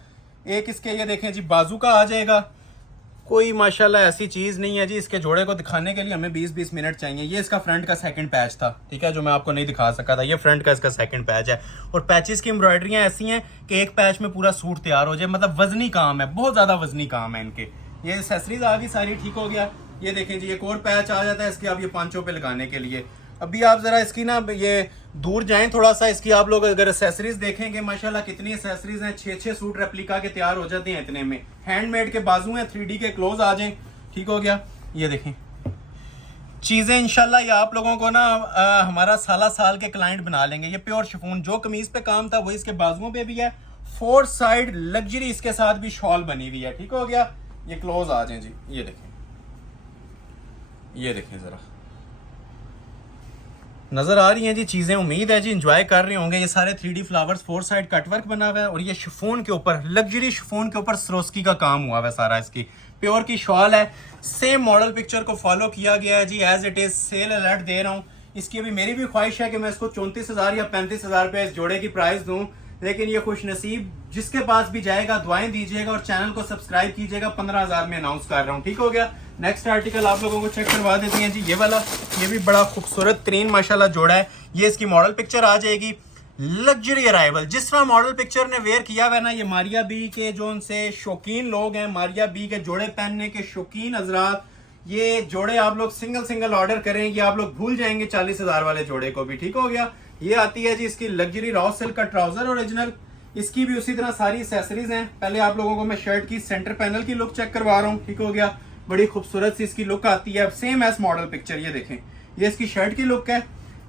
एक इसके ये देखें जी बाजू का आ जाएगा। कोई माशाल्लाह ऐसी चीज नहीं है जी। इसके जोड़े को दिखाने के लिए हमें 20-20 मिनट चाहिए। ये इसका फ्रंट का सेकंड पैच था, ठीक है, जो मैं आपको नहीं दिखा सका था। ये फ्रंट का इसका सेकंड पैच है। और पैचेस की एम्ब्रॉयडरियां ऐसी हैं कि एक पैच में पूरा सूट तैयार हो जाए, मतलब वजनी काम है, बहुत ज्यादा वजनी काम है इनके। ये एक्सेसरीज आ गई सारी, ठीक हो गया। ये देखें जी, एक और पैच आ जाता है इसके अब ये पांचों पे लगाने के लिए। अभी आप जरा इसकी ना ये दूर जाएं थोड़ा सा, इसकी आप लोग अगर एक्सेसरीज देखेंगे माशाल्लाह कितनी एक्सेसरीज हैं। 6-6 सूट रेप्लिका के तैयार हो जाते हैं इतने में। हैंडमेड के बाजू हैं, 3D के। क्लोज आ जाएं, ठीक हो गया। ये देखें चीजें इंशाल्लाह ये आप लोगों को ना हमारा साल के क्लाइंट बना लेंगे। ये प्योर शिफॉन, जो कमीज पे काम था वही इसके बाजुओं पे भी है। 4 साइड लग्जरी इसके साथ भी शॉल बनी हुई है, ठीक हो गया। ये क्लोज आ जाएं जी, ये देखें, ये देखें जरा नजर आ रही हैं जी चीजें। उम्मीद है जी एंजॉय कर रहे होंगे। ये सारे 3D फ्लावर्स 4 साइड कटवर्क बना हुआ है और ये शिफॉन के ऊपर, लग्जरी शिफॉन के ऊपर सरोस्की का काम हुआ है सारा। इसकी प्योर की शॉल है। सेम मॉडल पिक्चर को फॉलो किया गया है जी, as it is. Sale alert दे रहा हूँ इसकी अभी मेरी भी ख्वाहिश है कि मैं इसको 34,000 या 35,000 रुपये इस जोड़े की प्राइस दूं, लेकिन ये खुश नसीब जिसके पास भी जाएगा दुआएं दीजिएगा और चैनल को सब्सक्राइब कीजिएगा। 15,000 में अनाउंस कर रहा हूँ, ठीक हो गया। नेक्स्ट आर्टिकल आप लोगों को चेक करवा देते हैं जी। ये वाला, ये भी बड़ा खूबसूरत तरीन माशाल्लाह जोड़ा है। ये इसकी मॉडल पिक्चर आ जाएगी, लग्जरी अराइवल। जिस तरह मॉडल पिक्चर ने वेयर किया हुआ है ना, ये मारिया बी के जो उनसे शौकीन लोग हैं, मारिया बी के जोड़े पहनने के शौकीन हजरात, ये जोड़े आप लोग सिंगल ऑर्डर करें, ये आप लोग भूल जाएंगे 40,000 वाले जोड़े को भी, ठीक हो गया। ये आती है जी इसकी लग्जरी रॉ सिल्क का ट्राउजर ओरिजिनल, इसकी भी उसी तरह सारी एक्सेसरीज हैं। पहले आप लोगों को मैं शर्ट की सेंटर पैनल की लुक चेक करवा रहा हूँ, ठीक हो गया। बड़ी खूबसूरत सी इसकी लुक आती है, सेम एज मॉडल पिक्चर। ये देखें, ये इसकी शर्ट की लुक है,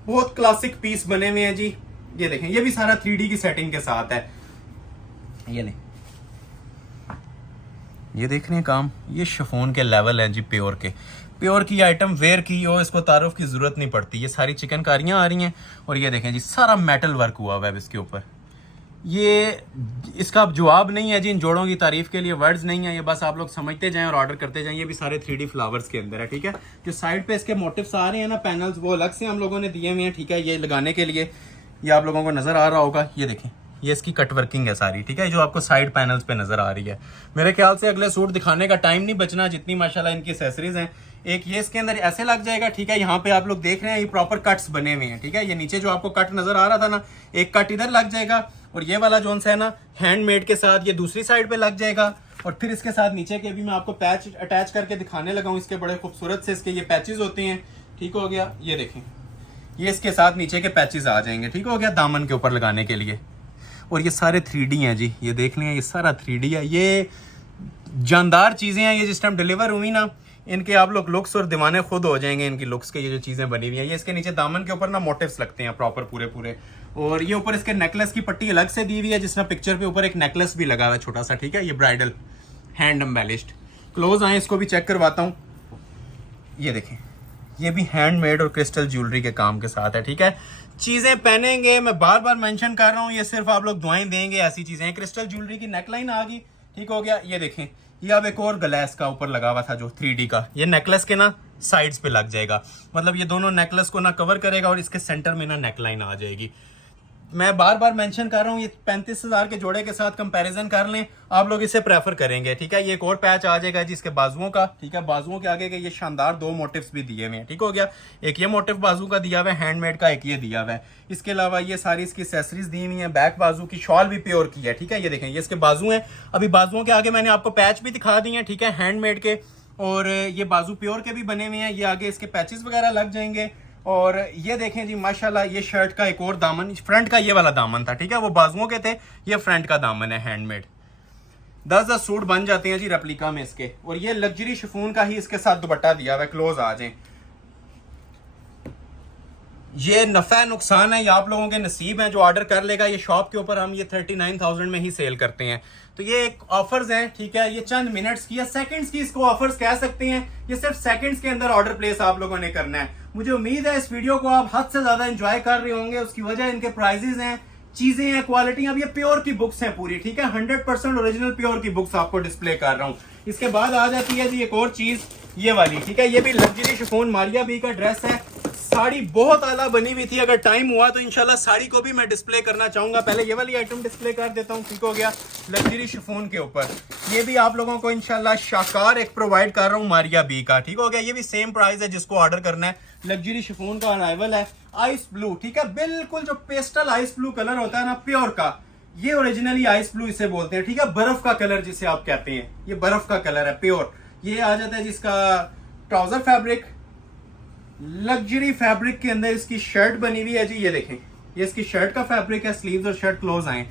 बहुत क्लासिक पीस बने हुए हैं जी। ये देखें, ये भी सारा 3D की सेटिंग के साथ है। ये नहीं, ये देख रहे हैं काम, ये शिफॉन के लेवल है जी, प्योर की आइटम वेयर की हो, इसको तारुफ की जरूरत नहीं पड़ती। ये सारी चिकनकारियां आ रही हैं और ये देखें जी सारा मेटल वर्क हुआ हुआ है इसके ऊपर। ये इसका जवाब नहीं है जी, इन जोड़ों की तारीफ के लिए वर्ड्स नहीं है, ये बस आप लोग समझते जाएं और ऑर्डर करते जाएं। ये भी सारे 3D फ्लावर्स के अंदर है, ठीक है। जो साइड पे इसके मोटिव्स आ रहे हैं ना, पैनल्स, वो अलग से हम लोगों ने दिए हुए हैं, ठीक है। ये लगाने के लिए, ये आप लोगों को नजर आ रहा होगा, ये देखें, ये इसकी कट वर्किंग है सारी, ठीक है, जो आपको साइड पैनल्स पे नजर आ रही है। मेरे ख्याल से अगले सूट दिखाने का टाइम नहीं बचना, जितनी माशाल्लाह इनकी एक्सेसरीज हैं। एक ये इसके अंदर ऐसे लग जाएगा, ठीक है। यहाँ पे आप लोग देख रहे हैं ये प्रॉपर कट्स बने हुए हैं, ठीक है। ये नीचे जो आपको कट नजर आ रहा था ना, एक कट इधर लग जाएगा और ये वाला जोन सा है ना हैंडमेड के साथ, ये दूसरी साइड पे लग जाएगा। और फिर इसके साथ नीचे के भी मैं आपको पैच अटैच करके दिखाने लगा हूँ। इसके बड़े खूबसूरत से इसके ये पैचेस होते हैं, ठीक हो गया। ये देखें, ये इसके साथ नीचे के पैचेस आ जाएंगे, ठीक हो गया, दामन के ऊपर लगाने के लिए। और ये सारे 3D हैं जी, ये देख लें, ये सारा 3D है। ये जानदार चीज़ें हैं, ये जिस टाइम डिलीवर हुई ना, इनके आप लोग लुक्स और दीवाने खुद हो जाएंगे इनकी लुक्स के। ये जो चीज़ें बनी हुई हैं, ये इसके नीचे दामन के ऊपर ना मोटिव्स लगते हैं प्रॉपर पूरे। और ये ऊपर इसके नेकलेस की पट्टी अलग से दी हुई है, जिसमें पिक्चर पे ऊपर एक नेकलेस भी लगा हुआ है छोटा सा, ठीक है। ये ब्राइडल हैंड एम्बेलिश्ड। क्लोज आए, इसको भी चेक करवाता हूँ। ये देखें, ये भी हैंडमेड और क्रिस्टल ज्वेलरी के काम के साथ है, ठीक है। चीजें पहनेंगे, मैं बार बार मेंशन कर रहा हूँ, ये सिर्फ आप लोग दुआएं देंगे, ऐसी चीजें हैं। क्रिस्टल ज्वेलरी की नेकलाइन आ गई, ठीक हो गया। ये देखें, ये अब एक और ग्लास का ऊपर लगा हुआ था जो 3D का, ये नेकलेस के ना साइड्स पे लग जाएगा, मतलब ये दोनों नेकलेस को ना कवर करेगा और इसके सेंटर में ना नेकलाइन आ जाएगी। मैं बार बार मेंशन कर रहा हूँ, ये 35,000 के जोड़े के साथ कंपैरिजन कर लें, आप लोग इसे प्रेफर करेंगे, ठीक है। ये एक और पैच आ जाएगा जी इसके बाजुओं का, ठीक है। बाजुओं के आगे के ये शानदार 2 मोटिव्स भी दिए हुए हैं, ठीक हो गया। एक ये मोटिव बाजू का दिया हुआ है हैंडमेड का, एक ये दिया हुआ है। इसके अलावा ये सारी इसकी एक्सेसरीज दी हुई है। बैक बाजू की शॉल भी प्योर की है, ठीक है। ये देखें, ये इसके बाजू हैं। अभी बाजुओं के आगे मैंने आपको पैच भी दिखा दिए हैं, ठीक है, हैंडमेड के। और ये बाजू प्योर के भी बने हुए हैं। ये आगे इसके पैचेस वगैरह लग जाएंगे। और ये देखें जी माशाल्लाह, ये शर्ट का एक और दामन, फ्रंट का ये वाला दामन था, ठीक है, वो बाजुओं के थे, ये फ्रंट का दामन है हैंडमेड। 10 सूट बन जाते हैं जी रेप्लिका में इसके। और ये लग्जरी शिफॉन का ही इसके साथ दुपट्टा दिया हुआ है। क्लोज आ जाएं, ये नफा नुकसान है, ये आप लोगों के नसीब हैं जो ऑर्डर कर लेगा। ये शॉप के ऊपर हम ये 39,000 में ही सेल करते हैं। तो ये एक ऑफर्स हैं, ठीक है, ये चंद मिनट्स की या सेकंड्स की इसको ऑफर्स कह सकते हैं। ये सिर्फ सेकंड्स के अंदर ऑर्डर प्लेस आप लोगों ने करना है। मुझे उम्मीद है इस वीडियो को आप हद से ज्यादा एंजॉय कर रहे होंगे। उसकी वजह इनके प्राइजेस हैं, चीजें हैं, क्वालिटी। अब ये प्योर की बुक्स हैं पूरी, ठीक है, 100% ओरिजिनल प्योर की बुक्स आपको डिस्प्ले कर रहा हूं। इसके बाद आ जाती है जी एक और चीज, ये वाली, ठीक है। ये भी लग्जरी शिफॉन मारिया बी का ड्रेस है। साड़ी बहुत आला बनी हुई थी। अगर टाइम हुआ तो इंशाल्लाह साड़ी को भी मैं डिस्प्ले करना चाहूंगा। पहले ये वाली आइटम डिस्प्ले कर देता हूँ, ठीक हो गया, लग्जरी शिफॉन के ऊपर। ये भी आप लोगों को इंशाल्लाह शाकार एक प्रोवाइड कर रहा हूँ मारिया बी का, ठीक हो गया। ये भी सेम प्राइस है जिसको ऑर्डर करना है। लग्जरी शिफॉन का अराइवल है, आइस ब्लू, ठीक है, बिल्कुल जो पेस्टल आइस ब्लू कलर होता है ना प्योर का, ये ओरिजिनली आइस ब्लू इसे बोलते हैं, ठीक है। बर्फ का कलर जिसे आप कहते हैं, ये बर्फ का कलर है प्योर। ये आ जाता है जिसका ट्राउजर फैब्रिक, लग्जरी फैब्रिक के अंदर इसकी शर्ट बनी हुई है जी। ये देखें, ये इसकी शर्ट का फैब्रिक है। स्लीव्स और शर्ट क्लोज आए,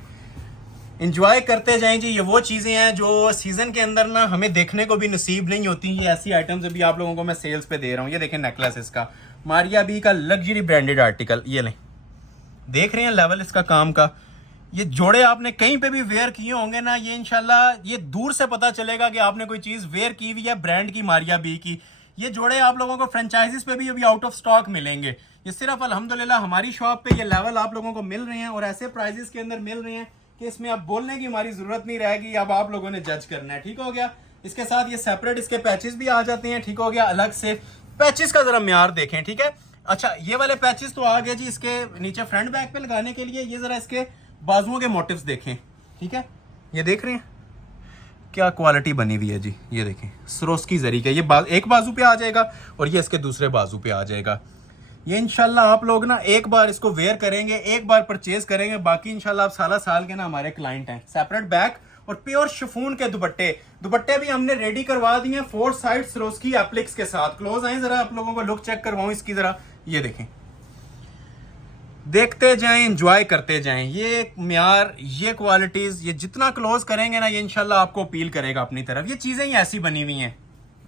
एंजॉय करते जाएं जी। ये वो चीजें हैं जो सीजन के अंदर ना हमें देखने को भी नसीब नहीं होती। ये ऐसी आइटम्स अभी आप लोगों को मैं सेल्स पे दे रहा हूँ। ये देखें, नेकलेस इसका मारिया बी का लग्जरी ब्रांडेड आर्टिकल, ये लें, देख रहे हैं लेवल इसका काम का। ये जोड़े आपने कहीं पे भी वेयर किए होंगे ना, ये इंशाल्लाह ये दूर से पता चलेगा कि आपने कोई चीज वेयर की हुई है ब्रांड की, मारिया बी की। ये जोड़े आप लोगों को फ्रेंचाइजीज पे भी अभी आउट ऑफ स्टॉक मिलेंगे। ये सिर्फ अल्हम्दुलिल्लाह हमारी शॉप पे ये लेवल आप लोगों को मिल रहे हैं और ऐसे प्राइजेस के अंदर मिल रहे हैं कि इसमें अब बोलने की हमारी जरूरत नहीं रहेगी। अब आप लोगों ने जज करना है, ठीक हो गया। इसके साथ ये सेपरेट इसके पैचेस भी आ जाते हैं, ठीक हो गया। अलग से पैचेस का जरा म्यार देखें, ठीक है। अच्छा ये वाले पैचेस तो आ गए जी इसके नीचे फ्रंट बैक पे लगाने के लिए। ये जरा इसके बाजुओं के मोटिव्स देखें, ठीक है, ये देख रहे हैं क्या क्वालिटी बनी हुई है जी। ये देखें सरोस्की जरी का, ये एक बाजू पे आ जाएगा और ये इसके दूसरे बाजू पे आ जाएगा। ये इंशाल्लाह आप लोग ना एक बार इसको वेयर करेंगे, एक बार परचेज करेंगे, बाकी इंशाल्लाह आप साला साल के ना हमारे क्लाइंट हैं। सेपरेट बैक और प्योर शिफॉन के दुपट्टे भी हमने रेडी करवा दिए 4 साइड सरोस्की एप्लिक्स के साथ। क्लोज आए जरा आप लोगों को लुक चेक करवाऊं इसकी जरा। ये देखें, देखते जाएं, एंजॉय करते जाएं। ये म्यार, ये क्वालिटीज, ये जितना क्लोज करेंगे ना ये इंशाल्लाह आपको अपील करेगा अपनी तरफ। ये चीजें ही ऐसी बनी हुई हैं।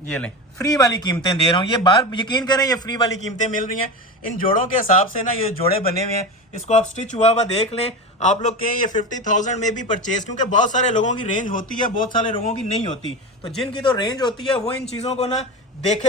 ये लें, फ्री वाली कीमतें दे रहा हूँ, ये बार यकीन करें ये फ्री वाली कीमतें मिल रही हैं। इन जोड़ों के हिसाब से ना ये जोड़े बने हुए हैं, इसको आप स्टिच हुआ हुआ देख लें। आप लोग कहें ये 50,000 में भी परचेज, क्योंकि बहुत सारे लोगों की रेंज होती है, बहुत सारे लोगों की नहीं होती। तो जिनकी तो रेंज होती है वो इन चीजों को ना देख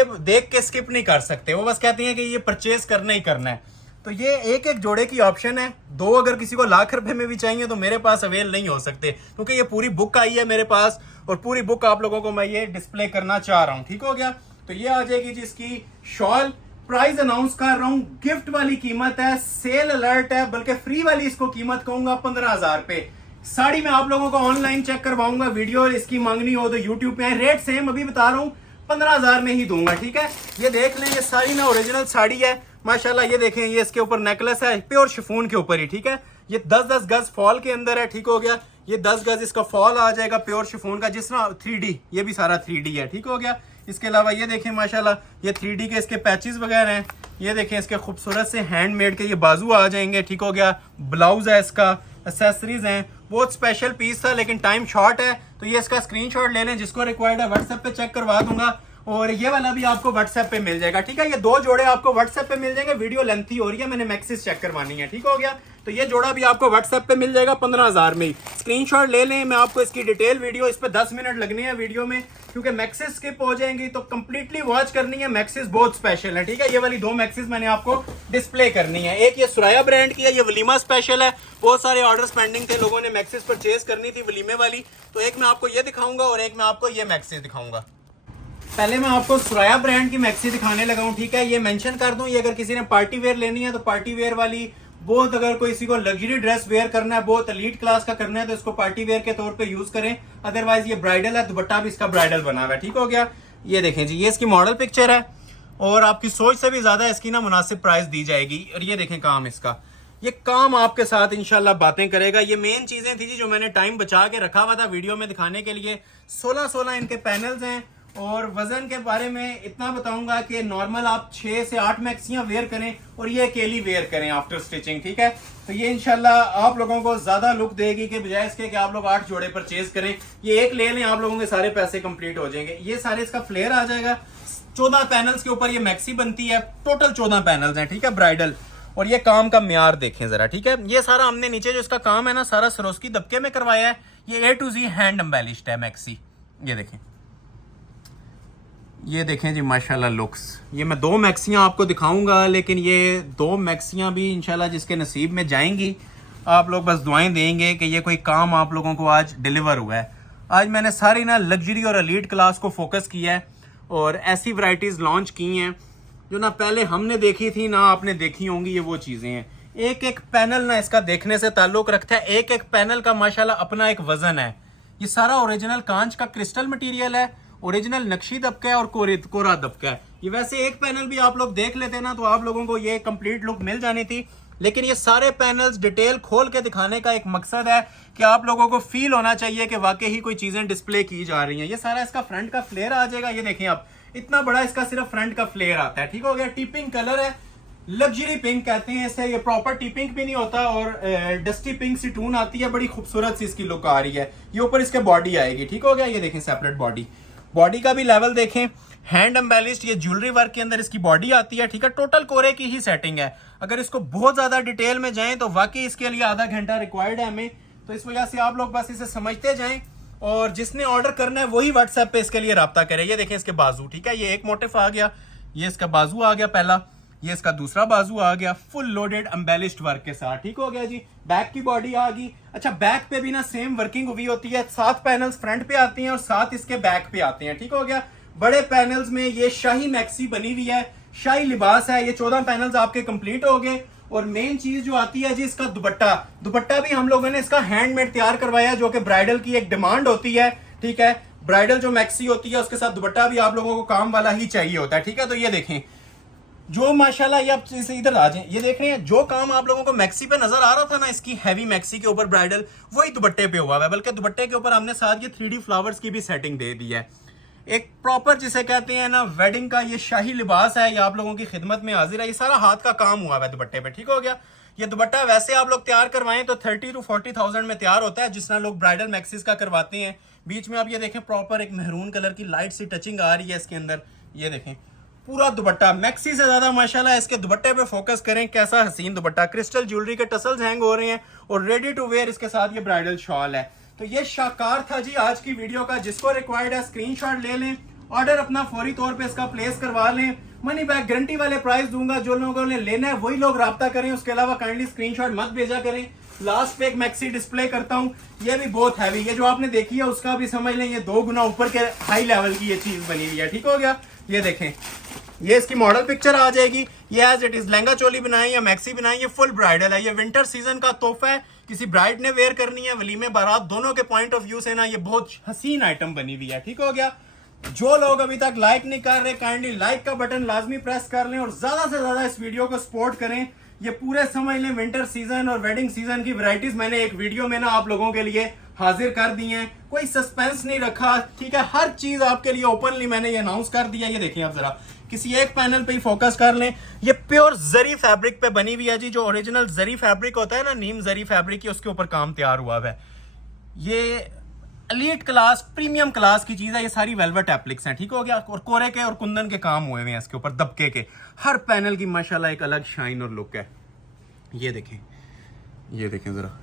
के स्किप नहीं कर सकते। वो बस कहती हैं कि ये परचेज करना ही करना है। तो ये एक एक जोड़े की ऑप्शन है। 2 अगर किसी को लाख रुपए में भी चाहिए तो मेरे पास अवेल नहीं हो सकते, क्योंकि ये पूरी बुक आई है मेरे पास और पूरी बुक आप लोगों को मैं ये डिस्प्ले करना चाह रहा हूँ। ठीक हो गया। तो ये आ जाएगी जी इसकी शॉल। प्राइस अनाउंस कर रहा हूँ, गिफ्ट वाली कीमत है, सेल अलर्ट है, बल्कि फ्री वाली इसको कीमत कहूंगा 15,000 पे। साड़ी मैं आप लोगों को ऑनलाइन चेक करवाऊंगा, वीडियो इसकी मांगनी हो तो यूट्यूब पे, रेट सेम अभी बता रहा हूँ 15,000 में ही दूंगा। ठीक है, ये देख लें, ये साड़ी ना ओरिजिनल साड़ी है माशाल्लाह। ये देखें, ये इसके ऊपर नेकलेस है प्योर शिफॉन के ऊपर ही। ठीक है, ये 10-10 गज फॉल के अंदर है। ठीक हो गया, ये 10 गज इसका फॉल आ जाएगा प्योर शिफॉन का, जिस तरह 3D, ये भी सारा 3D है। ठीक हो गया। इसके अलावा ये देखें माशाल्लाह, ये 3D के इसके पैचेस वगैरह हैं। ये देखें इसके खूबसूरत से हैंडमेड के ये बाजू आ जाएंगे। ठीक हो गया, ब्लाउज है इसका, एक्सेसरीज हैं। बहुत स्पेशल पीस था लेकिन टाइम शॉर्ट है, तो ये इसका स्क्रीनशॉट ले लें, जिसको रिक्वायर्ड है व्हाट्सएप पे चेक करवा दूंगा। और ये वाला भी आपको व्हाट्सएप पे मिल जाएगा। ठीक है, ये 2 जोड़े आपको व्हाट्सएप पे मिल जाएंगे। वीडियो लेंथी हो रही है, मैंने मैक्सिस चेक करवानी है। ठीक हो गया। तो ये जोड़ा भी आपको व्हाट्सएप पे मिल जाएगा 15,000 में ही। स्क्रीनशॉट ले लें, मैं आपको इसकी डिटेल वीडियो, इस पे 10 मिनट लगने हैं वीडियो में, क्योंकि मैक्सिस स्किप हो जाएंगी तो कंप्लीटली वॉच करनी है। मैक्सिस बहुत स्पेशल है। ठीक है, ये वाली 2 मैक्सिस मैंने आपको डिस्प्ले करनी है। एक ये सुराया ब्रांड की है, ये वलीमा स्पेशल है। बहुत सारे ऑर्डर्स पेंडिंग थे, लोगों ने मैक्सिस परचेज करनी थी वलीमे वाली, तो एक मैं आपको ये दिखाऊंगा और एक मैं आपको ये मैक्सिस दिखाऊंगा। पहले मैं आपको सुराया ब्रांड की मैक्सी दिखाने लगा हूं। ठीक है, ये मेंशन कर दूं, ये अगर किसी ने पार्टी वेयर लेनी है तो पार्टी वेयर वाली, बहुत अगर कोई किसी को लग्जरी ड्रेस वेयर करना है, बहुत एलीट क्लास का करना है, तो इसको पार्टी वेयर के तौर पे यूज करें। अदरवाइज ये ब्राइडल है, दुपट्टा भी इसका ब्राइडल बना हुआ है। ठीक हो गया। ये देखें जी, ये इसकी मॉडल पिक्चर है और आपकी सोच से भी ज्यादा इसकी ना मुनासिब प्राइस दी जाएगी। और ये देखें काम इसका, ये काम आपके साथ इंशाल्लाह बातें करेगा। ये मेन चीजें थी जी जो मैंने टाइम बचा के रखा हुआ था वीडियो में दिखाने के लिए। 16 इनके पैनल्स हैं। और वजन के बारे में इतना बताऊंगा कि नॉर्मल आप 6 से 8 मैक्सियां वेयर करें और ये अकेली वेयर करें आफ्टर स्टिचिंग। ठीक है, तो ये इंशाल्लाह आप लोगों को ज्यादा लुक देगी कि बजाय इसके कि आप लोग 8 जोड़े परचेज करें, ये एक ले लें, आप लोगों के सारे पैसे कंप्लीट हो जाएंगे। ये सारे इसका फ्लेयर आ जाएगा। 14 पैनल्स के ऊपर ये मैक्सी बनती है। टोटल 14 पैनल्स हैं। ठीक है, ब्राइडल। और ये काम का म्यार देखें जरा। ठीक है, ये सारा हमने नीचे जो इसका काम है ना, सारा सरोस्की दबके में करवाया है। ये A to Z hand embellished है मैक्सी। ये देखें, ये देखें जी माशाल्लाह लुक्स। ये मैं 2 मैक्सियां आपको दिखाऊंगा, लेकिन ये 2 मैक्सियां भी इंशाल्लाह जिसके नसीब में जाएंगी, आप लोग बस दुआएं देंगे कि ये कोई काम आप लोगों को आज डिलीवर हुआ है। आज मैंने सारी ना लग्जरी और एलीट क्लास को फोकस किया है और ऐसी वैरायटीज लॉन्च की हैं जो ना पहले हमने देखी थी ना आपने देखी होंगी। ये वो चीजें हैं। एक एक पैनल ना इसका देखने से ताल्लुक रखता है। एक एक पैनल का माशाल्लाह अपना एक वजन है। ये सारा ओरिजिनल कांच का क्रिस्टल मटेरियल है, ओरिजिनल नक्शी दबका है और कोरा दबका है। ये वैसे एक पैनल भी आप लोग देख लेते ना तो आप लोगों को ये कंप्लीट लुक मिल जानी थी, लेकिन ये सारे पैनल्स डिटेल खोल के दिखाने का एक मकसद है कि आप लोगों को फील होना चाहिए कि वाकई ही कोई चीजें डिस्प्ले की जा रही हैं। ये सारा इसका फ्रंट का फ्लेयर आ जाएगा। ये देखें आप, इतना बड़ा इसका सिर्फ फ्रंट का फ्लेयर आता है। ठीक हो गया। टिपिंग कलर है, लग्जरी पिंक कहते हैं इसे। ये प्रॉपर टिपिंग भी नहीं होता और डस्टी पिंक सी टून आती है, बड़ी खूबसूरत सी इसकी लुक आ रही है। ये ऊपर इसके बॉडी आएगी। ठीक हो गया। ये देखें सेपरेट बॉडी का भी लेवल देखें, हैंड एम्बेलिश्ड, ये ज्वेलरी वर्क के अंदर इसकी बॉडी आती है। ठीक है, टोटल कोरे की ही सेटिंग है। अगर इसको बहुत ज्यादा डिटेल में जाएं तो वाकई इसके लिए आधा घंटा रिक्वायर्ड है हमें, तो इस वजह से आप लोग बस इसे समझते जाएं और जिसने ऑर्डर करना है वही व्हाट्सएप पे इसके लिए राब्ता करे। ये देखें इसके बाजू। ठीक है, ये एक मोटिफ आ गया, ये इसका बाजू आ गया पहला, ये इसका दूसरा बाजू आ गया फुल लोडेड एम्बेलिश्ड वर्क के साथ। ठीक हो गया जी। बैक की बॉडी आ गई। अच्छा, बैक पे भी ना सेम वर्किंग हुई होती है। 7 पैनल्स फ्रंट पे आती हैं और 7 इसके बैक पे आते हैं। ठीक हो गया। बड़े पैनल्स में ये शाही मैक्सी बनी हुई है, शाही लिबास है। ये 14 पैनल्स आपके कंप्लीट हो गए। और मेन चीज जो आती है जी इसका दुपट्टा। दुपट्टा भी हम लोगों ने इसका हैंडमेड तैयार करवाया, जो कि ब्राइडल की एक डिमांड होती है, ठीक है। ब्राइडल जो मैक्सी होती है उसके साथ दुपट्टा भी आप लोगों को काम वाला ही चाहिए होता है, ठीक है। तो ये देखें जो माशाल्लाह, ये आप इधर आ जाएं, ये देख रहे हैं जो काम आप लोगों को मैक्सी पे नजर आ रहा था ना, इसकी हैवी मैक्सी के ऊपर ब्राइडल, वही दुपट्टे पे हुआ है। बल्कि दुपट्टे के ऊपर हमने साथ ये 3D फ्लावर्स की भी सेटिंग दे दी है। एक प्रॉपर जिसे कहते हैं ना वेडिंग का ये शाही लिबास है, ये आप लोगों की खिदमत में हाजिर है। ये सारा हाथ का काम हुआ है दुपट्टे पे, ठीक हो गया। ये दुपट्टा वैसे आप लोग तैयार करवाएं तो 30 to 40,000 में तैयार होता है, जिस तरह लोग ब्राइडल मैक्सीज का करवाते हैं। बीच में आप ये देखें प्रॉपर एक मेहरून कलर की लाइट सी टचिंग आ रही है इसके अंदर। ये देखें पूरा दुपट्टा मैक्सी से ज्यादा माशाल्लाह इसके दुपट्टे पे फोकस करें। कैसा हसीन दुपट्टा, क्रिस्टल ज्वेलरी के टसल्स हैंग हो रहे हैं और रेडी टू वेयर इसके साथ ये ब्राइडल शॉल है। तो ये शाकार था जी आज की वीडियो का। जिसको रिक्वायर्ड है स्क्रीनशॉट ले लें, ऑर्डर अपना फौरी तौर पे इसका प्लेस करवा लें। मनी बैक गारंटी वाले प्राइस दूंगा, जो लोगों ने लेना है वही लोग राब्ता करें। उसके अलावा काइंडली स्क्रीनशॉट मत भेजा करें। लास्ट पे एक मैक्सी डिस्प्ले करता हूं, ये भी बहुत हैवी, ये जो आपने देखी है उसका भी समझ लें ये 2 गुना ऊपर के हाई लेवल की ये चीज बनी हुई है, ठीक हो गया। ये देखें ये इसकी मॉडल पिक्चर आ जाएगी। ये as it is lehenga choli बनाए या मैक्सी बनाए, ये फुल ब्राइडल है। ये विंटर सीजन का तोहफा है, किसी ब्राइड ने वेयर करनी है, वलीमे बारात, दोनों के पॉइंट ऑफ व्यू से ना ये बहुत हसीन आइटम बनी हुई है, ठीक हो गया। जो लोग अभी तक लाइक नहीं कर रहे, काइंडली लाइक का बटन लाजमी प्रेस कर लें और ज्यादा से ज्यादा इस वीडियो को सपोर्ट करें। ये पूरे समझ लें विंटर सीजन और वेडिंग सीजन की वैरायटीज मैंने एक वीडियो में ना आप लोगों के लिए हाजिर कर दी हैं। कोई सस्पेंस नहीं रखा, ठीक है। हर चीज आपके लिए ओपनली मैंने ये अनाउंस कर दिया। ये देखिए आप जरा किसी एक पैनल पे ही फोकस कर लें। ये प्योर जरी फैब्रिक पे बनी हुई है जी, जो ओरिजिनल जरी फैब्रिक होता है ना, नीम जरी फैब्रिक की, उसके ऊपर काम तैयार हुआ है। ये एलीट क्लास प्रीमियम क्लास की चीज है। ये सारी वेलवेट एप्लिक्स हैं, ठीक हो गया। और कोरे के और कुंदन के काम हुए हैं इसके ऊपर, दबके के। हर पैनल की माशाल्लाह एक अलग शाइन और लुक है। ये देखें जरा,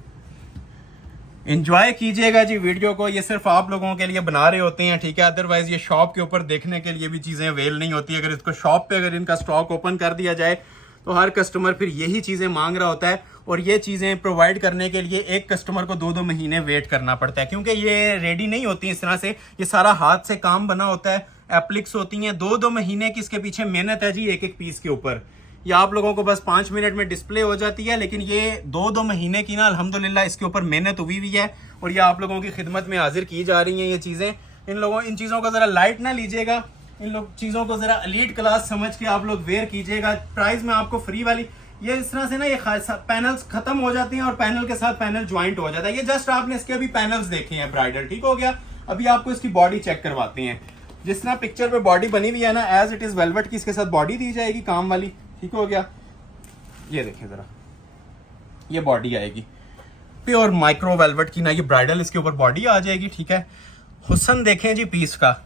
एंजॉय कीजिएगा जी वीडियो को। ये सिर्फ आप लोगों के लिए बना रहे होते हैं, ठीक है। अदरवाइज ये शॉप के ऊपर देखने के लिए भी चीजें अवेल नहीं होती। अगर इसको शॉप पे अगर इनका स्टॉक ओपन कर दिया जाए तो हर कस्टमर फिर यही चीजें मांग रहा होता है। और ये चीजें प्रोवाइड करने के लिए एक कस्टमर को 2-2 महीने वेट करना पड़ता है, क्योंकि ये रेडी नहीं होती इस तरह से। ये सारा हाथ से काम बना होता है, एप्लिक्स होती हैं। 2-2 महीने की इसके पीछे मेहनत है जी एक एक पीस के ऊपर। ये आप लोगों को बस 5 मिनट में डिस्प्ले हो जाती है, लेकिन ये 2-2 महीने की ना अल्हम्दुलिल्लाह इसके ऊपर मेहनत हुई हुई है। और ये आप लोगों की खिदमत में हाजिर की जा रही हैं ये चीजें। इन चीजों को जरा लाइट ना लीजिएगा, इन लोग चीजों को जरा एलीट क्लास समझ के आप लोग वेयर कीजिएगा। प्राइस में आपको फ्री वाली ये इस तरह से ना ये पैनल्स खत्म हो जाती हैं और पैनल के साथ पैनल ज्वाइंट हो जाता है। ये जस्ट आपने इसके अभी पैनल्स देखे हैं ब्राइडल, ठीक हो गया। अभी आपको इसकी बॉडी चेक करवाते हैं। जिस तरह पिक्चर पे बॉडी बनी हुई है ना, एज इट इज वेलवेट की इसके साथ बॉडी दी जाएगी काम वाली, ठीक हो गया। ये देखें जरा, ये बॉडी आएगी प्योर माइक्रो वेलवेट की ना, ये ब्राइडल इसके ऊपर बॉडी आ जाएगी, ठीक है। हुस्न देखें जी पीस का।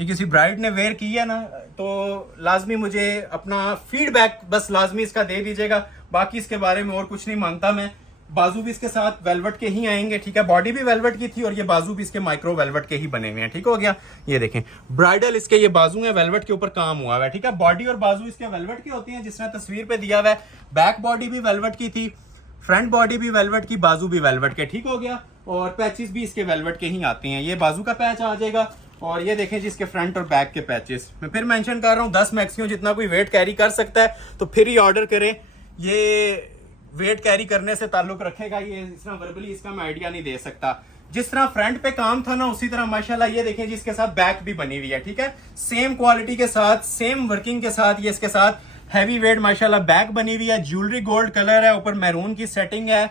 ये किसी ब्राइड ने वेयर की है ना, तो लाजमी मुझे अपना फीडबैक बस लाजमी इसका दे दीजिएगा। बाकी इसके बारे में और कुछ नहीं मांगता मैं। बाजू भी इसके साथ वेलवेट के ही आएंगे, ठीक है। बॉडी भी वेलवेट की थी और ये बाजू भी इसके माइक्रो वेलवेट के ही बने हुए हैं, ठीक हो गया। ये देखें ब्राइडल इसके ये बाजू है, वेलवेट के ऊपर काम हुआ है, ठीक है। बॉडी और बाजू इसके वेलवेट की होती हैं, जिस तरह तस्वीर पे दिया हुआ है। बैक बॉडी भी वेलवेट की थी, फ्रंट बॉडी भी वेलवेट की, बाजू भी वेलवेट के, ठीक हो गया। और पैचेस भी इसके वेलवेट के ही आते हैं। ये बाजू का पैच आ जाएगा और ये देखें जी इसके फ्रंट और बैक के पैचेस। मैं फिर मेंशन कर रहा हूँ 10 मैक्सिमम जितना कोई वेट कैरी कर सकता है तो फिर ही ऑर्डर करें। ये वेट कैरी करने से ताल्लुक रखेगा, ये इस तरह वर्बली इसका मैं आइडिया नहीं दे सकता। जिस तरह फ्रंट पे काम था ना, उसी तरह माशाल्लाह ये देखें जी इसके साथ बैक भी बनी हुई है, ठीक है। सेम क्वालिटी के साथ, सेम वर्किंग के साथ ये इसके साथ हैवी वेट माशाल्लाह बैक बनी हुई है। ज्वेलरी गोल्ड कलर है, ऊपर मैरून की सेटिंग है।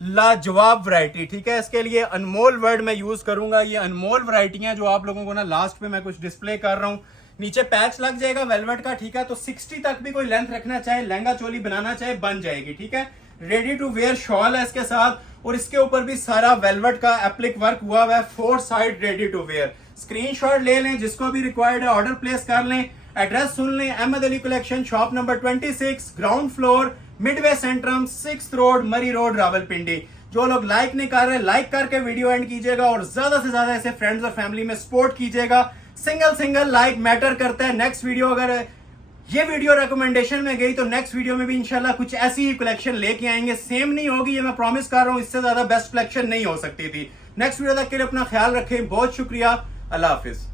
लाजवाब वैरायटी, ठीक है। इसके लिए अनमोल वर्ड मैं यूज करूंगा। ये अनमोल वैरायटियां जो आप लोगों को ना लास्ट पे मैं कुछ डिस्प्ले कर रहा हूँ। नीचे पैच लग जाएगा वेलवेट का, ठीक है। तो 60 तक भी कोई लेंथ रखना चाहे, लहंगा चोली बनाना चाहे, बन जाएगी, ठीक है। रेडी टू वेयर शॉल है इसके साथ और इसके ऊपर भी सारा वेलवेट का एप्लिक वर्क हुआ हुआ है। 4 side ready to wear. Screenshot ले लें, जिसको भी रिक्वायर्ड है ऑर्डर प्लेस कर लें। एड्रेस सुन लें, Ahmed Ali collection, shop number 26, ground floor, midway centrum, 6th road, Murree road, Rawalpindi. जो लोग लाइक नहीं कर रहे, लाइक करके वीडियो एंड कीजिएगा और ज्यादा से ज्यादा ऐसे फ्रेंड्स और फैमिली में सपोर्ट कीजिएगा। सिंगल लाइक मैटर करता है। नेक्स्ट वीडियो अगर ये वीडियो रिकमेंडेशन में गई तो नेक्स्ट वीडियो में भी इंशाल्लाह कुछ ऐसी ही कलेक्शन लेके आएंगे। सेम नहीं होगी, ये मैं प्रॉमिस कर रहा हूँ। इससे ज्यादा बेस्ट कलेक्शन नहीं हो सकती थी। नेक्स्ट वीडियो तक के लिए अपना ख्याल रखें। बहुत शुक्रिया, अल्लाह हाफिज।